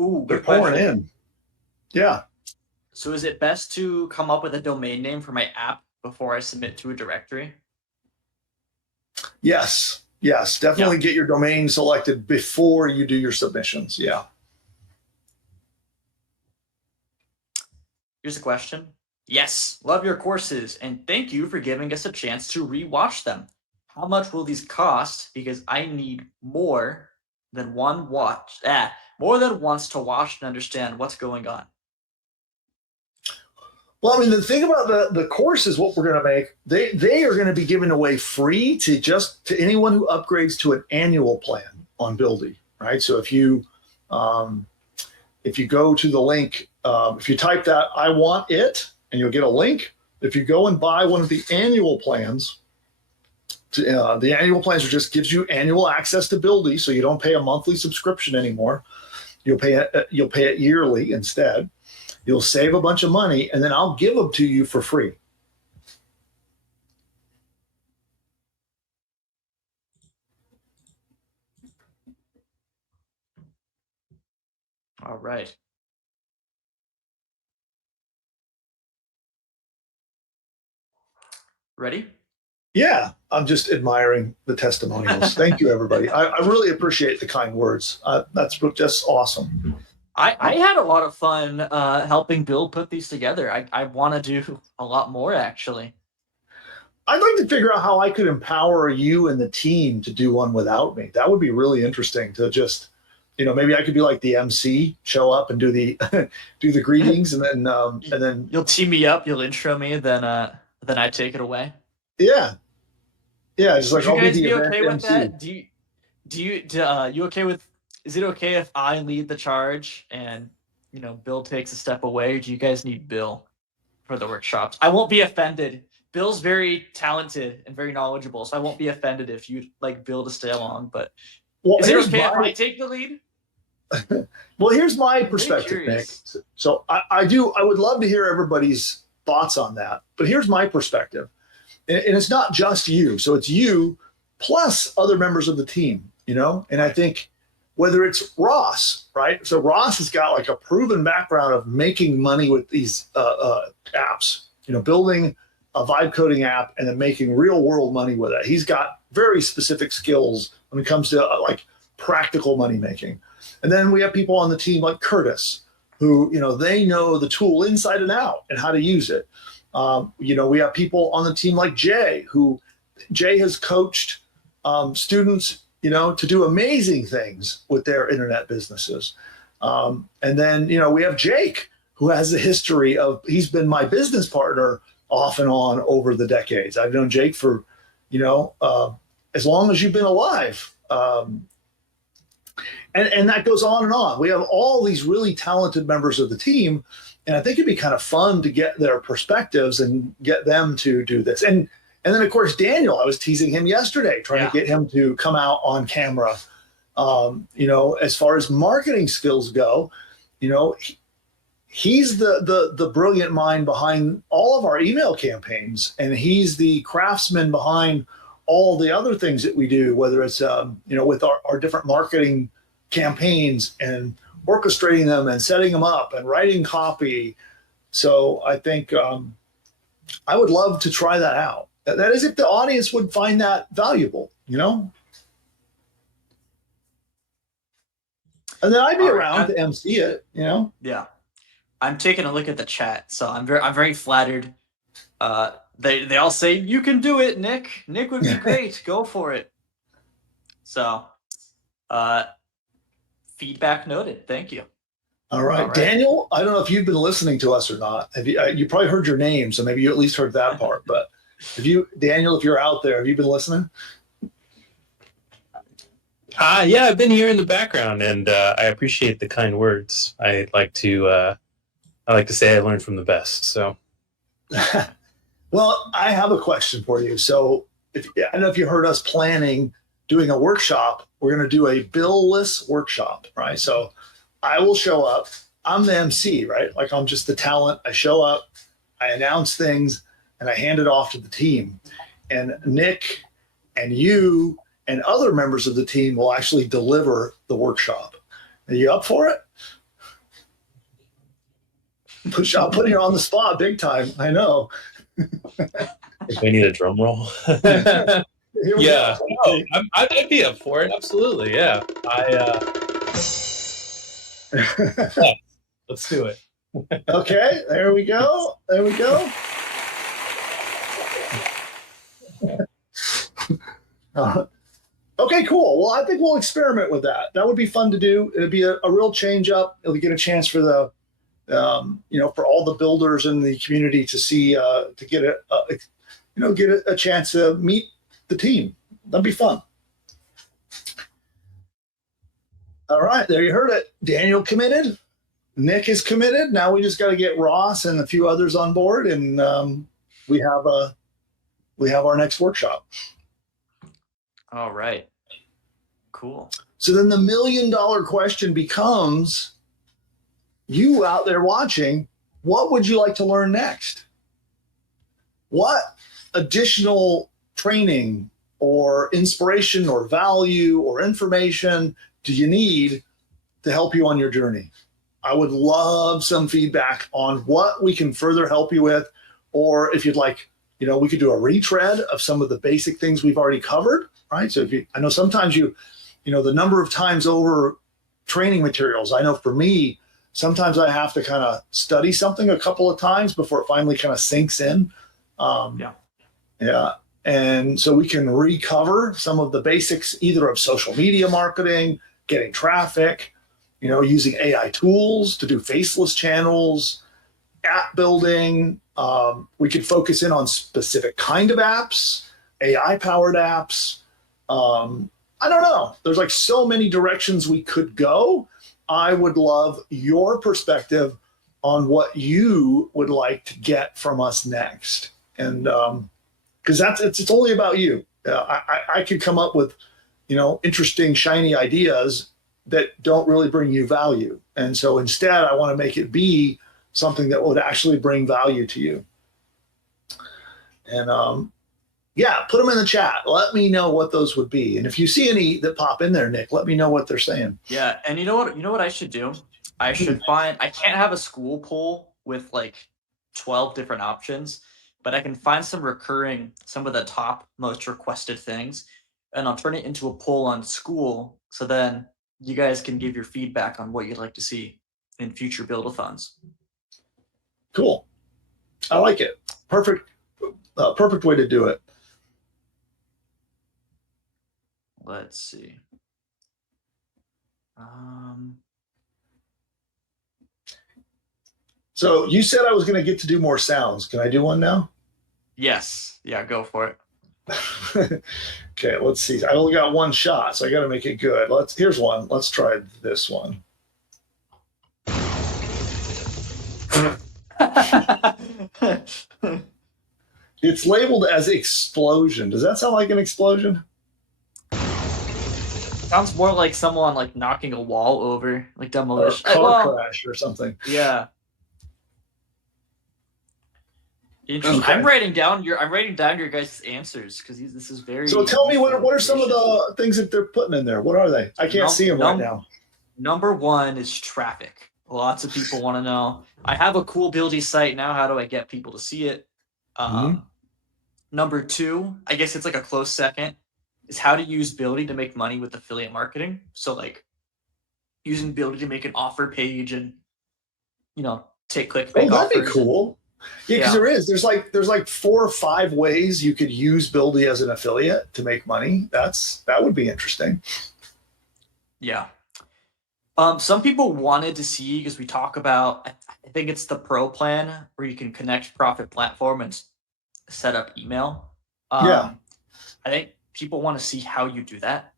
Ooh, They're good pouring question. in. Yeah. So is it best to come up with a domain name for my app before I submit to a directory? Yes. Definitely get your domain selected before you do your submissions. Yeah. Here's a question. Yes, love your courses, and thank you for giving us a chance to rewatch them. How much will these cost? Because I need more than once to watch and understand what's going on. Well, I mean, the thing about the course is what we're going to make. They are going to be given away free to anyone who upgrades to an annual plan on Buildy, right? So if you go to the link, if you type that "I want it," and you'll get a link. If you go and buy one of the annual plans, the annual plans just gives you annual access to Buildy, so you don't pay a monthly subscription anymore. You'll pay it yearly instead. You'll save a bunch of money, and then I'll give them to you for free. All right. Ready? Yeah, I'm just admiring the testimonials. Thank you, everybody. I really appreciate the kind words. That's just awesome. I had a lot of fun helping Bill put these together. I want to do a lot more, actually. I'd like to figure out how I could empower you and the team to do one without me. That would be really interesting to just, maybe I could be like the MC, show up and do the do the greetings, and then you'll team me up, you'll intro me, then I take it away. Yeah, just like Would you I'll guys be the be okay with MC. that? You okay with? Is it okay if I lead the charge and Bill takes a step away? Or do you guys need Bill for the workshops? I won't be offended. Bill's very talented and very knowledgeable, so I won't be offended if you'd like Bill to stay along. But is it okay if I take the lead? Well, here's my perspective, Nick. So I would love to hear everybody's thoughts on that. But here's my perspective. And it's not just you. So it's you plus other members of the team, And I think whether it's Ross, right? So Ross has got like a proven background of making money with these apps, building a vibe coding app and then making real world money with it. He's got very specific skills when it comes to like practical money making. And then we have people on the team like Curtis, who, they know the tool inside and out and how to use it. We have people on the team like Jay has coached students, to do amazing things with their internet businesses. And then, we have Jake, who has a history he's been my business partner off and on over the decades. I've known Jake for, as long as you've been alive. And that goes on and on. We have all these really talented members of the team. And I think it'd be kind of fun to get their perspectives and get them to do this. And then, of course, Daniel, I was teasing him yesterday, trying to get him to come out on camera. As far as marketing skills go, he's the brilliant mind behind all of our email campaigns, and he's the craftsman behind all the other things that we do, whether it's with our different marketing campaigns and orchestrating them and setting them up and writing copy. So I think I would love to try that out. That is, if the audience would find that valuable, And then I'd be around to MC it, Yeah. I'm taking a look at the chat, so I'm very flattered. They all say, you can do it, Nick. Nick would be great. Go for it. So feedback noted. Thank you. All right. Daniel, I don't know if you've been listening to us or not. Have you probably heard your name, so maybe you at least heard that part. But Daniel, if you're out there, have you been listening? Yeah, I've been here in the background, and I appreciate the kind words. I like to say I learned from the best. So, well, I have a question for you. So, I don't know if you heard us planning doing a workshop. We're going to do a bill-less workshop, right? So, I will show up. I'm the MC, right? Like, I'm just the talent. I show up, I announce things, and I hand it off to the team. And Nick and you and other members of the team will actually deliver the workshop. Are you up for it? I'm putting you on the spot big time. I know. If we need a drum roll. Yeah, I'd be up for it. Absolutely. Yeah. Yeah, let's do it. Okay, there we go. Okay, cool. Well, I think we'll experiment with that. That would be fun to do. It'd be a real change up. It'll get a chance for the, for all the builders in the community to see, to get a chance to meet the team. That'd be fun. All right, there you heard it. Daniel committed. Nick is committed. Now we just got to get Ross and a few others on board, and we have our next workshop. All right. Cool. So then the $1 million question becomes, you out there watching, what would you like to learn next? What additional training or inspiration or value or information do you need to help you on your journey? I would love some feedback on what we can further help you with, or if you'd like, we could do a retread of some of the basic things we've already covered, right? So I know sometimes the number of times over training materials, I know for me, sometimes I have to kind of study something a couple of times before it finally kind of sinks in. Yeah. And so we can recover some of the basics, either of social media marketing, getting traffic, using AI tools to do faceless channels, app building. We could focus in on specific kind of apps, AI-powered apps. I don't know. There's like so many directions we could go. I would love your perspective on what you would like to get from us next. And because it's only about you. I could come up with, interesting, shiny ideas that don't really bring you value. And so instead, I want to make it be something that would actually bring value to you. And put them in the chat. Let me know what those would be. And if you see any that pop in there, Nick, let me know what they're saying. Yeah, and you know what I should do? I can't have a school poll with like 12 different options, but I can find some of the top most requested things, and I'll turn it into a poll on school, so then you guys can give your feedback on what you'd like to see in future Build-a-Thons. Cool. I like it. Perfect way to do it. Let's see. So you said I was going to get to do more sounds. Can I do one now? Yes. Yeah, go for it. Okay, let's see. I only got one shot, so I got to make it good. Here's one. Let's try this one. It's labeled as explosion. Does that sound like an explosion? Sounds more like someone like knocking a wall over, like demolition. Or a car crash or something. Yeah. Interesting. Okay. I'm writing down your guys' answers because this is very. So tell me, what useful are some of information. the things that they're putting in there? What are they? I can't see them right now. Number one is traffic. Lots of people want to know. I have a cool Buildy site now. How do I get people to see it? Number two, I guess it's like a close second, is how to use Buildy to make money with affiliate marketing. So like using Buildy to make an offer page and take clickbait Oh, that'd be offers. cool. Yeah, because there's like 4 or 5 ways you could use Buildy as an affiliate to make money. That would be interesting. Yeah. Some people wanted to see, because we talk about, I think it's the pro plan where you can connect Profit Platform and set up email. Yeah. I think people want to see how you do that.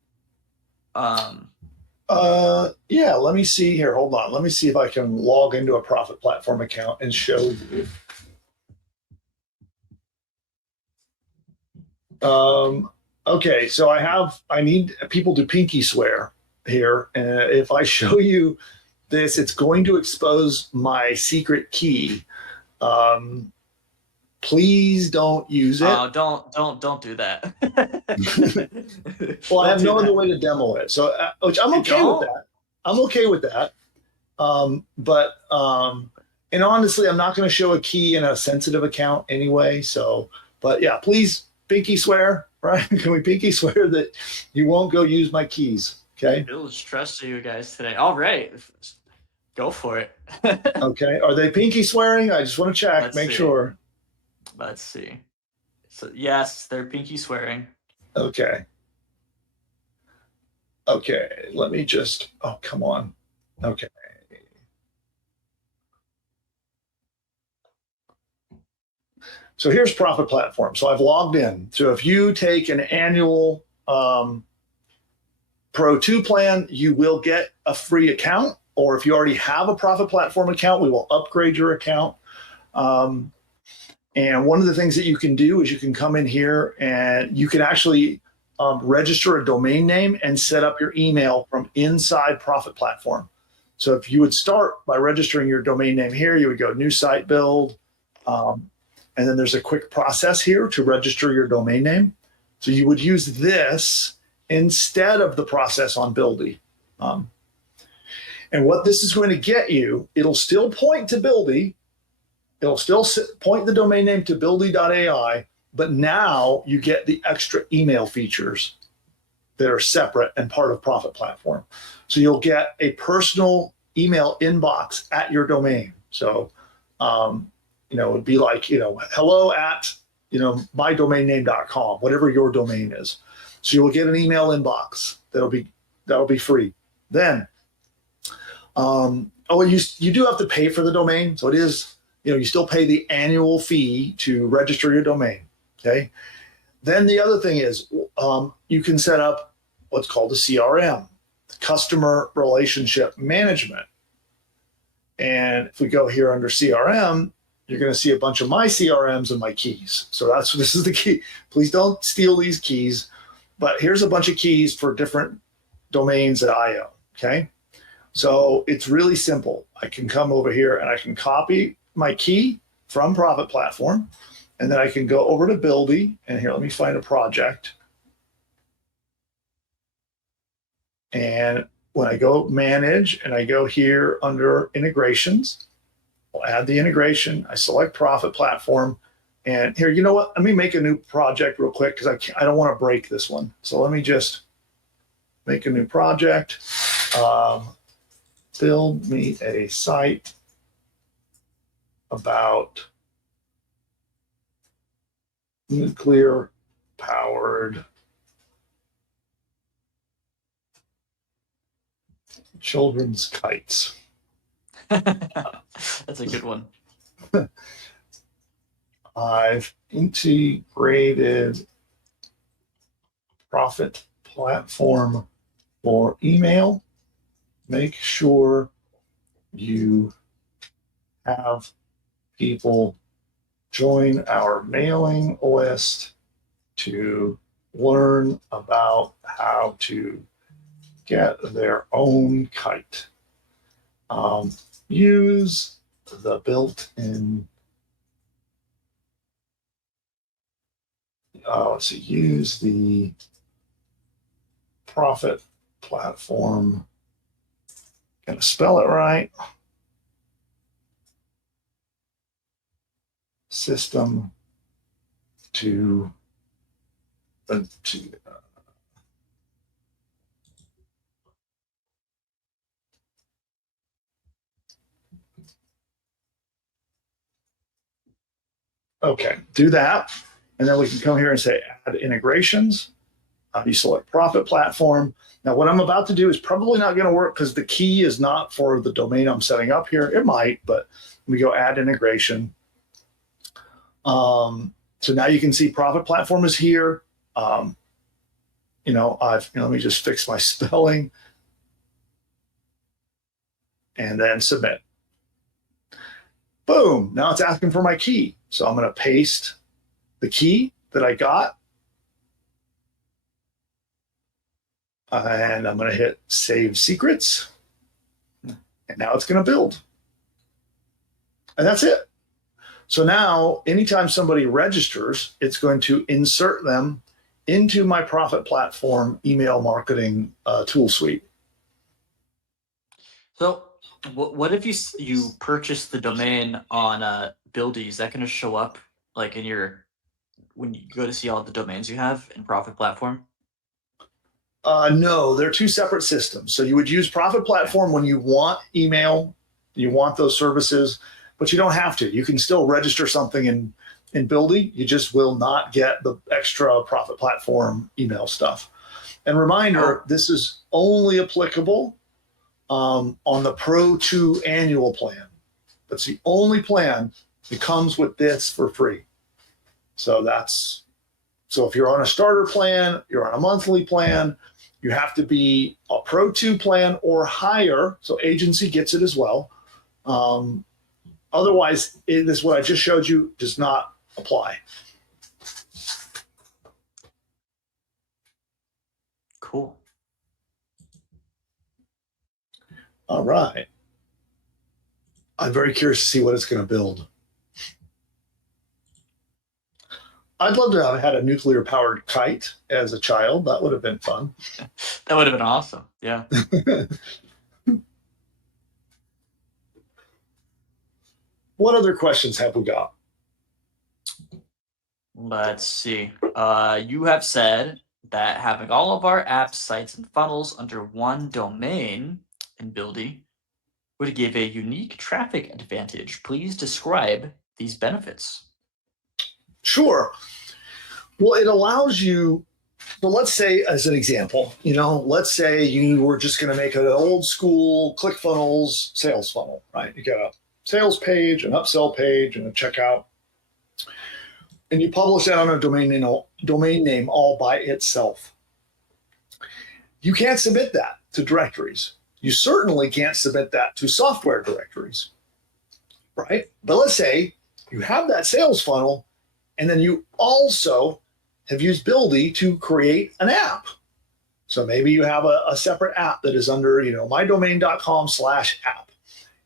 Yeah, let me see here. Hold on. Let me see if I can log into a Profit Platform account and show you. Okay, so I need people to pinky swear here. If I show you this, it's going to expose my secret key. Please don't use it. Don't do that. Well, I have no other way to demo it, so which I'm okay with that. I'm okay with that. And honestly, I'm not going to show a key in a sensitive account anyway. So, but yeah, please pinky swear, right? Can we pinky swear that you won't go use my keys? Okay. Builds trust you guys today. All right, go for it. Okay. Are they pinky swearing? I just want to check, make sure. Let's see. So yes, they're pinky swearing. Okay. Okay. Let me just. Oh, come on. Okay. So here's Profit Platform. So I've logged in. So if you take an annual Pro 2 plan, you will get a free account. Or if you already have a Profit Platform account, we will upgrade your account. And one of the things that you can do is you can come in here and you can actually register a domain name and set up your email from inside Profit Platform. So if you would start by registering your domain name here, you would go new site build. And then there's a quick process here to register your domain name. So you would use this instead of the process on Buildy. And what this is going to get you, it'll still point to Buildy. It'll still point the domain name to Buildy.ai, but now you get the extra email features that are separate and part of Profit Platform. So you'll get a personal email inbox at your domain. So, it'd be like, hello at, mydomainname.com, whatever your domain is. So you will get an email inbox that'll be free. Then, you do have to pay for the domain. So it is, you still pay the annual fee to register your domain. Okay. Then the other thing is, you can set up what's called a CRM, customer relationship management. And if we go here under CRM, you're going to see a bunch of my CRMs and my keys. So this is the key. Please don't steal these keys. But here's a bunch of keys for different domains that I own. Okay. So it's really simple. I can come over here and I can copy my key from Profit Platform. And then I can go over to Buildy. And here, let me find a project. And when I go manage and I go here under integrations, I'll add the integration. I select Profit Platform. And here, you know what? Let me make a new project real quick because I don't want to break this one. So let me just make a new project. Build me a site about nuclear powered children's kites. That's a good one. I've integrated Profit Platform for email. Make sure you have people join our mailing list to learn about how to get their own kite. Use the built-in let's see, use the profit platform. Gonna spell it right. System to okay, do that. And then we can come here and say add integrations. You select profit platform. Now, what I'm about to do is probably not going to work because the key is not for the domain I'm setting up here. It might, but we go add integration. So now you can see profit platform is here. Let me just fix my spelling and then submit. Boom. Now it's asking for my key. So I'm going to paste the key that I got. And I'm going to hit save secrets. And now it's going to build. And that's it. So now anytime somebody registers, it's going to insert them into my profit platform email marketing tool suite. So what if you purchase the domain on Buildy? Is that going to show up like in your when you go to see all the domains you have in Profit Platform? No, they're two separate systems. So you would use Profit Platform when you want email, you want those services, but you don't have to. You can still register something in Buildy. You just will not get the extra Profit Platform email stuff. And reminder, this is only applicable on the Pro 2 annual plan. That's the only plan that comes with this for free. So if you're on a starter plan, you're on a monthly plan, you have to be a Pro 2 plan or higher. So agency gets it as well. Otherwise, this what I just showed you does not apply. Cool. All right. I'm very curious to see what it's going to build. I'd love to have had a nuclear powered kite as a child. That would have been fun. That would have been awesome. Yeah. What other questions have we got? Let's see. You have said that having all of our apps, sites, and funnels under one domain in Buildy would give a unique traffic advantage. Please describe these benefits. Sure. Well, it allows you, so let's say as an example, let's say you were just going to make an old school ClickFunnels sales funnel, right? You got a sales page, an upsell page, and a checkout. And you publish that on a domain name all by itself. You can't submit that to directories. You certainly can't submit that to software directories, right? But let's say you have that sales funnel, and then you also have used Buildy to create an app. So maybe you have a separate app that is under, mydomain.com/app.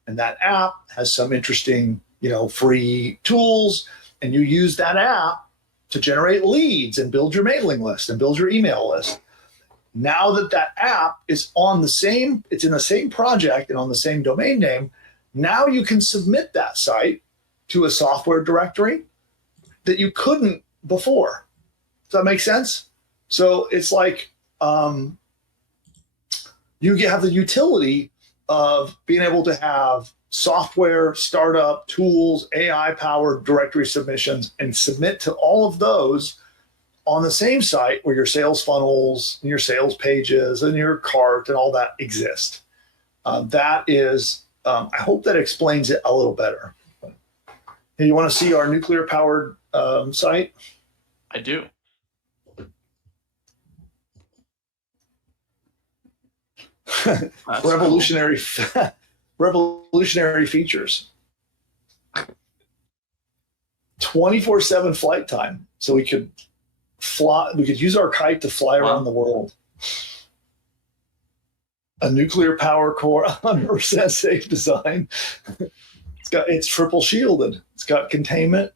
And that app has some interesting, free tools, and you use that app to generate leads and build your mailing list and build your email list. Now that app is it's in the same project and on the same domain name, now you can submit that site to a software directory that you couldn't before. Does that make sense? So it's like you have the utility of being able to have software, startup, tools, AI-powered directory submissions, and submit to all of those on the same site where your sales funnels and your sales pages and your cart and all that exist. That is, I hope that explains it a little better. Hey, you want to see our nuclear-powered site? I do. Revolutionary features. 24/7 flight time. So we could use our kite to fly around the world. A nuclear power core, 100% safe design. It's triple shielded. It's got containment.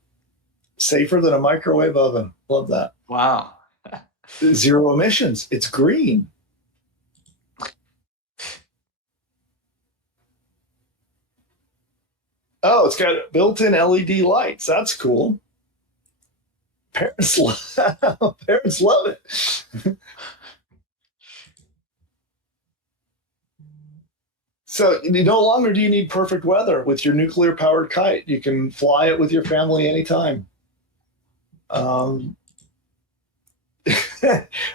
Safer than a microwave oven. Love that. Wow. Zero emissions. It's green. Oh, it's got built-in LED lights. That's cool. Parents parents love it. So no longer do you need perfect weather with your nuclear-powered kite. You can fly it with your family anytime.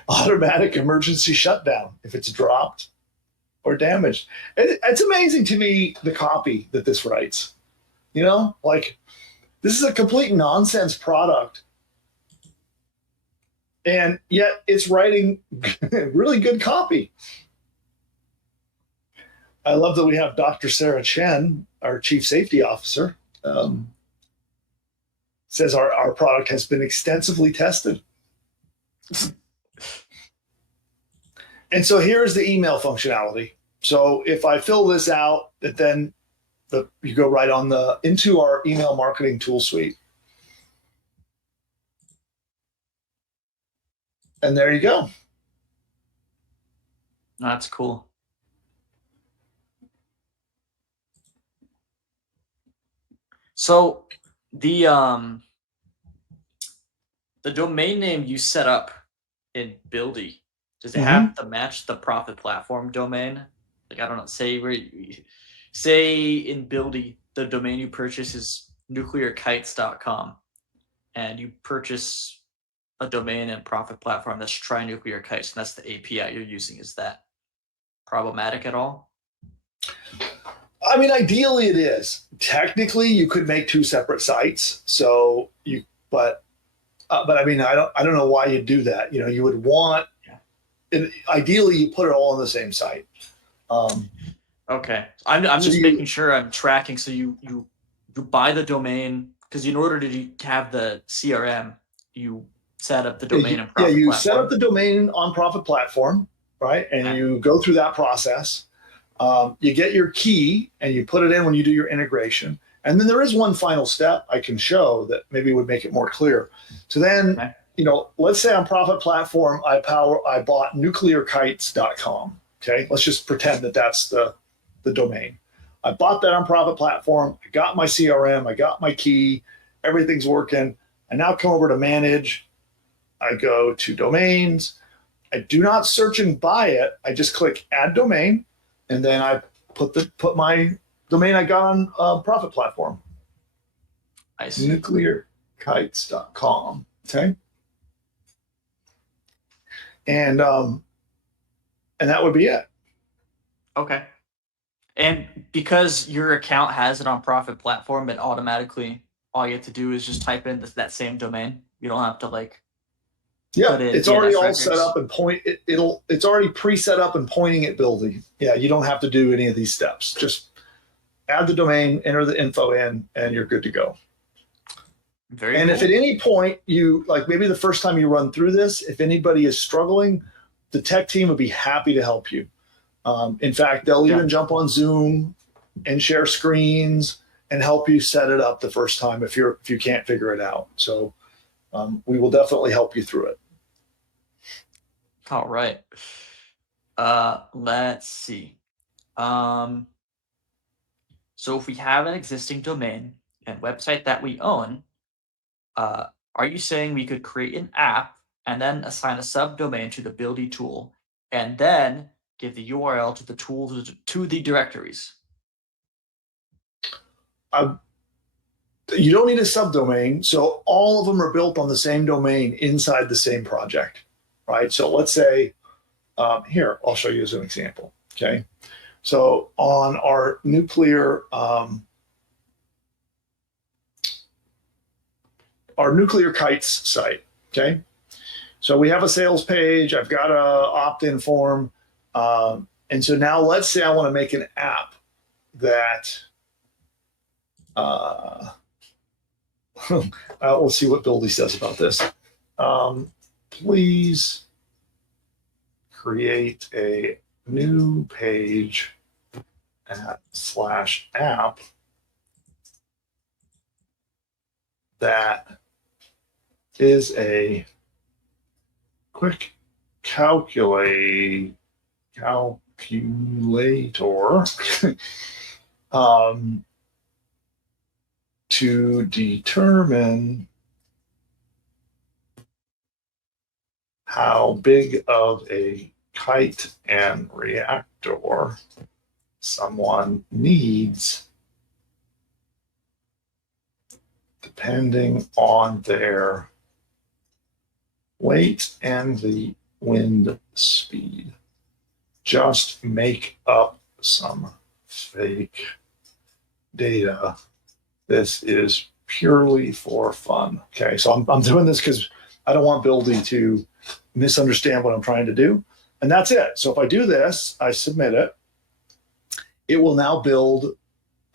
Automatic emergency shutdown if it's dropped or damaged. It's amazing to me the copy that this writes. You know, like this is a complete nonsense product, and yet it's writing really good copy. I love that we have Dr. Sarah Chen, our chief safety officer, says our product has been extensively tested. And so here's the email functionality. So if I fill this out, then you go right on into our email marketing tool suite. And there you go. That's cool. So the domain name you set up in Buildy, does it have to match the Profit Platform domain? Like, I don't know, say in Buildy, the domain you purchase is nuclearkites.com, and you purchase a domain and Profit Platform that's Try Nuclear Kites, and that's the API you're using. Is that problematic at all? I mean, ideally it is. Technically, you could make two separate sites. But I mean, I don't know why you'd do that. You know, you would want, and ideally you put it all on the same site. Okay, I'm just making sure I'm tracking. So you buy the domain, because in order to have the CRM, you set up the domain and Profit you Platform. set up the domain on Profit Platform, right? And you go through that process. You get your key and you put it in when you do your integration. And then there is one final step I can show that maybe would make it more clear. So then, you know, let's say on Profit Platform, I bought nuclearkites.com. Okay, let's just pretend that that's the domain. I bought that on Profit Platform. I got my CRM. I got my key. Everything's working. I now come over to manage. I go to domains. I do not search and buy it. I just click add domain. And then I put my domain I got on Profit Platform. I see. Nuclearkites.com. Okay. And that would be it. Okay. And because your account has it on Profit Platform, it automatically, all you have to do is just type in that same domain. You don't have to it's already all set up and it's already pre-set up and pointing at Buildy. Yeah, you don't have to do any of these steps. Just add the domain, enter the info in, and you're good to go. Very cool. If at any point you, like maybe the first time you run through this, if anybody is struggling, the tech team would be happy to help you. In fact, they'll even jump on Zoom and share screens and help you set it up the first time if you can't figure it out. So we will definitely help you through it. All right. Let's see. So if we have an existing domain and website that we own, are you saying we could create an app and then assign a subdomain to the Buildy tool and then give the URL to the tool to the directories? You don't need a subdomain. So all of them are built on the same domain inside the same project, right? So let's say, here, I'll show you as an example, okay? So on our nuclear kites site, okay? So we have a sales page. I've got a opt-in form. And so now let's say I want to make an app that, we'll see what Buildy says about this. Please create a new page @/app that is a quick calculator to determine how big of a kite and reactor someone needs depending on their weight and the wind speed. Just make up some fake data. This is purely for fun. Okay, so I'm doing this because I don't want Buildy to misunderstand what I'm trying to do. And that's it. So if I do this, I submit it, it will now build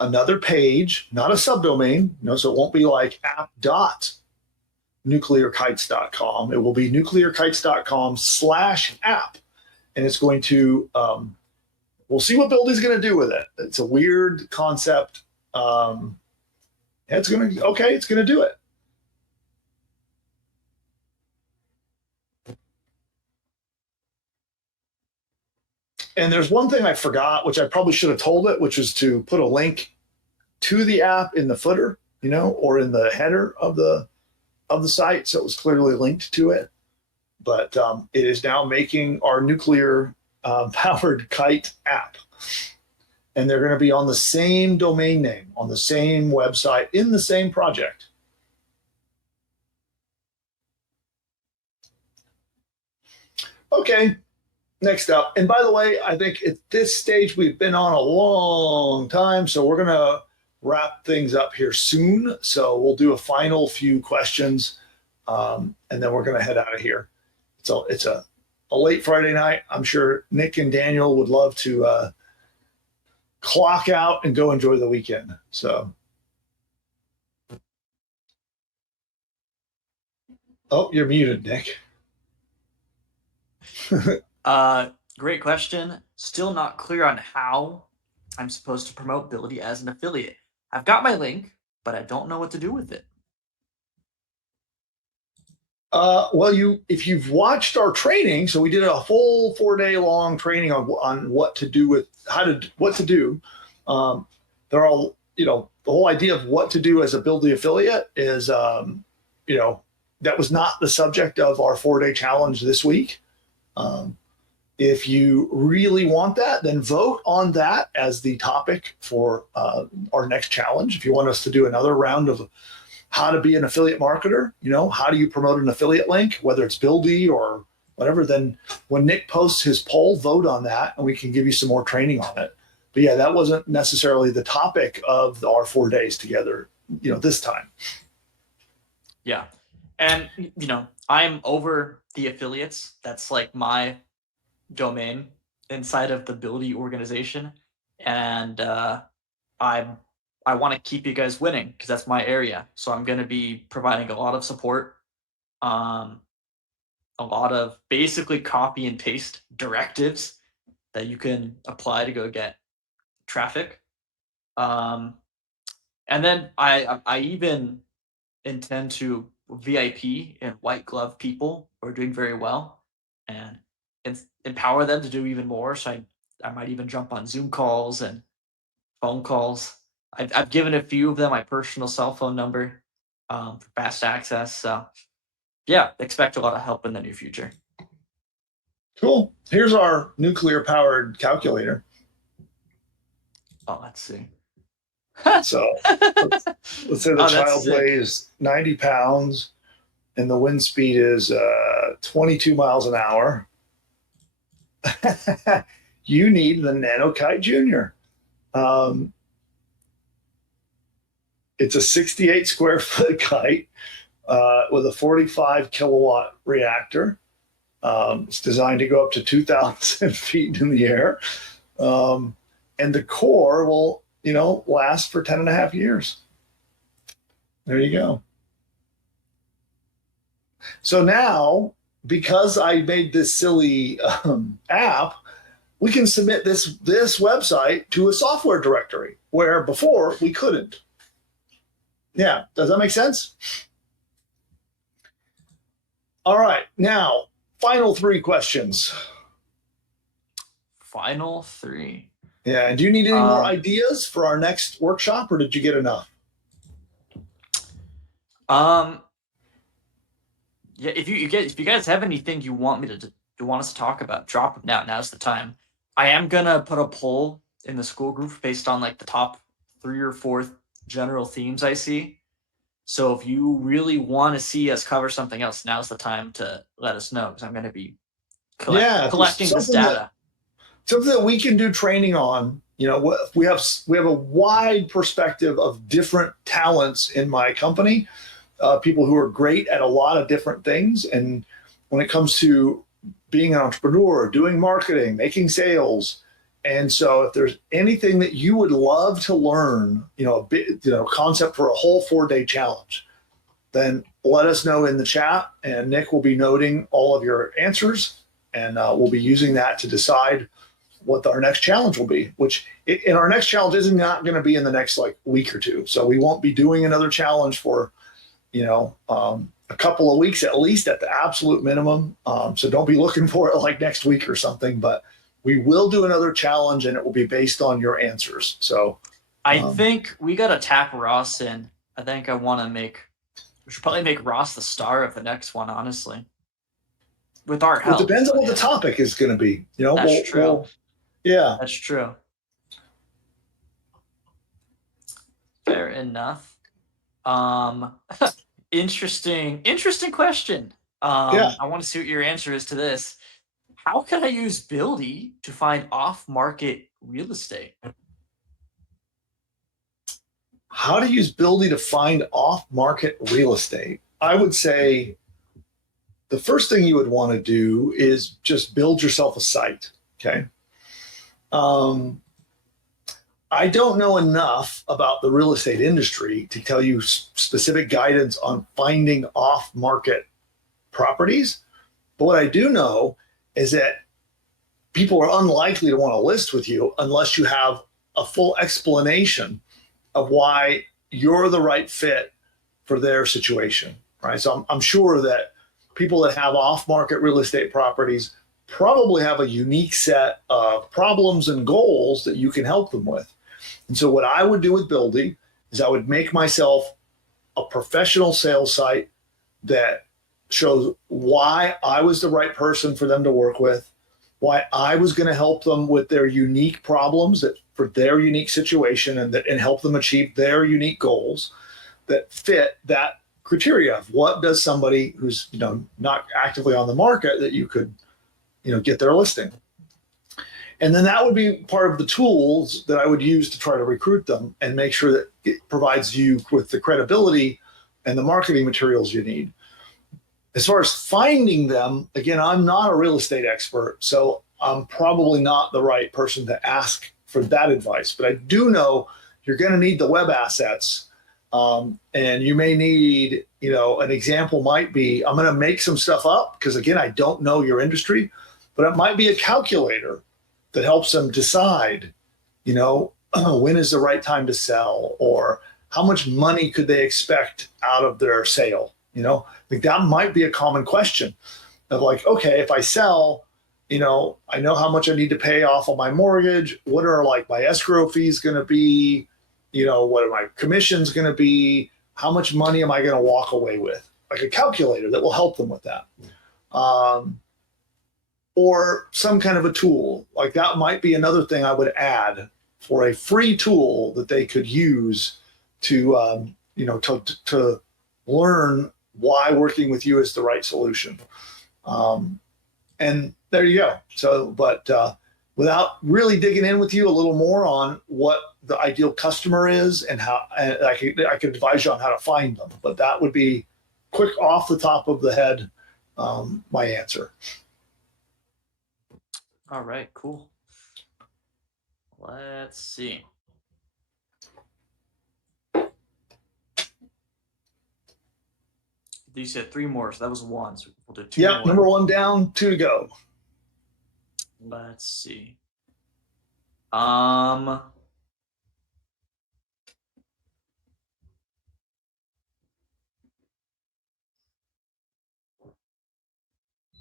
another page, not a subdomain, so it won't be like app.nuclearkites.com. It will be nuclearkites.com/app. And it's going to, we'll see what Buildy's going to do with it. It's a weird concept. It's going to do it. And there's one thing I forgot, which I probably should have told it, which was to put a link to the app in the footer, or in the header of the site, so it was clearly linked to it. But it is now making our nuclear powered kite app, and they're going to be on the same domain name, on the same website, in the same project. Okay. Next up, and by the way, I think at this stage we've been on a long time, so we're going to wrap things up here soon. So we'll do a final few questions, and then we're going to head out of here. So it's a late Friday night. I'm sure Nick and Daniel would love to clock out and go enjoy the weekend. So, oh, you're muted, Nick. Great question. Still not clear on how I'm supposed to promote Buildy as an affiliate. I've got my link, but I don't know what to do with it. Well, if you've watched our training, so we did a full 4-day long training on what to do with what to do. There are, the whole idea of what to do as a Buildy affiliate is, that was not the subject of our 4-day challenge this week. If you really want that, then vote on that as the topic for our next challenge. If you want us to do another round of how to be an affiliate marketer, how do you promote an affiliate link, whether it's Buildy or whatever, then when Nick posts his poll, vote on that and we can give you some more training on it. But yeah, that wasn't necessarily the topic of our 4 days together, this time. Yeah. And, I'm over the affiliates. That's like my domain inside of the Buildy organization. And I want to keep you guys winning because that's my area. So I'm going to be providing a lot of support, a lot of basically copy and paste directives that you can apply to go get traffic. And then I even intend to VIP and white glove people who are doing very well and empower them to do even more. So I might even jump on Zoom calls and phone calls. I've given a few of them my personal cell phone number for fast access. So yeah, expect a lot of help in the near future. Cool. Here's our nuclear powered calculator. Oh, let's see. So let's say the child weighs 90 pounds and the wind speed is 22 miles an hour. You need the NanoKite Junior. It's a 68 square foot kite with a 45 kilowatt reactor. It's designed to go up to 2,000 feet in the air. And the core will, last for 10 and a half years. There you go. So now, because I made this silly app, we can submit this website to a software directory where before we couldn't. Yeah, does that make sense? All right. Now, final three questions. Final three. Yeah. Do you need any more ideas for our next workshop, or did you get enough? Yeah, if you guys have anything you want me to want us to talk about, drop them now. Now's the time. I am gonna put a poll in the school group based on like the top 3 or 4 general themes I see. So if you really want to see us cover something else, now's the time to let us know, because I'm going to be collecting this data. Something that we can do training on. You know, we have a wide perspective of different talents in my company, people who are great at a lot of different things. And when it comes to being an entrepreneur, doing marketing, making sales. And so if there's anything that you would love to learn, concept for a whole 4-day challenge, then let us know in the chat, and Nick will be noting all of your answers, and we'll be using that to decide what our next challenge will be, and our next challenge is not going to be in the next week or two. So we won't be doing another challenge for, a couple of weeks, at least at the absolute minimum. So don't be looking for it like next week or something, but we will do another challenge, and it will be based on your answers. So I think we got to tap Ross in. I think we should probably make Ross the star of the next one, honestly. With our help. It depends on what the topic is going to be. That's true. Yeah. That's true. Fair enough. Interesting question. Yeah. I want to see what your answer is to this. How can I use Buildy to find off-market real estate? How to use Buildy to find off-market real estate? I would say the first thing you would want to do is just build yourself a site. Okay. I don't know enough about the real estate industry to tell you specific guidance on finding off-market properties. But what I do know is that people are unlikely to want to list with you unless you have a full explanation of why you're the right fit for their situation, right? So I'm sure that people that have off-market real estate properties probably have a unique set of problems and goals that you can help them with. And so what I would do with Buildy is I would make myself a professional sales site that shows why I was the right person for them to work with, why I was going to help them with their unique problems for their unique situation, and help them achieve their unique goals that fit that criteria of what does somebody who's not actively on the market that you could get their listing. And then that would be part of the tools that I would use to try to recruit them and make sure that it provides you with the credibility and the marketing materials you need. As far as finding them, again, I'm not a real estate expert, so I'm probably not the right person to ask for that advice. But I do know you're going to need the web assets, and you may need, an example might be, I'm going to make some stuff up because, again, I don't know your industry, but it might be a calculator that helps them decide, when is the right time to sell, or how much money could they expect out of their sale. I think that might be a common question of okay, if I sell, I know how much I need to pay off of my mortgage. What are my escrow fees going to be? What are my commissions going to be? How much money am I going to walk away with? Like a calculator that will help them with that. Or some kind of a tool like that might be another thing I would add for a free tool that they could use to, to learn why working with you is the right solution. And there you go. So, but without really digging in with you a little more on what the ideal customer is and how, and I could advise you on how to find them. But that would be quick off the top of the head, my answer. All right, cool. Let's see. You said 3 more, so that was 1. So we'll do 2 more. Number 1 down, 2 to go. Let's see.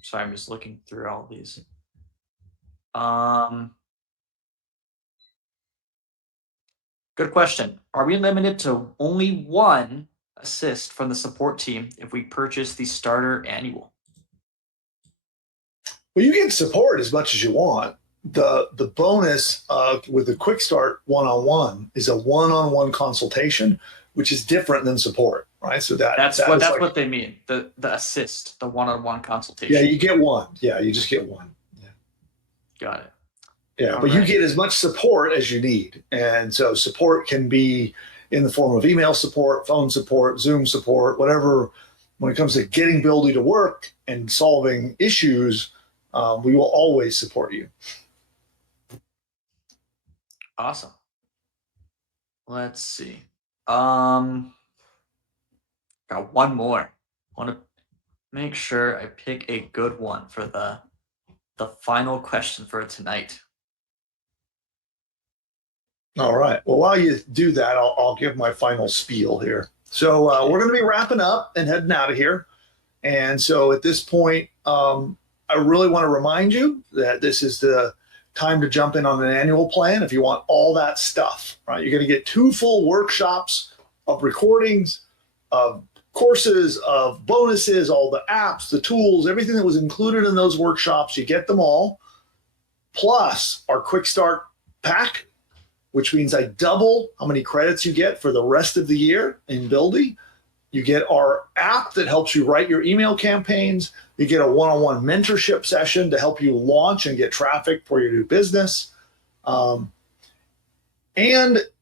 Sorry, I'm just looking through all these. Good question. Are we limited to only one assist from the support team if we purchase the starter annual? Well, you get support as much as you want. The bonus with the quick start one-on-one is a one-on-one consultation, which is different than support, right? So that's what they mean. The assist, the one-on-one consultation. Yeah, you get one. Yeah, you just get one. Yeah. Got it. Yeah, All but right. you get as much support as you need. And so support can be in the form of email support, phone support, Zoom support, whatever. When it comes to getting Buildy to work and solving issues, we will always support you. Awesome. Let's see. Got one more. Want to make sure I pick a good one for the final question for tonight. All right. Well, while you do that, I'll give my final spiel here. So we're going to be wrapping up and heading out of here. And so at this point, I really want to remind you that this is the time to jump in on an annual plan if you want all that stuff, right? You're going to get 2 full workshops of recordings, of courses, of bonuses, all the apps, the tools, everything that was included in those workshops. You get them all, plus our quick start pack, which means I double how many credits you get for the rest of the year in Buildy. You get our app that helps you write your email campaigns. You get a one-on-one mentorship session to help you launch and get traffic for your new business. And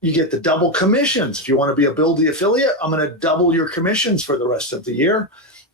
you get the double commissions. If you want to be a Buildy affiliate, I'm going to double your commissions for the rest of the year,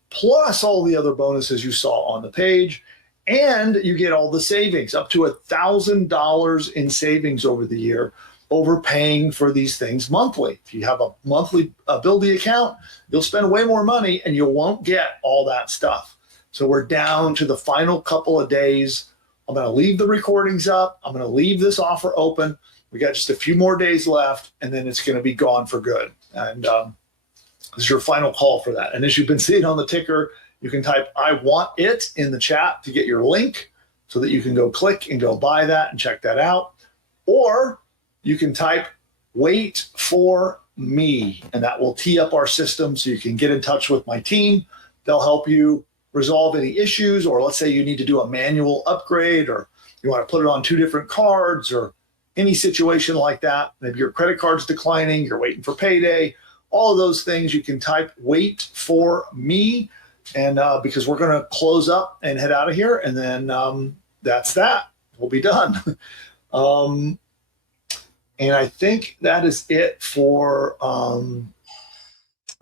plus all the other bonuses you saw on the page. And you get all the savings, up to $1,000 in savings over the year, over paying for these things monthly. If you have a monthly Buildy account, you'll spend way more money and you won't get all that stuff. So we're down to the final couple of days. I'm going to leave the recordings up. I'm going to leave this offer open. We got just a few more days left, and then it's going to be gone for good. And this is your final call for that. And as you've been seeing on the ticker, you can type "I want it" in the chat to get your link so that you can go click and go buy that and check that out. Or you can type "wait for me," and that will tee up our system so you can get in touch with my team. They'll help you resolve any issues, or let's say you need to do a manual upgrade, or you want to put it on 2 different cards, or any situation like that. Maybe your credit card's declining, you're waiting for payday, all of those things. You can type "wait for me," and because we're going to close up and head out of here, and then that's that. We'll be done. And I think that is it for, I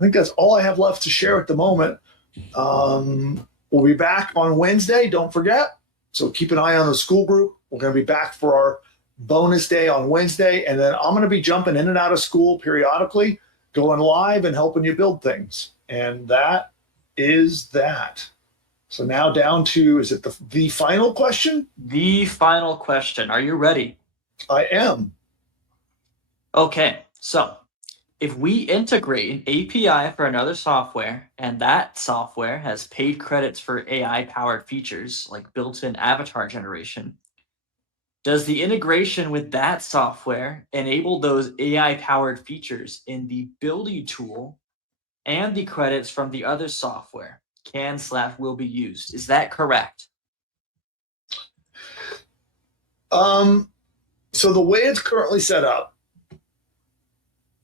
think that's all I have left to share at the moment. We'll be back on Wednesday, don't forget. So keep an eye on the school group. We're going to be back for our bonus day on Wednesday. And then I'm going to be jumping in and out of school periodically, going live and helping you build things. And that is that. So now down to, is it the final question? The final question. Are you ready? I am. Okay, so if we integrate an API for another software and that software has paid credits for AI-powered features like built-in avatar generation, does the integration with that software enable those AI-powered features in the Buildy tool and the credits from the other software can/will be used? Is that correct? So the way it's currently set up,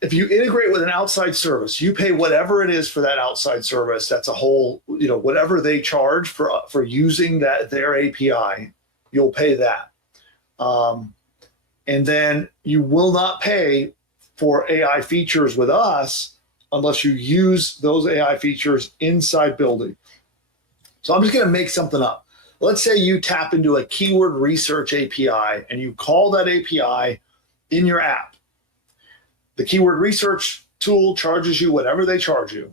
if you integrate with an outside service, you pay whatever it is for that outside service. That's a whole, whatever they charge for using their API, you'll pay that. And then you will not pay for AI features with us unless you use those AI features inside Buildy. So I'm just going to make something up. Let's say you tap into a keyword research API and you call that API in your app. The keyword research tool charges you whatever they charge you,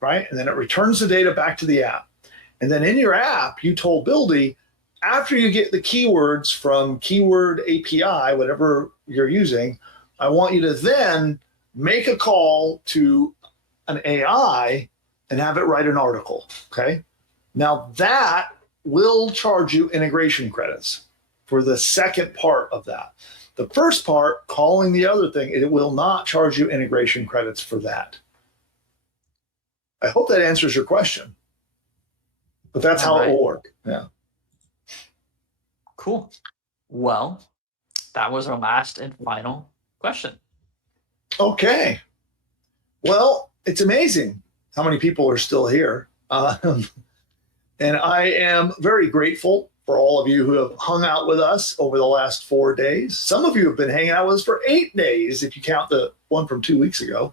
right? And then it returns the data back to the app. And then in your app, you told Buildy, after you get the keywords from keyword API, whatever you're using, I want you to then make a call to an AI and have it write an article, okay? Now that will charge you integration credits for the second part of that. The first part, calling the other thing, it will not charge you integration credits for that. I hope that answers your question. But that's how it will work. Yeah. Cool. Well, that was our last and final question. Okay. Well, it's amazing how many people are still here. And I am very grateful for all of you who have hung out with us over the last 4 days. Some of you have been hanging out with us for 8 days, if you count the one from 2 weeks ago.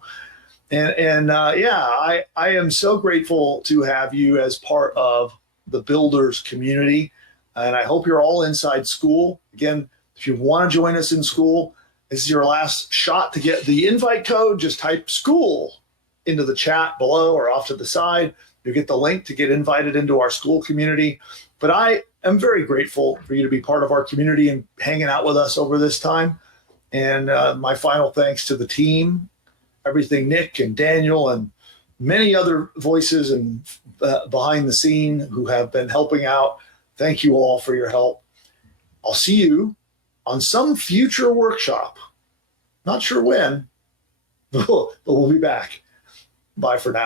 And I am so grateful to have you as part of the Builders community. And I hope you're all inside school. Again, if you want to join us in school, this is your last shot to get the invite code. Just type school into the chat below or off to the side. You get the link to get invited into our school community. But I am very grateful for you to be part of our community and hanging out with us over this time. And my final thanks to the team, everything Nick and Daniel and many other voices and behind the scene who have been helping out. Thank you all for your help. I'll see you on some future workshop. Not sure when, but we'll be back. Bye for now.